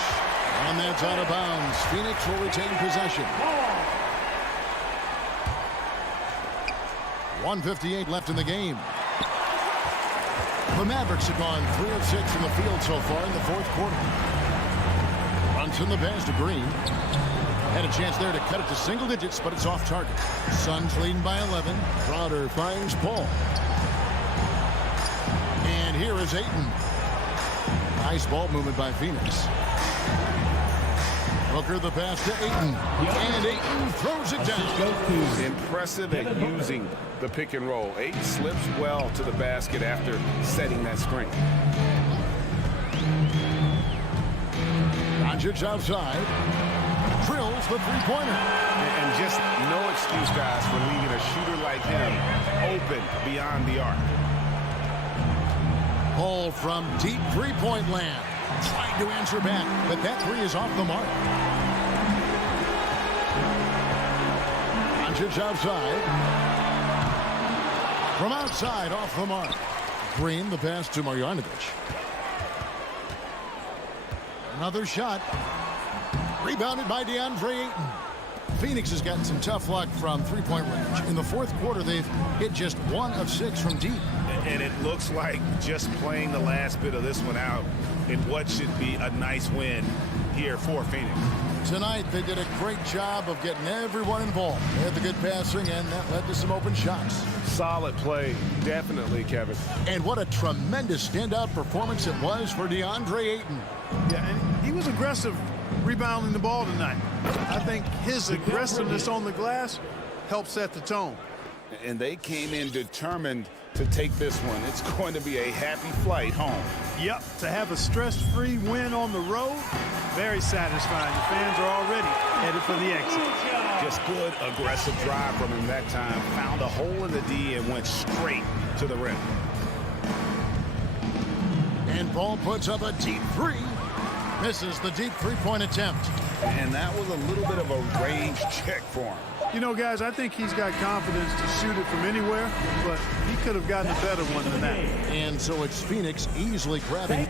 And that's out of bounds. Phoenix will retain possession. 1:58 left in the game. The Mavericks have gone 3 of 6 from the field so far in the fourth quarter. Brunson the pass to Green. Had a chance there to cut it to single digits, but it's off target. Suns leading by 11. Crowder finds Paul. And here is Ayton. Nice ball movement by Phoenix. Booker the pass to Ayton. And Ayton throws it down. Impressive at using the pick and roll. Ayton slips well to the basket after setting that screen. Doncic outside. Drills the three-pointer. And just no excuse, guys, for leaving a shooter like him open beyond the arc. Paul from deep three-point land. Trying to answer back, but that 3 is off the mark. Doncic outside. From outside, off the mark. Green, the pass to Marjanovic. Another shot. Rebounded by DeAndre Ayton. Phoenix has gotten some tough luck from three-point range. In the fourth quarter, they've hit just 1 of 6 from deep. And it looks like just playing the last bit of this one out in what should be a nice win here for Phoenix. Tonight, they did a great job of getting everyone involved. They had the good passing, and that led to some open shots. Solid play, definitely, Kevin. And what a tremendous standout performance it was for DeAndre Ayton. Yeah, and he was aggressive rebounding the ball tonight. I think his aggressiveness on the glass helped set the tone. And they came in determined to take this one. It's going to be a happy flight home. Yep, to have a stress-free win on the road, very satisfying. The fans are already headed for the exit. Just good, aggressive drive from him that time. Found a hole in the D and went straight to the rim. And Paul puts up a deep three. Misses the deep three-point attempt. And that was a little bit of a range check for him. You know, guys, I think he's got confidence to shoot it from anywhere, but he could have gotten a better one than that. And so it's Phoenix easily grabbing.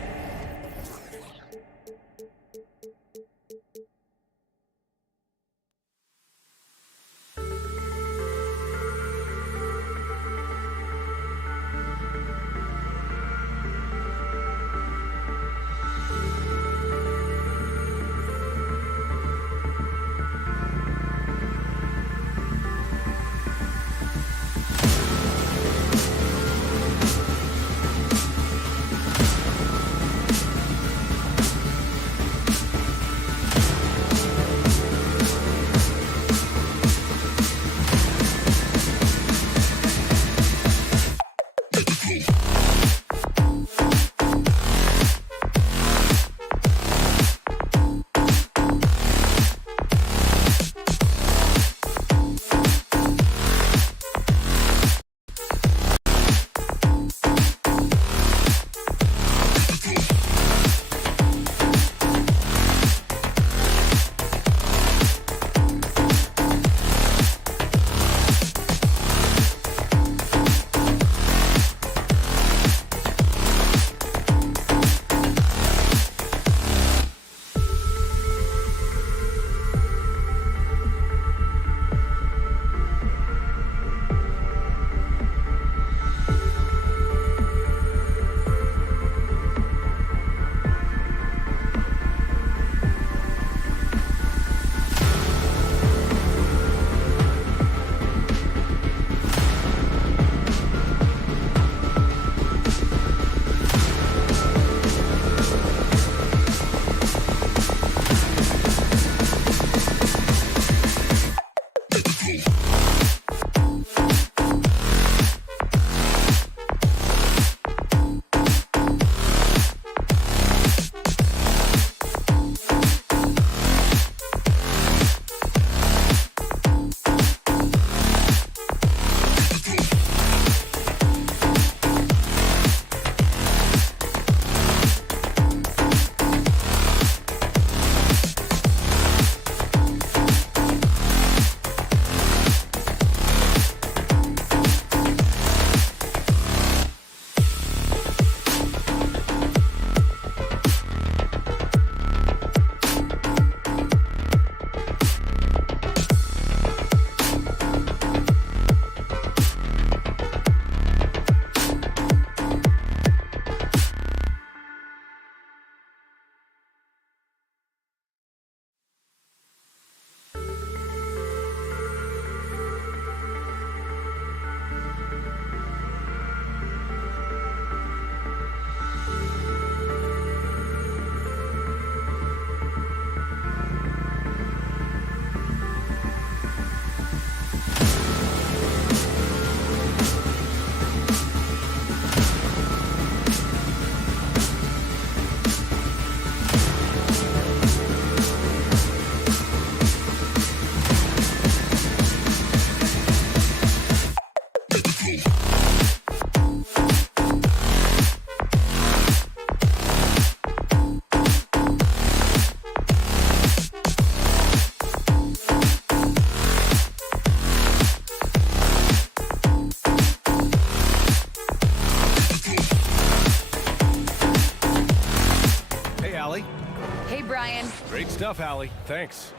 Great stuff, Allie. Thanks.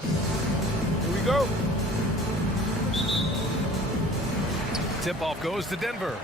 Here we go. Tip-off goes to Denver.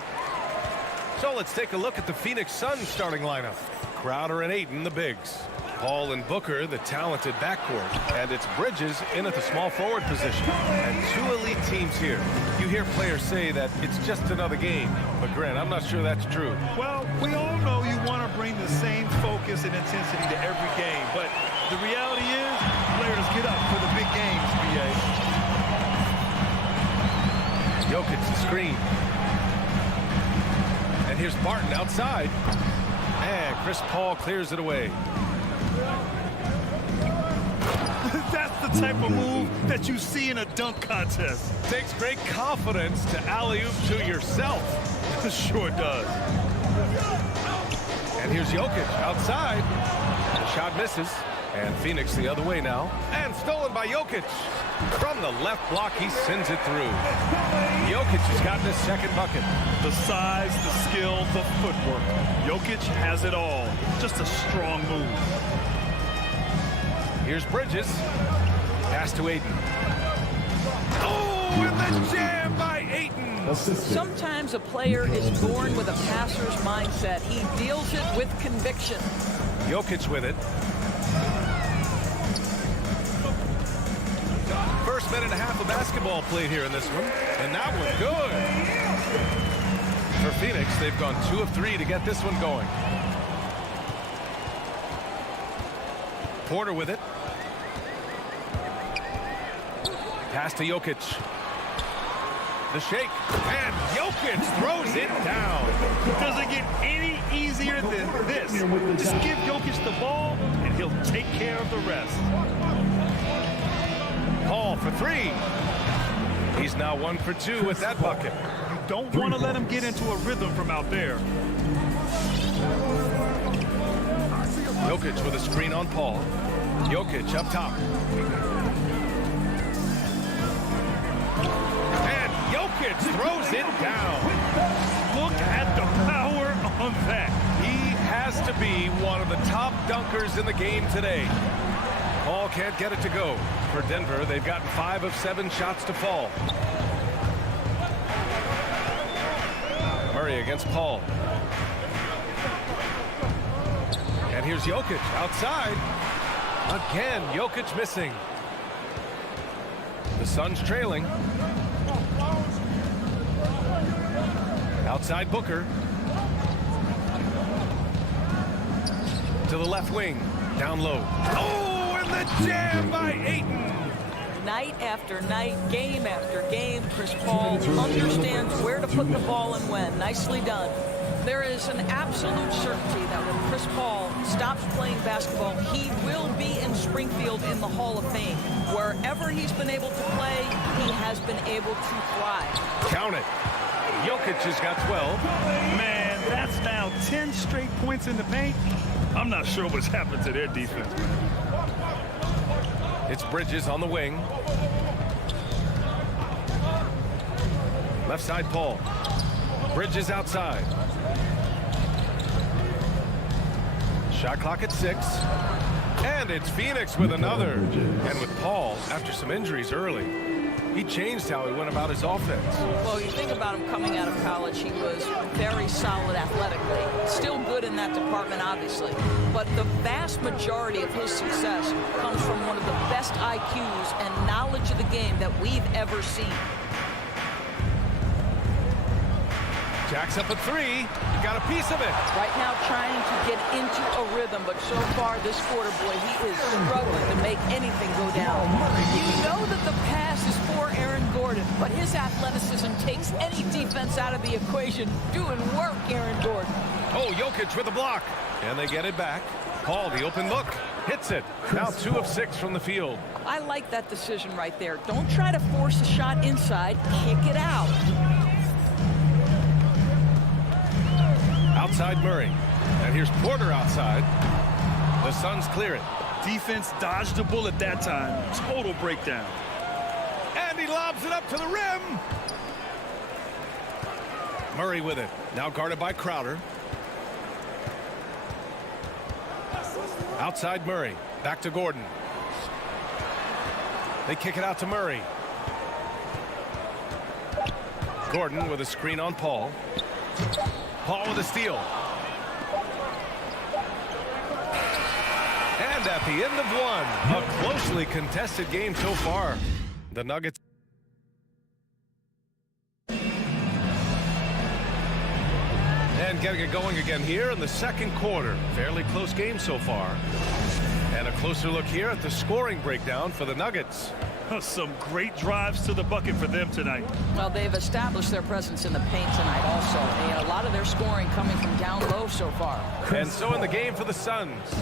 So let's take a look at the Phoenix Suns starting lineup. Crowder and Ayton, the bigs. Paul and Booker, the talented backcourt. And it's Bridges in at the small forward position. And two elite teams here. You hear players say that it's just another game. But Grant, I'm not sure that's true. Well, we all know you want to bring the same focus and intensity to every game. But the reality is, players get up for the big games, B.A. Jokic the screen. And here's Barton outside. And Chris Paul clears it away. That's the type of move that you see in a dunk contest. Takes great confidence to alley-oop to yourself. Sure does. And here's Jokic outside. The shot misses. And Phoenix the other way now. And stolen by Jokic. From the left block, he sends it through. Jokic has gotten his second bucket. The size, the skill, the footwork. Jokic has it all. Just a strong move. Here's Bridges. Pass to Ayton. Oh, and the jam by Ayton. Sometimes a player is born with a passer's mindset. He deals it with conviction. Jokic with it. First minute and a half of basketball played here in this one. And that one good. For Phoenix, they've gone 2 of 3 to get this one going. Porter with it. Pass to Jokic. The shake. And Jokic throws it down. Does it get any easier than this? Just give Jokic the ball, and he'll take care of the rest. Paul for 3. He's now 1 for 2 with that bucket. You don't want to let him get into a rhythm from out there. Jokic with a screen on Paul. Jokic up top. And Jokic throws it down. Look at the power on that. He has to be one of the top dunkers in the game today. Paul can't get it to go. For Denver, they've gotten 5 of 7 shots to fall. Murray against Paul. And here's Jokic outside. Again, Jokic missing. The Suns trailing. Outside Booker. To the left wing. Down low. Oh, and the jam by Ayton. Night after night, game after game, Chris Paul understands where to put the ball and when. Nicely done. There is an absolute certainty that when Chris Paul stops playing basketball, he will be in Springfield in the Hall of Fame. Wherever he's been able to play, he has been able to thrive. Count it. Jokic has got 12. Man, that's now 10 straight points in the paint. I'm not sure what's happened to their defense. It's Bridges on the wing. Left side Paul. Bridges outside. Shot clock at 6. And it's Phoenix with another. And with Paul, after some injuries early, he changed how he went about his offense. Well, you think about him coming out of college, he was very solid athletically. Still good in that department, obviously. But the vast majority of his success comes from one of the best IQs and knowledge of the game that we've ever seen. Jack's up at 3. He got a piece of it. Right now trying to get into a rhythm, but so far this quarter, boy, he is struggling to make anything go down. You know that the pass is for Aaron Gordon, but his athleticism takes any defense out of the equation. Doing work, Aaron Gordon. Oh, Jokic with a block. And they get it back. Paul, the open look. Hits it. Now 2 of 6 from the field. I like that decision right there. Don't try to force a shot inside. Kick it out. Outside Murray. And here's Porter outside. The Suns clear it. Defense dodged the bullet that time. Total breakdown. And he lobs it up to the rim. Murray with it. Now guarded by Crowder. Outside Murray. Back to Gordon. They kick it out to Murray. Gordon with a screen on Paul. Paul with a steal. And at the end of one, a closely contested game so far. The Nuggets. And getting it going again here in the second quarter. Fairly close game so far. And a closer look here at the scoring breakdown for the Nuggets. Some great drives to the bucket for them tonight. Well, they've established their presence in the paint tonight also. A lot of their scoring coming from down low so far. And so in the game for the Suns,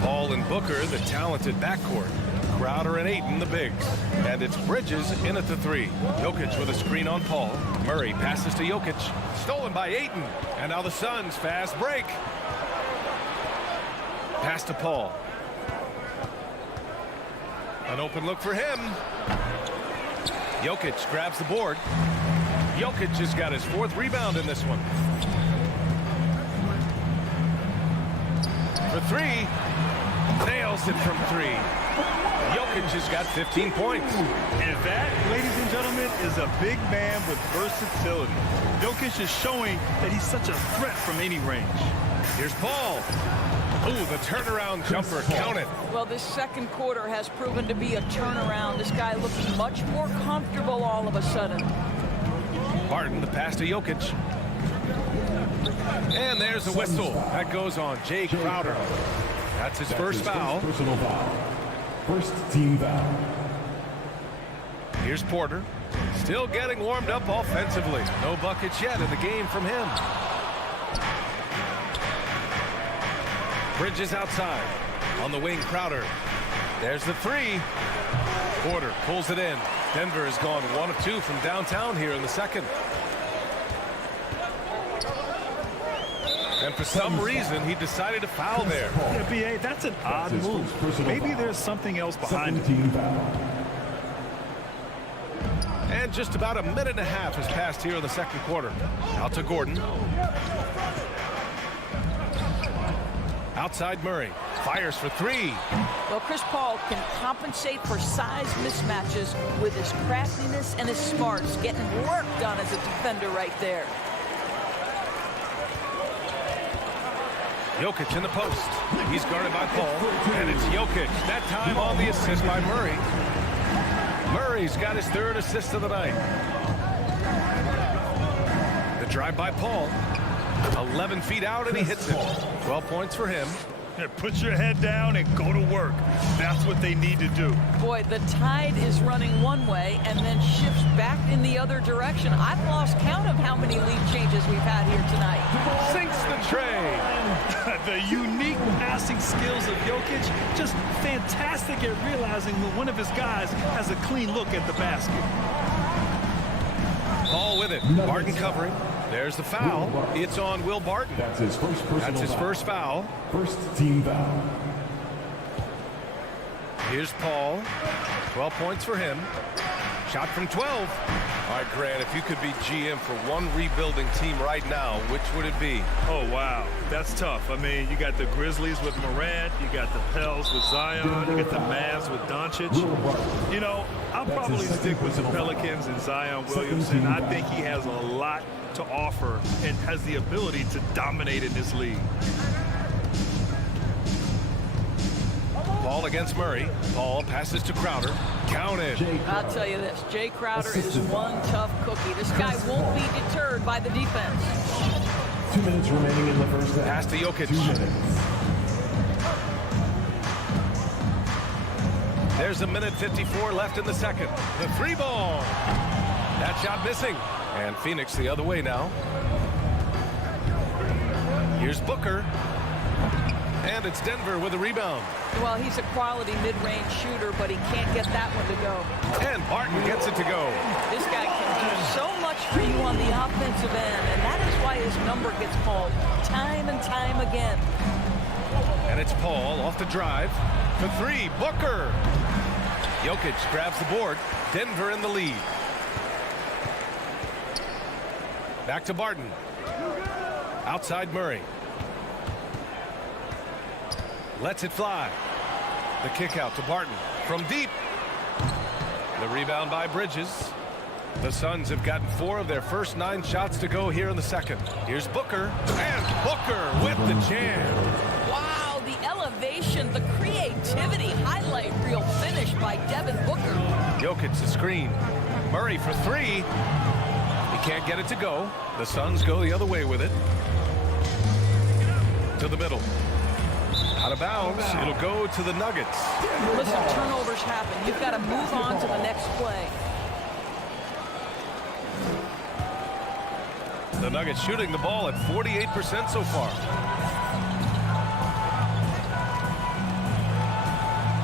Paul and Booker, the talented backcourt. Crowder and Ayton, the bigs. And it's Bridges in at the three. Jokic with a screen on Paul. Murray passes to Jokic. Stolen by Ayton. And now the Suns fast break. Pass to Paul. An open look for him. Jokic grabs the board. Jokic has got his 4th rebound in this one. For 3. Nails it from 3. Jokic has got 15 points. And that, ladies and gentlemen, is a big man with versatility. Jokic is showing that he's such a threat from any range. Here's Paul. Ooh, the turnaround jumper, count it. Well, this second quarter has proven to be a turnaround. This guy looking much more comfortable all of a sudden. Barton, the pass to Jokic. And there's the whistle. That goes on Jay Crowder. That's his first foul. Personal foul. First team foul. Here's Porter. Still getting warmed up offensively. No buckets yet in the game from him. Bridges outside. On the wing, Crowder. There's the 3. Porter pulls it in. Denver has gone 1 of 2 from downtown here in the second. And for some reason, he decided to foul there. Yeah, B.A., that's an odd move. Maybe there's something else behind it. And just about a minute and a half has passed here in the second quarter. Out to Gordon. Outside Murray. Fires for 3. Well, Chris Paul can compensate for size mismatches with his craftiness and his smarts. Getting work done as a defender right there. Jokic in the post. He's guarded by Paul. And it's Jokic. That time on the assist by Murray. Murray's got his 3rd assist of the night. The drive by Paul. 11 feet out and he hits it. 12 points for him. Yeah, put your head down and go to work. That's what they need to do. Boy, the tide is running one way and then shifts back in the other direction. I've lost count of how many lead changes we've had here tonight. Sinks the tray. The unique passing skills of Jokic, just fantastic at realizing when one of his guys has a clean look at the basket. Paul with it. Barton covering. There's the foul. It's on Will Barton. That's his first personal That's his foul. first foul. First team foul. Here's Paul. 12 points for him. Shot from 12. All right, Grant, if you could be GM for one rebuilding team right now, which would it be? Oh, wow. That's tough. I mean, you got the Grizzlies with Morant. You got the Pels with Zion. You got the Mavs with Doncic. You know, I'll probably stick with the Pelicans and Zion Williamson. I think he has a lot to offer and has the ability to dominate in this league. Paul against Murray. Paul passes to Crowder. Counted. I'll tell you this, Jay Crowder is one tough cookie. This guy won't be deterred by the defense. 2 minutes remaining in the first half. Pass to Jokic. 2 minutes. There's a minute 54 left in the second. The 3 ball. That shot missing. And Phoenix the other way now. Here's Booker. And it's Denver with a rebound. Well, he's a quality mid-range shooter, but he can't get that one to go. And Barton gets it to go. This guy can do so much for you on the offensive end, and that is why his number gets called time and time again. And it's Paul off the drive. For 3, Booker. Jokic grabs the board. Denver in the lead. Back to Barton. Outside Murray. Lets it fly. The kick out to Barton from deep. The rebound by Bridges. The Suns have gotten 4 of their first 9 shots to go here in the second. Here's Booker, and Booker with the jam. Wow, the elevation, the creativity, highlight reel finish by Devin Booker. Jokic the screen. Murray for 3. He can't get it to go. The Suns go the other way with it. To the middle. Out of bounds. It'll go to the Nuggets. Listen, turnovers happen. You've got to move on to the next play. The Nuggets shooting the ball at 48% so far.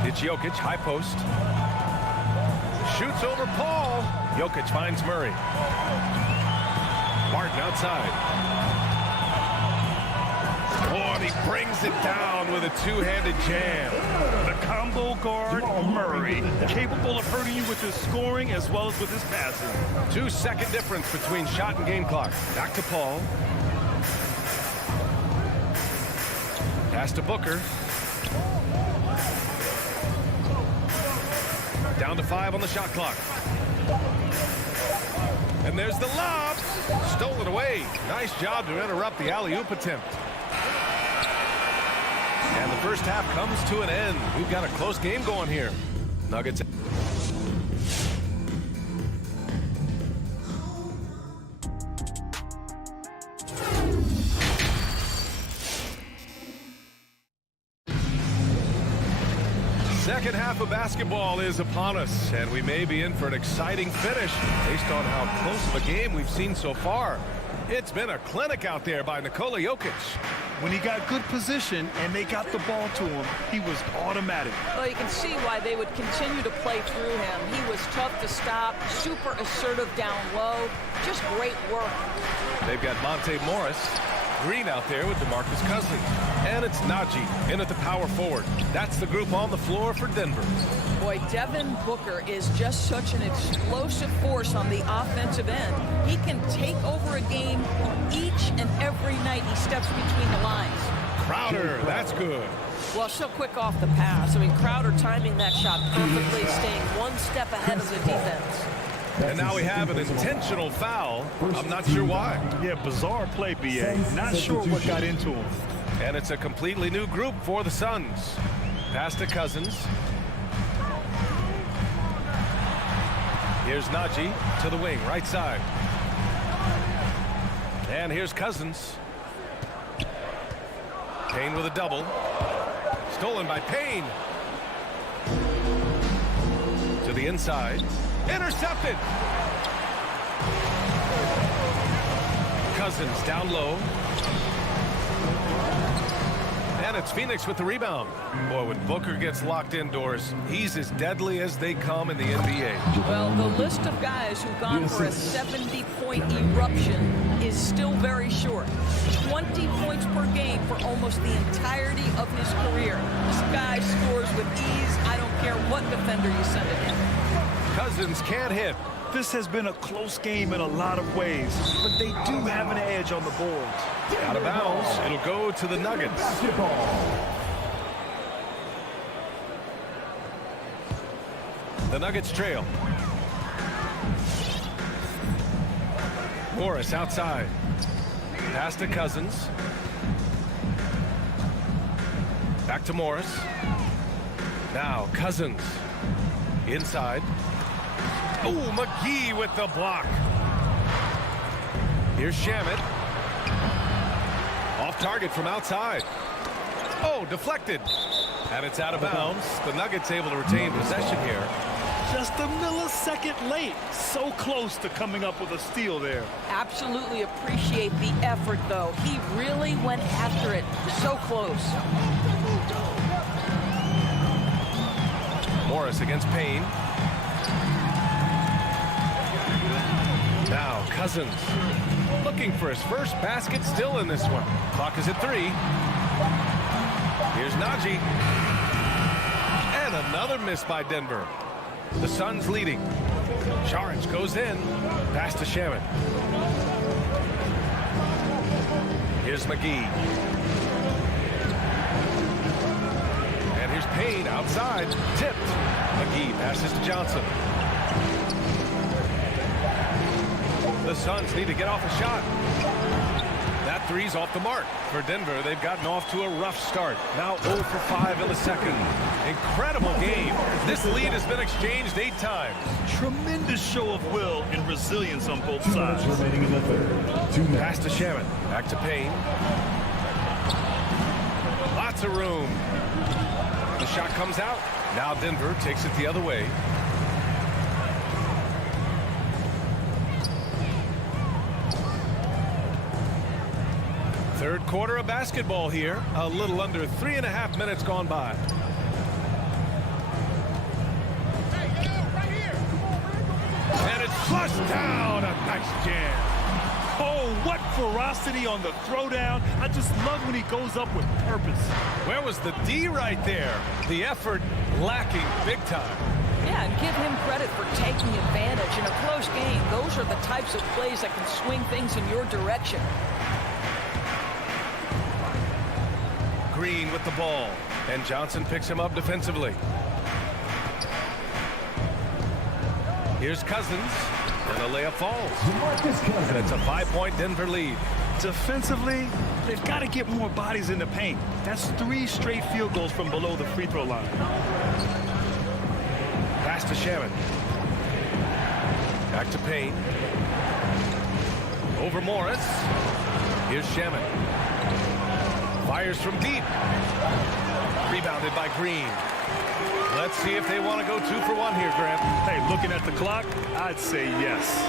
It's Jokic, high post. Shoots over Paul. Jokic finds Murray. Martin outside. Oh, and he brings it down with a two-handed jam. The combo guard, Murray, capable of hurting you with his scoring as well as with his passing. 2-second difference between shot and game clock. Back to Paul. Pass to Booker. Down to 5 on the shot clock. And there's the lob. Stolen away. Nice job to interrupt the alley-oop attempt. And the first half comes to an end. We've got a close game going here. Nuggets. Second half of basketball is upon us, and we may be in for an exciting finish based on how close of a game we've seen so far. It's been a clinic out there by Nikola Jokic. When he got good position and they got the ball to him, he was automatic. Well, you can see why they would continue to play through him. He was tough to stop, super assertive down low. Just great work. They've got Monte Morris. Green out there with DeMarcus Cousins. And it's Najee in at the power forward. That's the group on the floor for Denver. Boy, Devin Booker is just such an explosive force on the offensive end. He can take over a game each and every night he steps between the lines. Crowder, that's good. Well, so quick off the pass. I mean, Crowder timing that shot perfectly, staying one step ahead of the defense. And now we have an intentional foul. I'm not sure why. Yeah, bizarre play, B.A. Not sure what got into him. And it's a completely new group for the Suns. Pass to Cousins. Here's Najee to the wing, right side. And here's Cousins. Payne with a double. Stolen by Payne. To the inside. Intercepted. Cousins down low. And it's Phoenix with the rebound. Boy, when Booker gets locked indoors, he's as deadly as they come in the NBA. Well, the list of guys who've gone for a 70-point eruption is still very short. 20 points per game for almost the entirety of his career. This guy scores with ease. I don't care what defender you send it in. Cousins can't hit. This has been a close game in a lot of ways, but they do have an edge on the boards. Out of bounds. It'll go to the Nuggets. The Nuggets trail. Morris outside. Pass to Cousins. Back to Morris. Now Cousins. Inside. Oh, McGee with the block. Here's Shamet. Off target from outside. Oh, deflected. And it's out of bounds. The Nuggets able to retain possession here. Just a millisecond late. So close to coming up with a steal there. Absolutely appreciate the effort, though. He really went after it. So close. Morris against Payne. Now Cousins looking for his first basket, still in this one. Clock is at 3. Here's Najee. And another miss by Denver. The Suns leading. Saric goes in. Pass to Shamet. Here's McGee. And here's Payne out. outside, tipped. McGee passes to Johnson. The Suns need to get off a shot. That three's off the mark. For Denver, they've gotten off to a rough start. Now 0 for 5 in the second. Incredible game. This lead has been exchanged 8 times. Tremendous show of will and resilience on both sides. Remaining in the third. 2 minutes. Pass to Shaman. Back to Payne. Lots of room. The shot comes out. Now Denver takes it the other way. Third quarter of basketball here. A little under 3.5 minutes gone by. And it's flushed down. A nice jam. Oh, what ferocity on the throwdown. I just love when he goes up with purpose. Where was the D right there? The effort lacking big time. Yeah, and give him credit for taking advantage. In a close game, those are the types of plays that can swing things in your direction. Green with the ball, and Johnson picks him up defensively. Here's Cousins, and the layup falls. And it's a 5-point Denver lead. Defensively, they've got to get more bodies in the paint. That's 3 straight field goals from below the free throw line. Pass to Shaman. Back to Payne. Over Morris. Here's Shaman. Fires from deep. Rebounded by Green. Let's see if they want to go 2 for 1 here, Grant. Hey, looking at the clock, I'd say yes.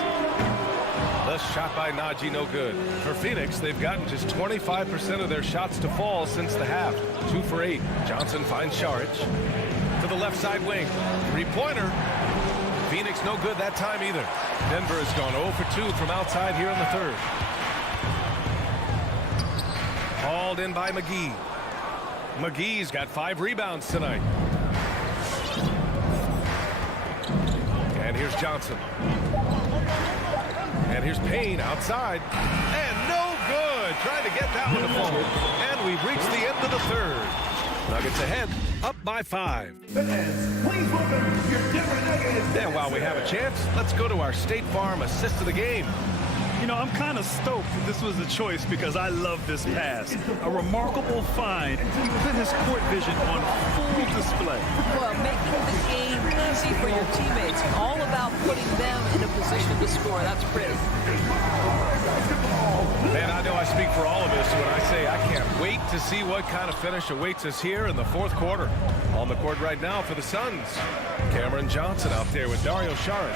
The shot by Najee, no good. For Phoenix, they've gotten just 25% of their shots to fall since the half. 2 for 8. Johnson finds Saric to the left side wing. 3-pointer. Phoenix no good that time either. Denver has gone 0 for 2 from outside here in the third. Hauled in by McGee. McGee's got 5 rebounds tonight. And here's Johnson. And here's Payne outside. And no good. Trying to get that one to fall. And we've reached the end of the third. Nuggets ahead, up by 5. Fans, please welcome your Denver Nuggets. And while we have a chance, let's go to our State Farm assist of the game. You know, I'm kind of stoked that this was a choice because I love this pass. A remarkable find. Put his court vision on full display. Well, making the game easy for your teammates. All about putting them in a position to score. That's pretty. Man, I know I speak for all of us when I say I can't wait to see what kind of finish awaits us here in the fourth quarter. On the court right now for the Suns. Cameron Johnson out there with Dario Saric.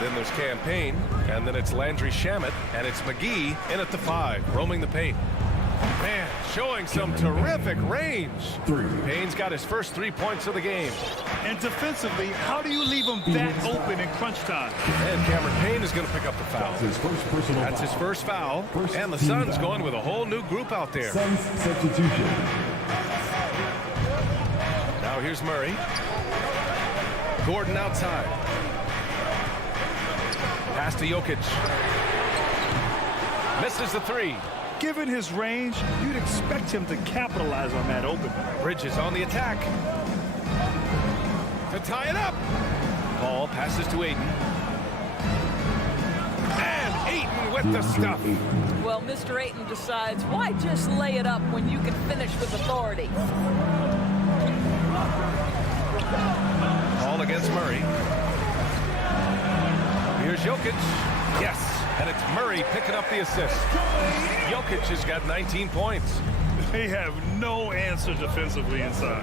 Then there's Cam Payne, and then it's Landry Shamet, and it's McGee in at the 5, roaming the paint. Man, showing some terrific range. Payne's got his first 3 points of the game. And defensively, how do you leave him that open in crunch time? And Cameron Payne is going to pick up the foul. That's his first foul. And the Suns going with a whole new group out there. Suns substitution. Now here's Murray. Gordon outside. Pass to Jokic. Misses the 3. Given his range, you'd expect him to capitalize on that open. Bridges on the attack. To tie it up. Ball passes to Ayton. And Ayton with the stuff. Well, Mr. Ayton decides, why just lay it up when you can finish with authority? Ball against Murray. Here's Jokic. Yes. And it's Murray picking up the assist. Jokic has got 19 points. They have no answer defensively inside.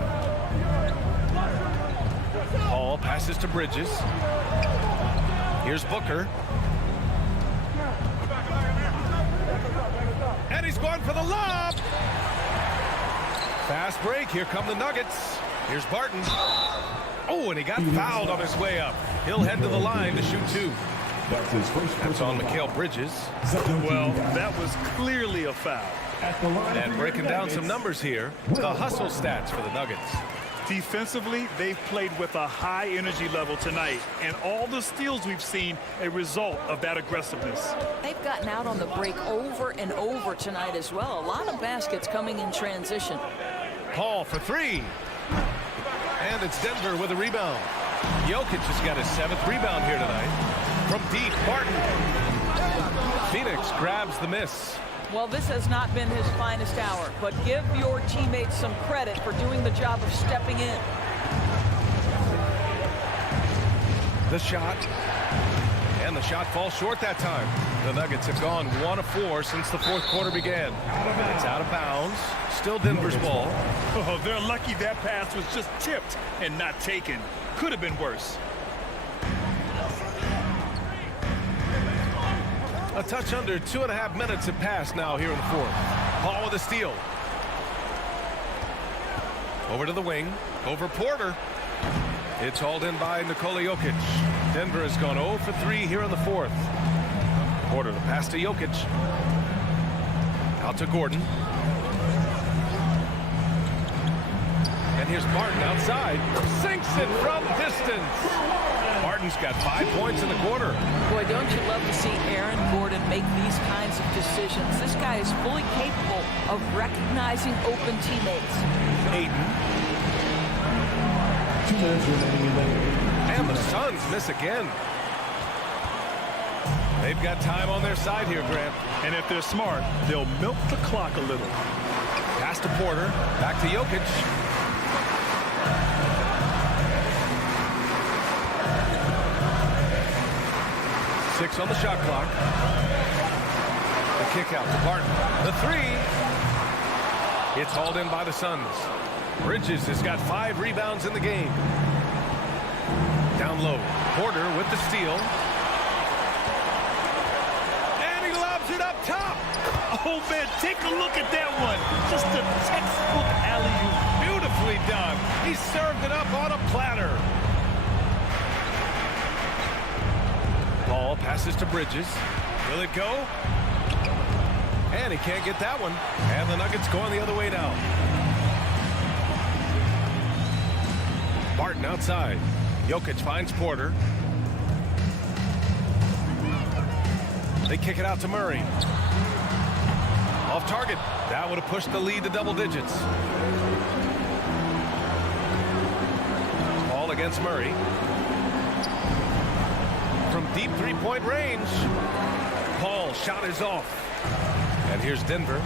Hall passes to Bridges. Here's Booker. And he's going for the lob. Fast break. Here come the Nuggets. Here's Barton. Oh, and he got fouled on his way up. He'll head to the line to shoot 2. That's on Mikal Bridges. Well, that was clearly a foul. And breaking down some numbers here, the hustle stats for the Nuggets. Defensively, they've played with a high energy level tonight, and all the steals we've seen a result of that aggressiveness. They've gotten out on the break over and over tonight as well. A lot of baskets coming in transition. Paul for 3. And it's Denver with a rebound. Jokic has got his 7th rebound here tonight. From deep, Barton. Phoenix grabs the miss. Well, this has not been his finest hour, but give your teammates some credit for doing the job of stepping in. The shot. And the shot falls short that time. The Nuggets have gone 1 of 4 since the 4th quarter began. It's out of bounds. Still Denver's ball. Oh, they're lucky that pass was just tipped and not taken. Could have been worse. A touch under 2.5 minutes have passed now here in the 4th. Paul with a steal. Over to the wing. Over Porter. It's hauled in by Nikola Jokic. Denver has gone 0 for 3 here in the 4th. Porter the pass to Jokic. Out to Gordon. And here's Barton outside. Sinks it from distance. Barton's got 5 points in the quarter. Boy, don't you love to see Aaron Gordon make these kinds of decisions. This guy is fully capable of recognizing open teammates. Ayton. 2 minutes remaining in the And the Suns miss again. They've got time on their side here, Grant. And if they're smart, they'll milk the clock a little. Pass to Porter. Back to Jokic. Six on the shot clock. The kick out to Barton. The 3. It's hauled in by the Suns. Bridges has got 5 rebounds in the game. Down low. Porter with the steal. And he lobs it up top. Oh, man, take a look at that one. Just a textbook alley-oop. Beautifully done. He served it up on a platter. Ball passes to Bridges. Will it go? And he can't get that one. And the Nuggets going the other way now. Barton outside. Jokic finds Porter. They kick it out to Murray. Off target. That would have pushed the lead to double digits. Ball against Murray. From deep three-point range. Paul's shot is off. And here's Denver.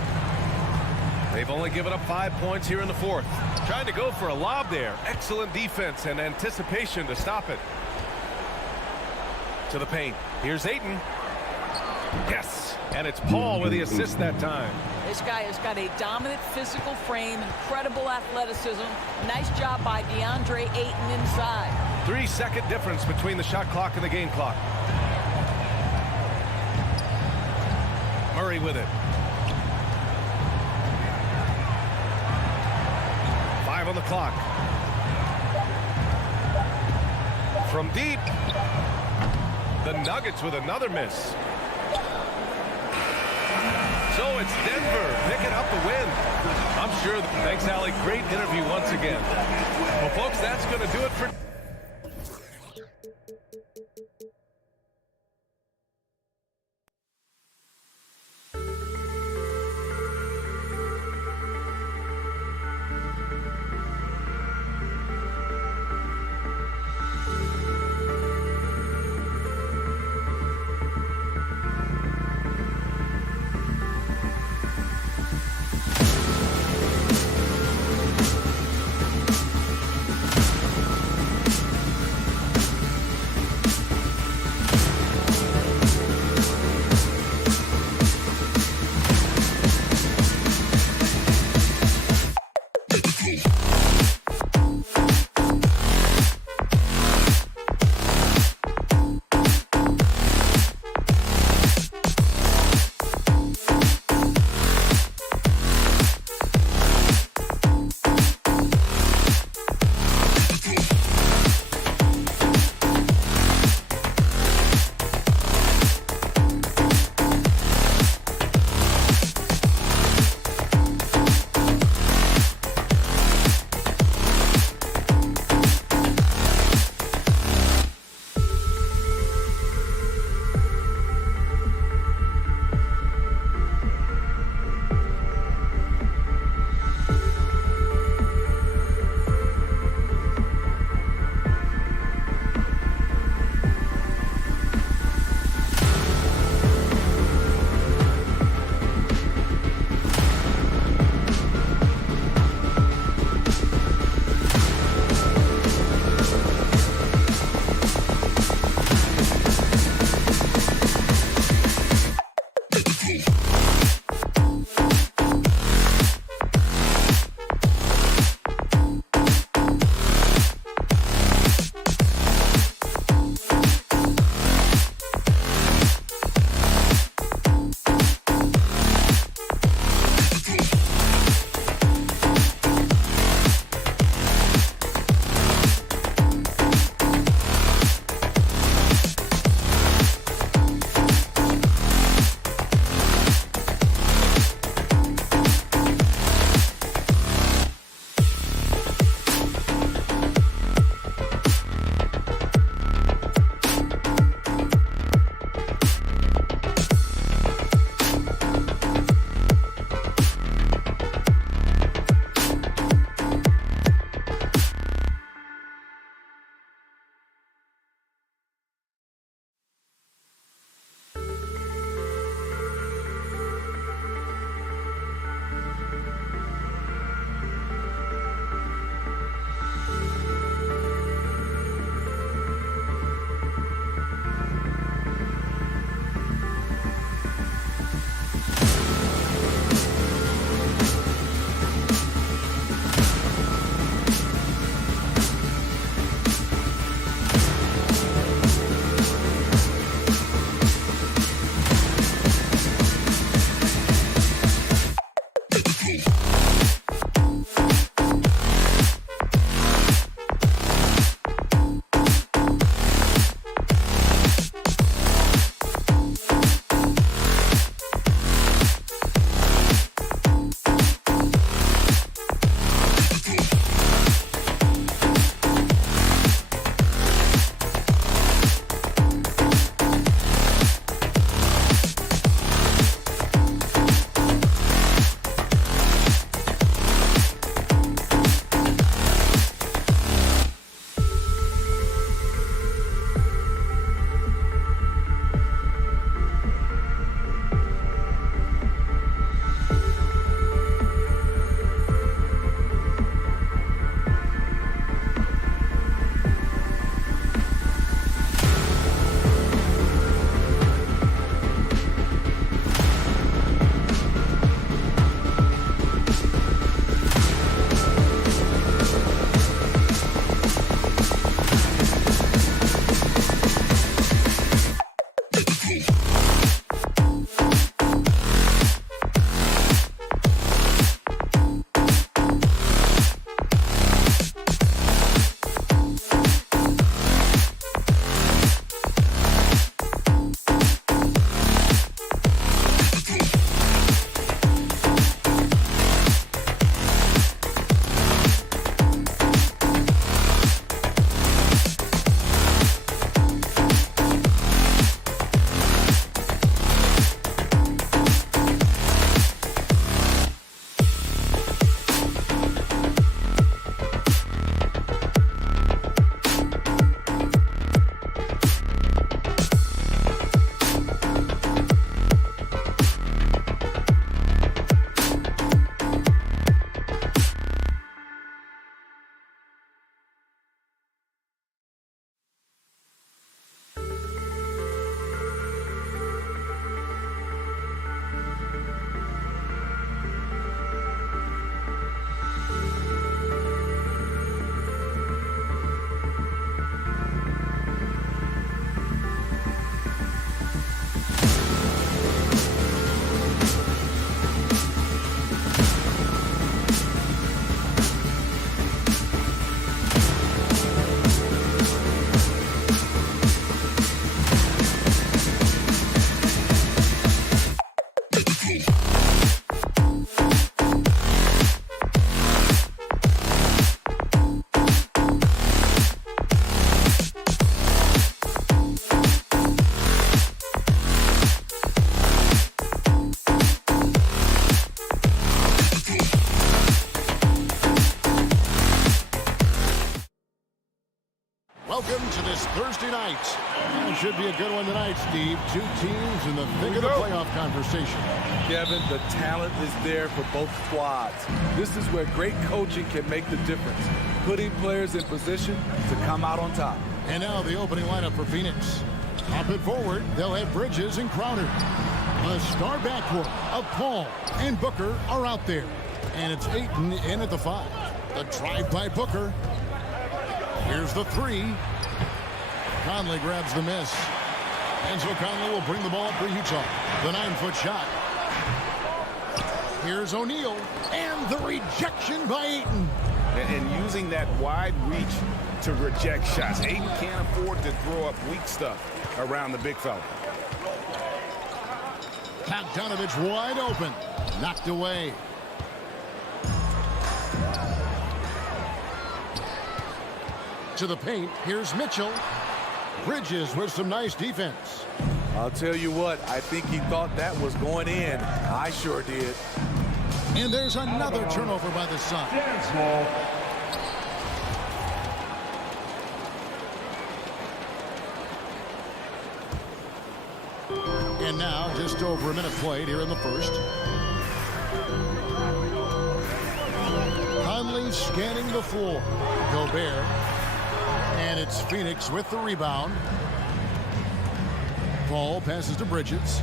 They've only given up 5 points here in the 4th. Trying to go for a lob there. Excellent defense and anticipation to stop it. To the paint. Here's Ayton. Yes. And it's Paul with the assist that time. This guy has got a dominant physical frame, incredible athleticism. Nice job by DeAndre Ayton inside. 3-second difference between the shot clock and the game clock. Murray with it. 5 on the clock. From deep. The Nuggets with another miss. So it's Denver picking up the win. I'm sure. Thanks, Allie. Great interview once again. Well, folks, that's going to do it for... Thursday night. It should be a good one tonight, Steve. Two teams in the thick of the playoff conversation. Kevin, the talent is there for both squads. This is where great coaching can make the difference, putting players in position to come out on top. And now the opening lineup for Phoenix. Up and forward, they'll have Bridges and Crowder. The star backcourt of Paul and Booker are out there. And it's Ayton in at the 5. The drive by Booker. Here's the 3. Conley grabs the miss. And so Conley will bring the ball up for Utah. The 9-foot shot. Here's O'Neal. And the rejection by Ayton. And using that wide reach to reject shots. Ayton can't afford to throw up weak stuff around the big fella. Bogdanovich wide open. Knocked away. To the paint. Here's Mitchell. Bridges with some nice defense. I'll tell you what, I think he thought that was going in. I sure did. And there's another turnover by the Suns. And now just over a minute played here in the first. Conley scanning the floor. Gobert. And it's Phoenix with the rebound. Paul passes to Bridges.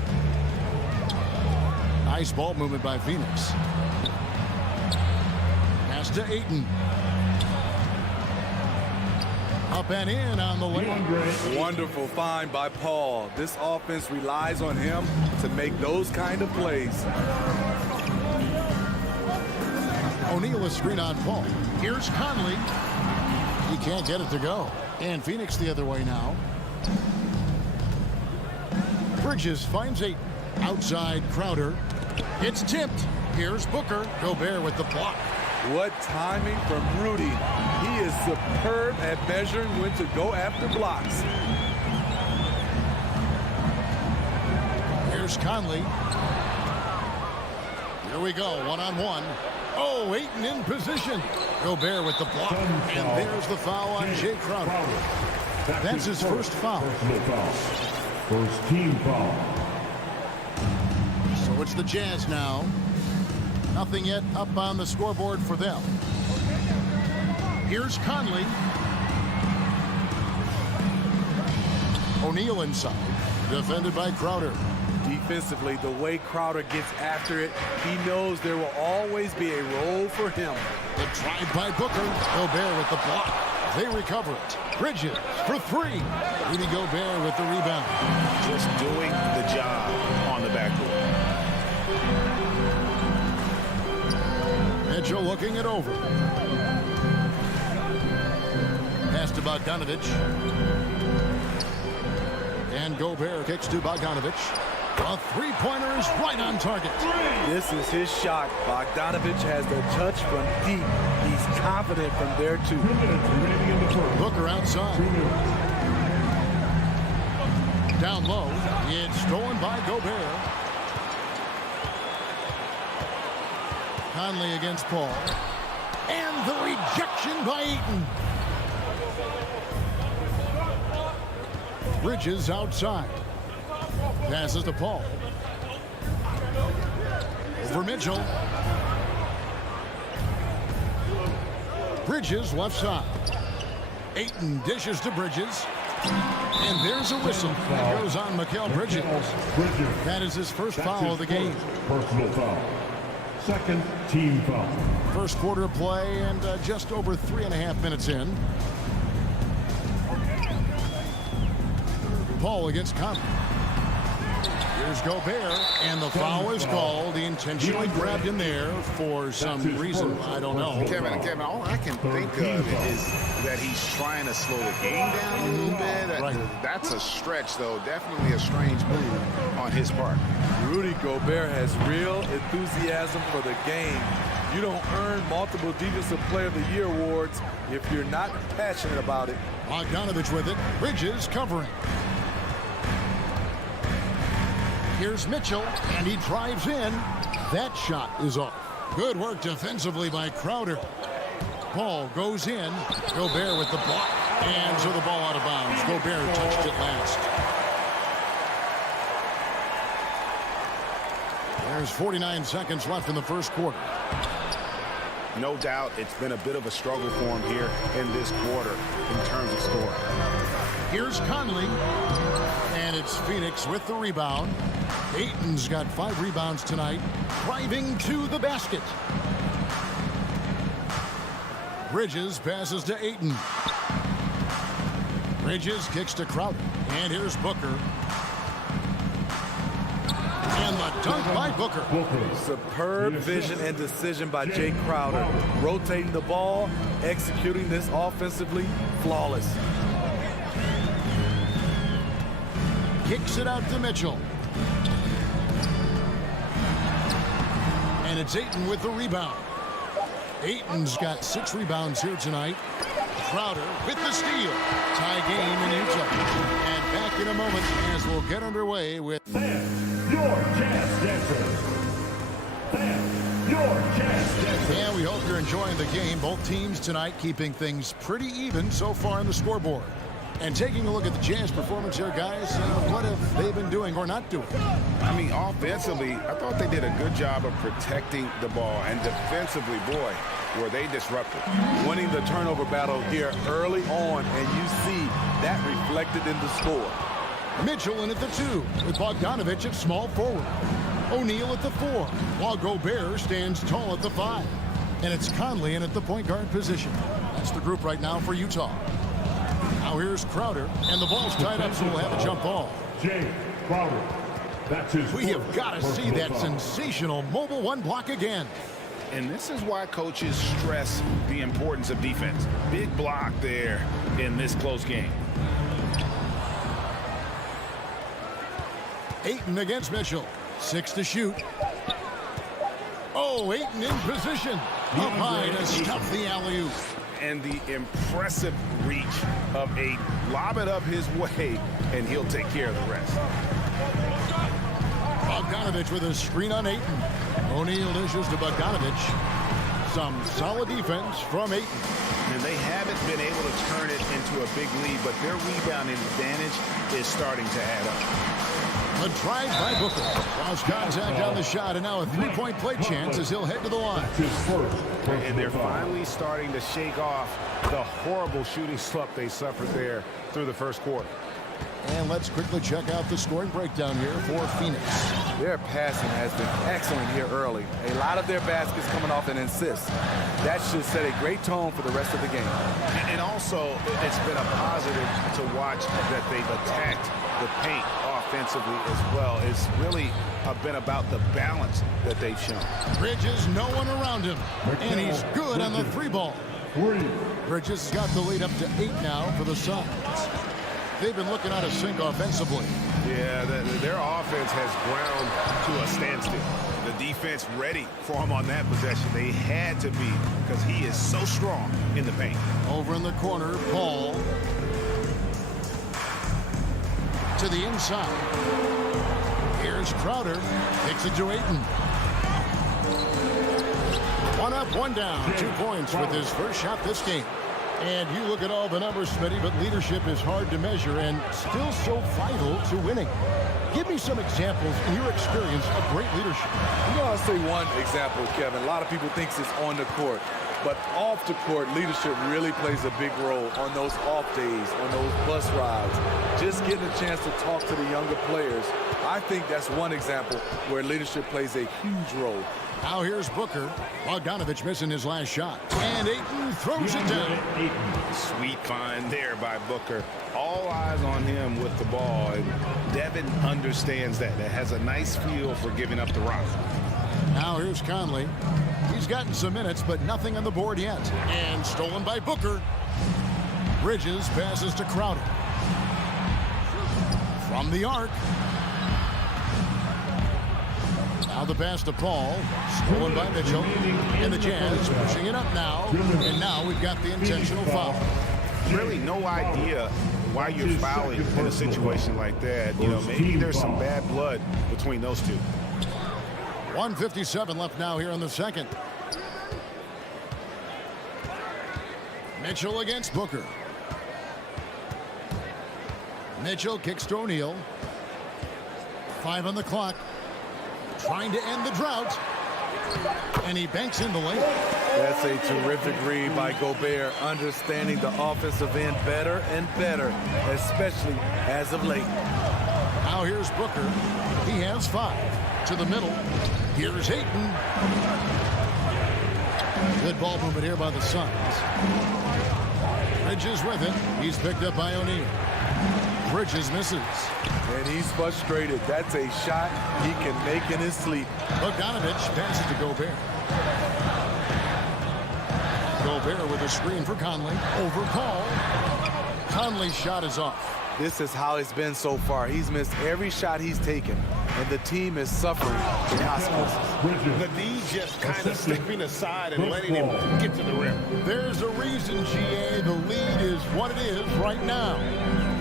Nice ball movement by Phoenix. Pass to Ayton. Up and in on the layup. Wonderful find by Paul. This offense relies on him to make those kind of plays. O'Neal a screen on Paul. Here's Conley. He can't get it to go. And Phoenix the other way now. Bridges finds Ayton. Outside Crowder. It's tipped. Here's Booker. Gobert with the block. What timing from Rudy. He is superb at measuring when to go after blocks. Here's Conley. Here we go, one-on-one. Oh, Ayton in position. Gobert with the block. And there's the foul on Jay Crowder. That's his first foul. First team foul. So it's the Jazz now. Nothing yet up on the scoreboard for them. Here's Conley. O'Neal inside. Defended by Crowder. Defensively, the way Crowder gets after it, he knows there will always be a role for him. The drive by Booker. Gobert with the block. They recover it. Bridges for 3. Rudy Gobert with the rebound. Just doing the job on the backcourt. Mitchell looking it over. Pass to Bogdanovich. And Gobert kicks to Bogdanovich. A three-pointer is right on target. This is his shot. Bogdanovich has the touch from deep. He's confident from there, too. Booker outside. Down low. It's stolen by Gobert. Conley against Paul. And the rejection by Ayton. Bridges outside. Passes to Paul. Over Mitchell. Bridges left side. Ayton dishes to Bridges. And there's a whistle that goes on Mikal Bridges. That is his first foul of the game. Personal foul. Second team foul. First quarter play and just over 3.5 minutes in. Paul against Conley. Here's Gobert, and the foul is called. He intentionally grabbed him there for some reason. I don't know. Kevin, all I can think of is that he's trying to slow the game down a little bit. Right. That's a stretch, though. Definitely a strange move on his part. Rudy Gobert has real enthusiasm for the game. You don't earn multiple Defensive Player of the Year awards if you're not passionate about it. Bogdanovich with it. Bridges covering. Here's Mitchell, and he drives in. That shot is off. Good work defensively by Crowder. Paul goes in. Gobert with the block. And so the ball out of bounds. Gobert touched it last. There's 49 seconds left in the first quarter. No doubt it's been a bit of a struggle for him here in this quarter in terms of scoring. Here's Conley. And it's Phoenix with the rebound. Ayton's got 5 rebounds tonight, driving to the basket. Bridges passes to Ayton. Bridges kicks to Crowder. And here's Booker. And the dunk by Booker. Superb vision and decision by Jay Crowder. Rotating the ball, executing this offensively, flawless. Kicks it out to Mitchell. And it's Ayton with the rebound. Ayton's got 6 rebounds here tonight. Crowder with the steal. Tie game in Utah. And back in a moment as we'll get underway with Your Jazz Dancers. Your Jazz Dancers. And we hope you're enjoying the game. Both teams tonight keeping things pretty even so far on the scoreboard. And taking a look at the Jazz performance here, guys, what have they been doing or not doing? I mean, offensively, I thought they did a good job of protecting the ball. And defensively, boy, were they disruptive. Winning the turnover battle here early on, and you see that reflected in the score. Mitchell in at the 2 with Bogdanovich at small forward. O'Neal at the 4 while Gobert stands tall at the 5. And it's Conley in at the point guard position. That's the group right now for Utah. Now here's Crowder, and the ball's tied up, so we'll have a jump ball. Jay Crowder. That's his We have got to see that foul. sensational mobile 1 block again. And this is why coaches stress the importance of defense. Big block there in this close game. Ayton against Mitchell. 6 to shoot. Oh, Ayton in position. Up high to stuff the alley-oop. And the impressive reach of Ayton. Lob it up his way, and he'll take care of the rest. Bogdanovich with a screen on Ayton. O'Neal dishes to Bogdanovich. Some solid defense from Ayton. And they haven't been able to turn it into a big lead, but their rebounding advantage is starting to add up. A drive by Booker. Draws contact on the shot, and now a 3-point play chance as he'll head to the line. And they're finally starting to shake off the horrible shooting slump they suffered there through the first quarter. And let's quickly check out the scoring breakdown here for Phoenix. Their passing has been excellent here early. A lot of their baskets coming off an assist. That should set a great tone for the rest of the game. And also, it's been a positive to watch that they've attacked the paint offensively as well. It's really been about the balance that they've shown. Bridges, no one around him, and he's good on the 3-ball. Bridges has got the lead up to 8 now for the Suns. They've been looking out of sync offensively. Yeah, their offense has ground to a standstill. The defense ready for him on that possession. They had to be, because he is so strong in the paint. Over in the corner, Paul. To the inside. Here's Crowder. Kicks it to Ayton. 1 up, 1 down. 2 points with his first shot this game. And you look at all the numbers, Smitty, but leadership is hard to measure and still so vital to winning. Give me some examples in your experience of great leadership. You know, I'll say one example, Kevin. A lot of people think it's on the court. But off the court, leadership really plays a big role on those off days, on those bus rides. Just getting a chance to talk to the younger players. I think that's one example where leadership plays a huge role. Now here's Booker. Bogdanovich missing his last shot. And Ayton throws it down. Sweet find there by Booker. All eyes on him with the ball. And Devin understands that. That has a nice feel for giving up the rock. Now here's Conley. He's gotten some minutes, but nothing on the board yet. And stolen by Booker. Bridges passes to Crowder. From the arc. Now the pass to Paul. Stolen by Mitchell. And the Jazz pushing it up now. And now we've got the intentional foul. Really no idea why you're fouling in a situation like that. You know, maybe there's some bad blood between those two. 1:57 left now here in the second. Mitchell against Booker. Mitchell kicks to O'Neal. 5 on the clock. Trying to end the drought. And he banks in the lane. That's a terrific read by Gobert, understanding the offensive end better and better, especially as of late. Now here's Booker. He has 5. To the middle. Here's Ayton. Good ball movement here by the Suns. Bridges with it. He's picked up by O'Neal. Bridges misses. And he's frustrated. That's a shot he can make in his sleep. Bogdanovich passes to Gobert. Gobert with a screen for Conley. Over call. Conley's shot is off. This is how it's been so far. He's missed every shot he's taken, and the team is suffering the consequences. The D just kind of stepping aside and letting him get to the rim. There's a reason, GA. The lead is what it is right now.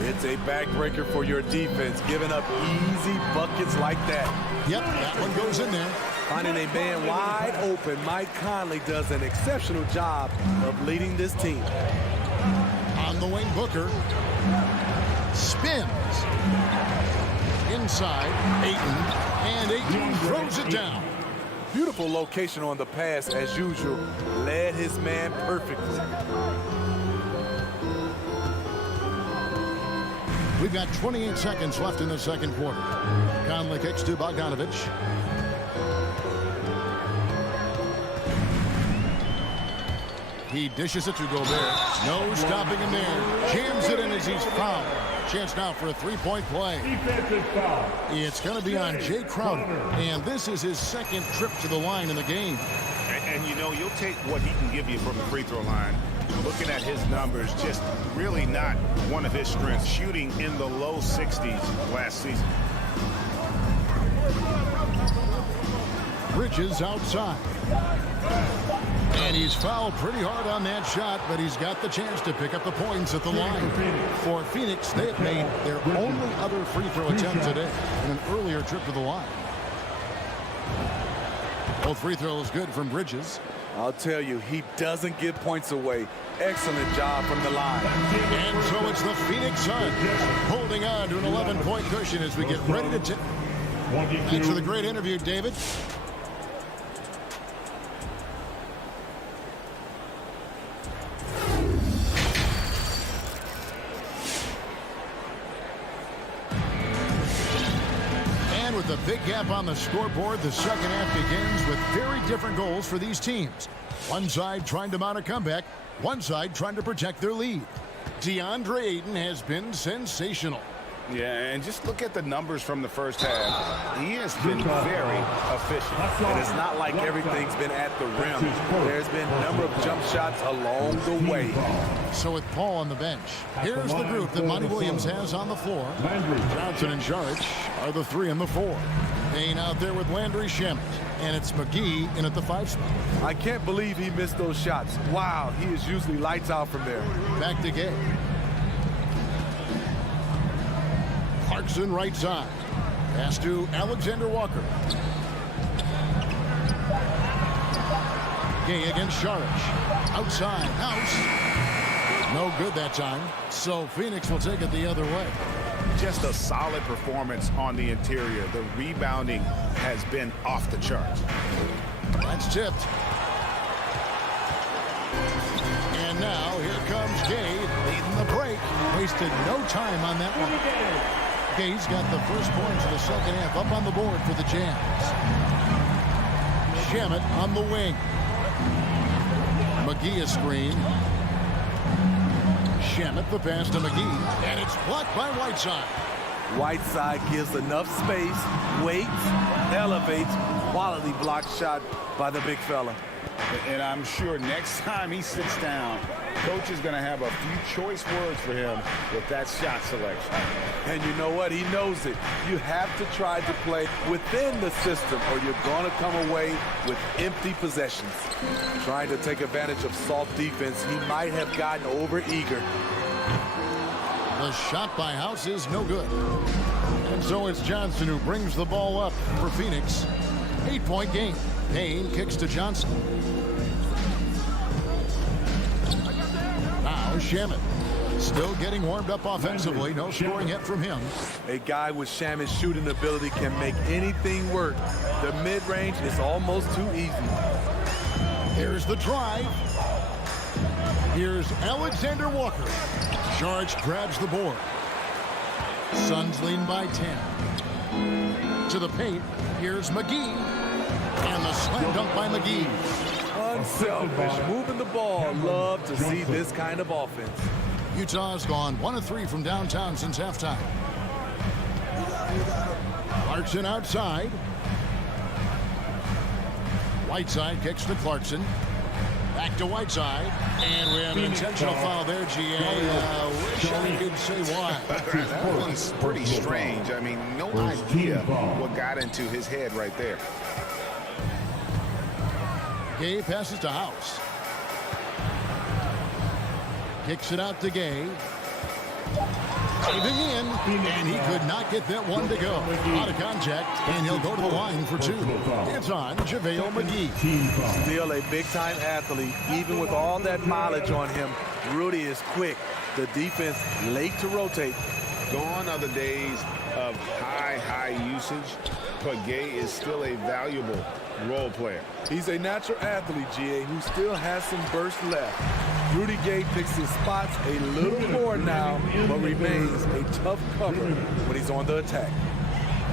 It's a backbreaker for your defense, giving up easy buckets like that. Yep, that one goes in there. Finding a man wide open, Mike Conley does an exceptional job of leading this team. On the wing, Booker. Spins. Inside, Ayton. And Ayton throws it down. Beautiful location on the pass, as usual. Led his man perfectly. We've got 28 seconds left in the second quarter. Conley kicks to Bogdanovich. He dishes it to Gobert. No stopping him there. Jams it in as he's fouled. Chance now for a three-point play. It's going to be on Jay Crowder. And this is his second trip to the line in the game. And you know, you'll take what he can give you from the free throw line. Looking at his numbers, just really not one of his strengths. Shooting in the low 60s last season. Bridges outside. And he's fouled pretty hard on that shot, but he's got the chance to pick up the points at the line. For Phoenix, they have made their only other free throw attempt today in an earlier trip to the line. Both free throws good from Bridges. I'll tell you, he doesn't give points away. Excellent job from the line. And so it's the Phoenix Suns holding on to an 11-point cushion as we get ready to tip. Thanks for the great interview, David. With a big gap on the scoreboard, the second half begins with very different goals for these teams. One side trying to mount a comeback, one side trying to protect their lead. DeAndre Ayton has been sensational. Yeah, and just look at the numbers from the first half. He has been very efficient. And it's not like everything's been at the rim. There's been a number of jump shots along the way. So with Paul on the bench, here's the group that Monty Williams has on the floor. Johnson and Jaric are the 3 and the 4. Payne out there with Landry Shamet. And it's McGee in at the 5 spot. I can't believe he missed those shots. Wow, he is usually lights out from there. Back to Gay. Clarkson right side. Pass to Alexander Walker. Gay against Saric. Outside, House. No good that time. So Phoenix will take it the other way. Just a solid performance on the interior. The rebounding has been off the charts. That's tipped. And now here comes Gay leading the break. Wasted no time on that one. Gay's got the first points of the second half up on the board for the Jazz. Shamet on the wing. McGee a screen. Shamet the pass to McGee. And it's blocked by Whiteside. Whiteside gives enough space, waits, elevates. Quality block shot by the big fella. And I'm sure next time he sits down, coach is going to have a few choice words for him with that shot selection. And you know what? He knows it. You have to try to play within the system or you're going to come away with empty possessions. Trying to take advantage of soft defense, he might have gotten over-eager. The shot by House is no good. And so it's Johnson who brings the ball up for Phoenix. 8-point game. Payne kicks to Johnson. Now Shamet. Still getting warmed up offensively. No scoring yet from him. A guy with Shaman's shooting ability can make anything work. The mid-range is almost too easy. Here's the drive. Here's Alexander Walker. Sharge grabs the board. Suns lean by 10. To the paint. Here's McGee. And the slam dunk by McGee. Unselfish, moving the ball. Love to see this kind of offense. Utah's gone 1 of 3 from downtown since halftime. Clarkson outside. Whiteside kicks to Clarkson. Back to Whiteside. And we have an intentional foul there, GA. Wish I could say why. That one's pretty strange. I mean, no idea what got into his head right there. Gay passes to House. Kicks it out to Gay. Diving in, and he could not get that one to go. Out of contact, and he'll go to the line for 2. It's on JaVale McGee. Still a big-time athlete. Even with all that mileage on him, Rudy is quick. The defense late to rotate. Gone are the days of high usage, but Gay is still a valuable role player. He's a natural athlete, GA, who still has some burst left. Rudy Gay picks his spots a little more now, but remains a tough cover when he's on the attack.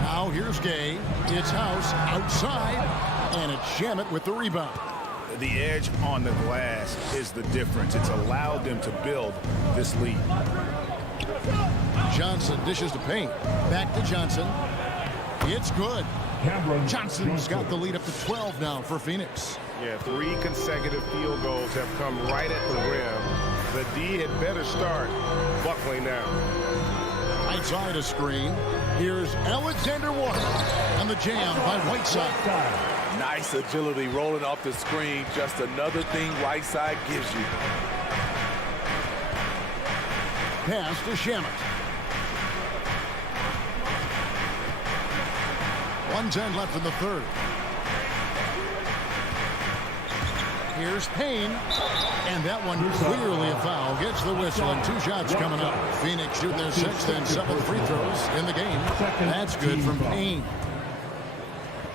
Now here's Gay. It's House outside, and it's Shamet with the rebound. The edge on the glass is the difference. It's allowed them to build this lead. Johnson dishes to paint. Back to Johnson. It's good. Johnson's got the lead up to 12 now for Phoenix. Yeah, 3 consecutive field goals have come right at the rim. The D had better start buckling now. Outside a screen. Here's Alexander Walker. And the jam by Whiteside. Nice agility rolling off the screen. Just another thing Whiteside gives you. Pass to Shamet. 1:10 left in the third. Here's Payne. And that one clearly a foul. Gets the whistle and 2 shots coming up. Phoenix shooting their 6th and 7th free throws in the game. That's good from Payne.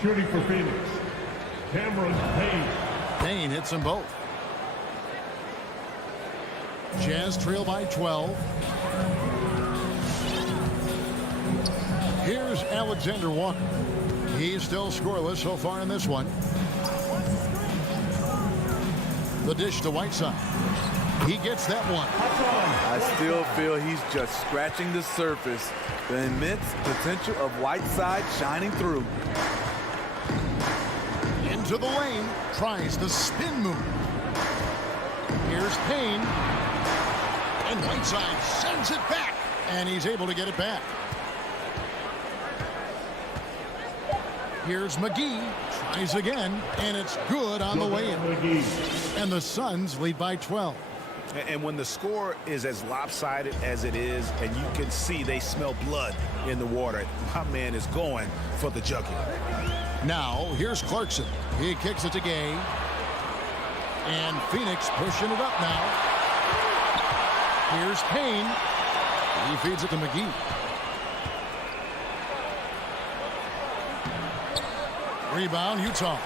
Shooting for Phoenix, Cameron Payne. Payne hits them both. Jazz trail by 12. Here's Alexander Walker. He's still scoreless so far in this one. The dish to Whiteside. He gets that one. I still feel he's just scratching the surface. The immense potential of Whiteside shining through. Into the lane. Tries the spin move. Here's Payne. And Whiteside sends it back. And he's able to get it back. Here's McGee. Tries again. And it's good on the way in. And the Suns lead by 12. And when the score is as lopsided as it is, and you can see they smell blood in the water, my man is going for the jugular. Now, here's Clarkson. He kicks it to Gay. And Phoenix pushing it up now. Here's Payne. He feeds it to McGee. Rebound, Utah.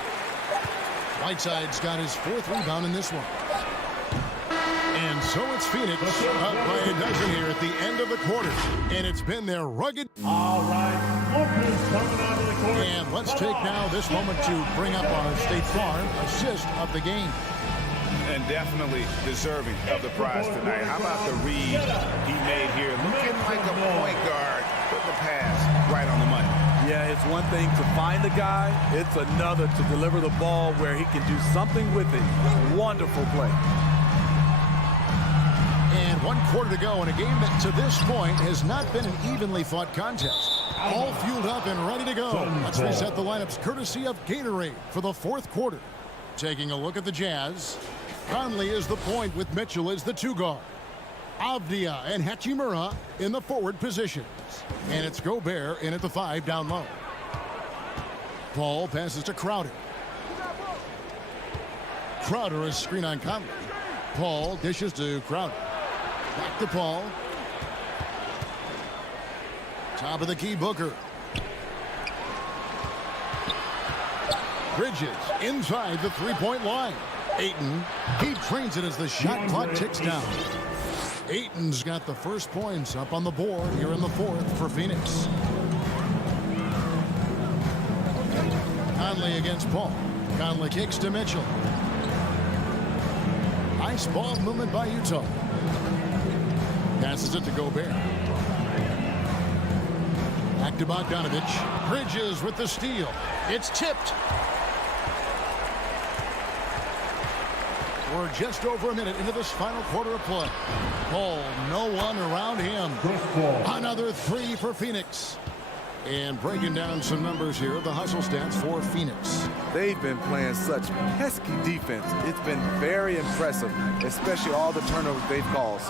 Whiteside's got his 4th rebound in this one. And so it's Phoenix up by a dozen here at the end of the quarter. And it's been their rugged. All right, Lucas coming out of the court. And let's take now this moment to bring up our State Farm assist of the game. And definitely deserving of the prize tonight. How about the read he made here? Looking like a point guard, putting the pass right on the money. Yeah, it's one thing to find the guy. It's another to deliver the ball where he can do something with it. Wonderful play. And 1 quarter to go in a game that to this point has not been an evenly fought contest. All fueled up and ready to go. Let's reset the lineups courtesy of Gatorade for the 4th quarter. Taking a look at the Jazz. Conley is the point with Mitchell as the 2 guard. Avdia and Hachimura in the forward positions. And it's Gobert in at the 5 down low. Paul passes to Crowder. Crowder is screen on Conley. Paul dishes to Crowder. Back to Paul. Top of the key, Booker. Bridges inside the three-point line. Ayton, he trains it as the shot clock ticks down. Ayton's got the first points up on the board here in the fourth for Phoenix. Conley against Paul. Conley kicks to Mitchell. Nice ball movement by Utah. Passes it to Gobert. Back to Bogdanovich. Bridges with the steal. It's tipped. We're just over a minute into this final quarter of play. Paul, no one around him. Another three for Phoenix. And breaking down some numbers here, the hustle stats for Phoenix. They've been playing such pesky defense. It's been very impressive, especially all the turnovers they've caused.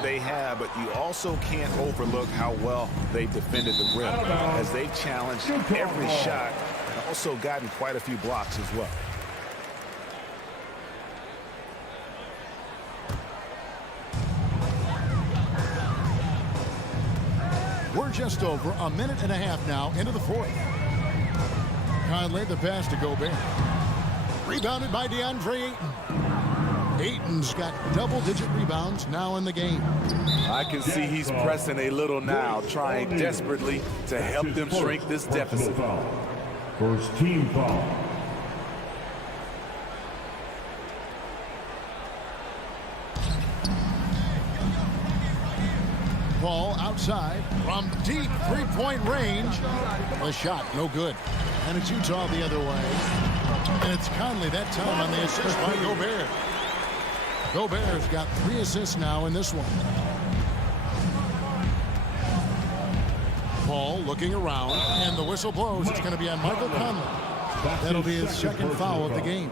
They have, but you also can't overlook how well they've defended the rim as they've challenged every shot and also gotten quite a few blocks as well. We're just over a minute and a half now into the fourth. Conley the pass to Gobert. Rebounded by DeAndre Ayton. Ayton's got double-digit rebounds now in the game. I can see he's pressing a little now, trying desperately to help them shrink this deficit. First team foul. Paul outside from deep three-point range. The shot, no good. And it's Utah the other way. And it's Conley that time on the assist by Gobert. Gobert's got 3 assists now in this one. Paul looking around, and the whistle blows. It's going to be on Michael Conley. That'll be his second foul of the game.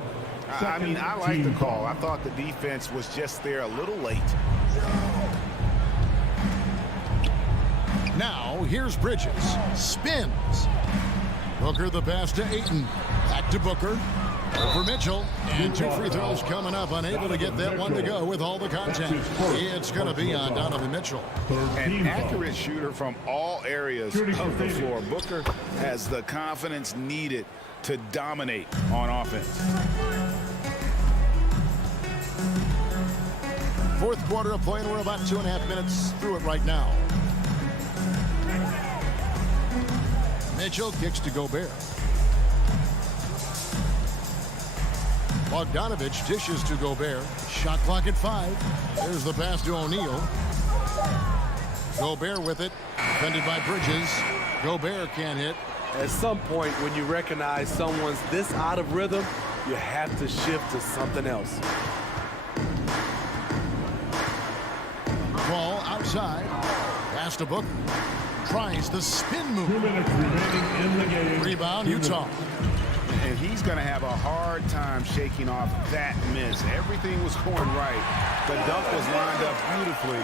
I mean, I like the call. I thought the defense was just there a little late. Now, here's Bridges. Spins. Booker the pass to Ayton. Back to Booker. Over Mitchell. And 2 free throws coming up. Unable to get that one to go with all the contact. It's going to be on Donovan Mitchell. An accurate shooter from all areas of the floor. Booker has the confidence needed to dominate on offense. Fourth quarter of play, and we're about 2.5 minutes through it right now. Mitchell kicks to Gobert. Bogdanovich dishes to Gobert. Shot clock at 5. There's the pass to O'Neal. Gobert with it. Defended by Bridges. Gobert can't hit. At some point, when you recognize someone's this out of rhythm, you have to shift to something else. Ball outside. Pass to Booker. Tries the spin move. 2 minutes remaining in the game. Rebound, Utah. And he's going to have a hard time shaking off that miss. Everything was going right. The dunk was lined up beautifully,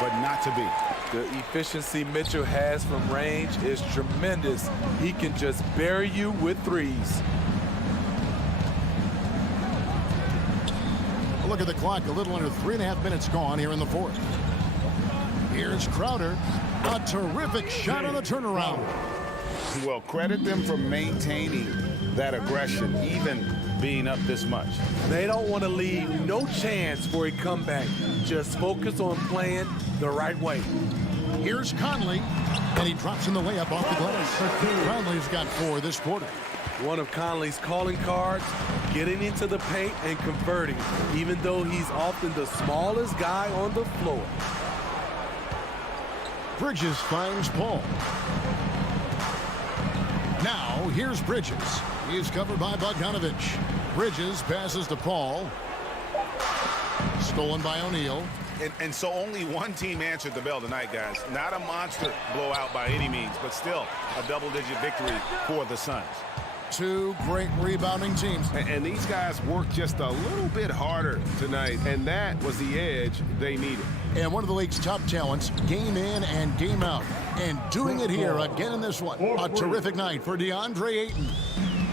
but not to be. The efficiency Mitchell has from range is tremendous. He can just bury you with threes. Look at the clock. A little under 3.5 minutes gone here in the fourth. Here's Crowder. A terrific shot on the turnaround. Well, credit them for maintaining that aggression, even being up this much. They don't want to leave no chance for a comeback. Just focus on playing the right way. Here's Conley, and he drops in the layup off the glass. Conley's got 4 this quarter. One of Conley's calling cards, getting into the paint and converting, even though he's often the smallest guy on the floor. Bridges finds Paul. Now, here's Bridges. He is covered by Bogdanovich. Bridges passes to Paul. Stolen by O'Neal. And so only one team answered the bell tonight, guys. Not a monster blowout by any means, but still a double-digit victory for the Suns. 2 great rebounding teams. And these guys worked just a little bit harder tonight, and that was the edge they needed. And one of the league's top talents, game in and game out. And doing it here again in this one. A terrific night for DeAndre Ayton.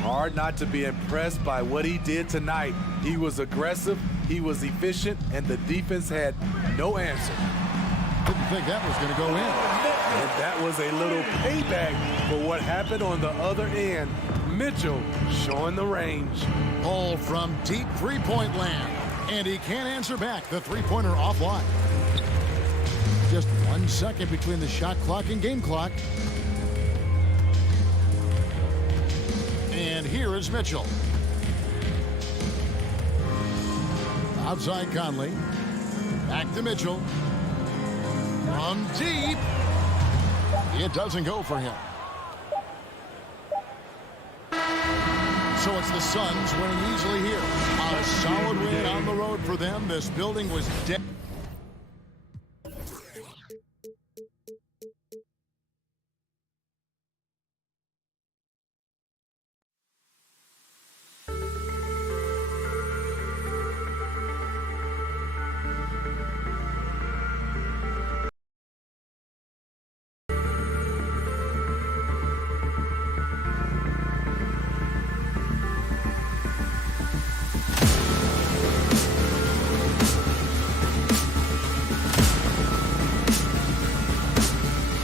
Hard not to be impressed by what he did tonight. He was aggressive, he was efficient, and the defense had no answer. Didn't think that was going to go in. And that was a little payback for what happened on the other end. Mitchell showing the range. Ball from deep three-point land. And he can't answer back. The three-pointer offline. Just 1 second between the shot clock and game clock. And here is Mitchell. Outside Conley. Back to Mitchell. From deep. It doesn't go for him. So it's the Suns winning easily here. A solid win on the road for them. This building was dead.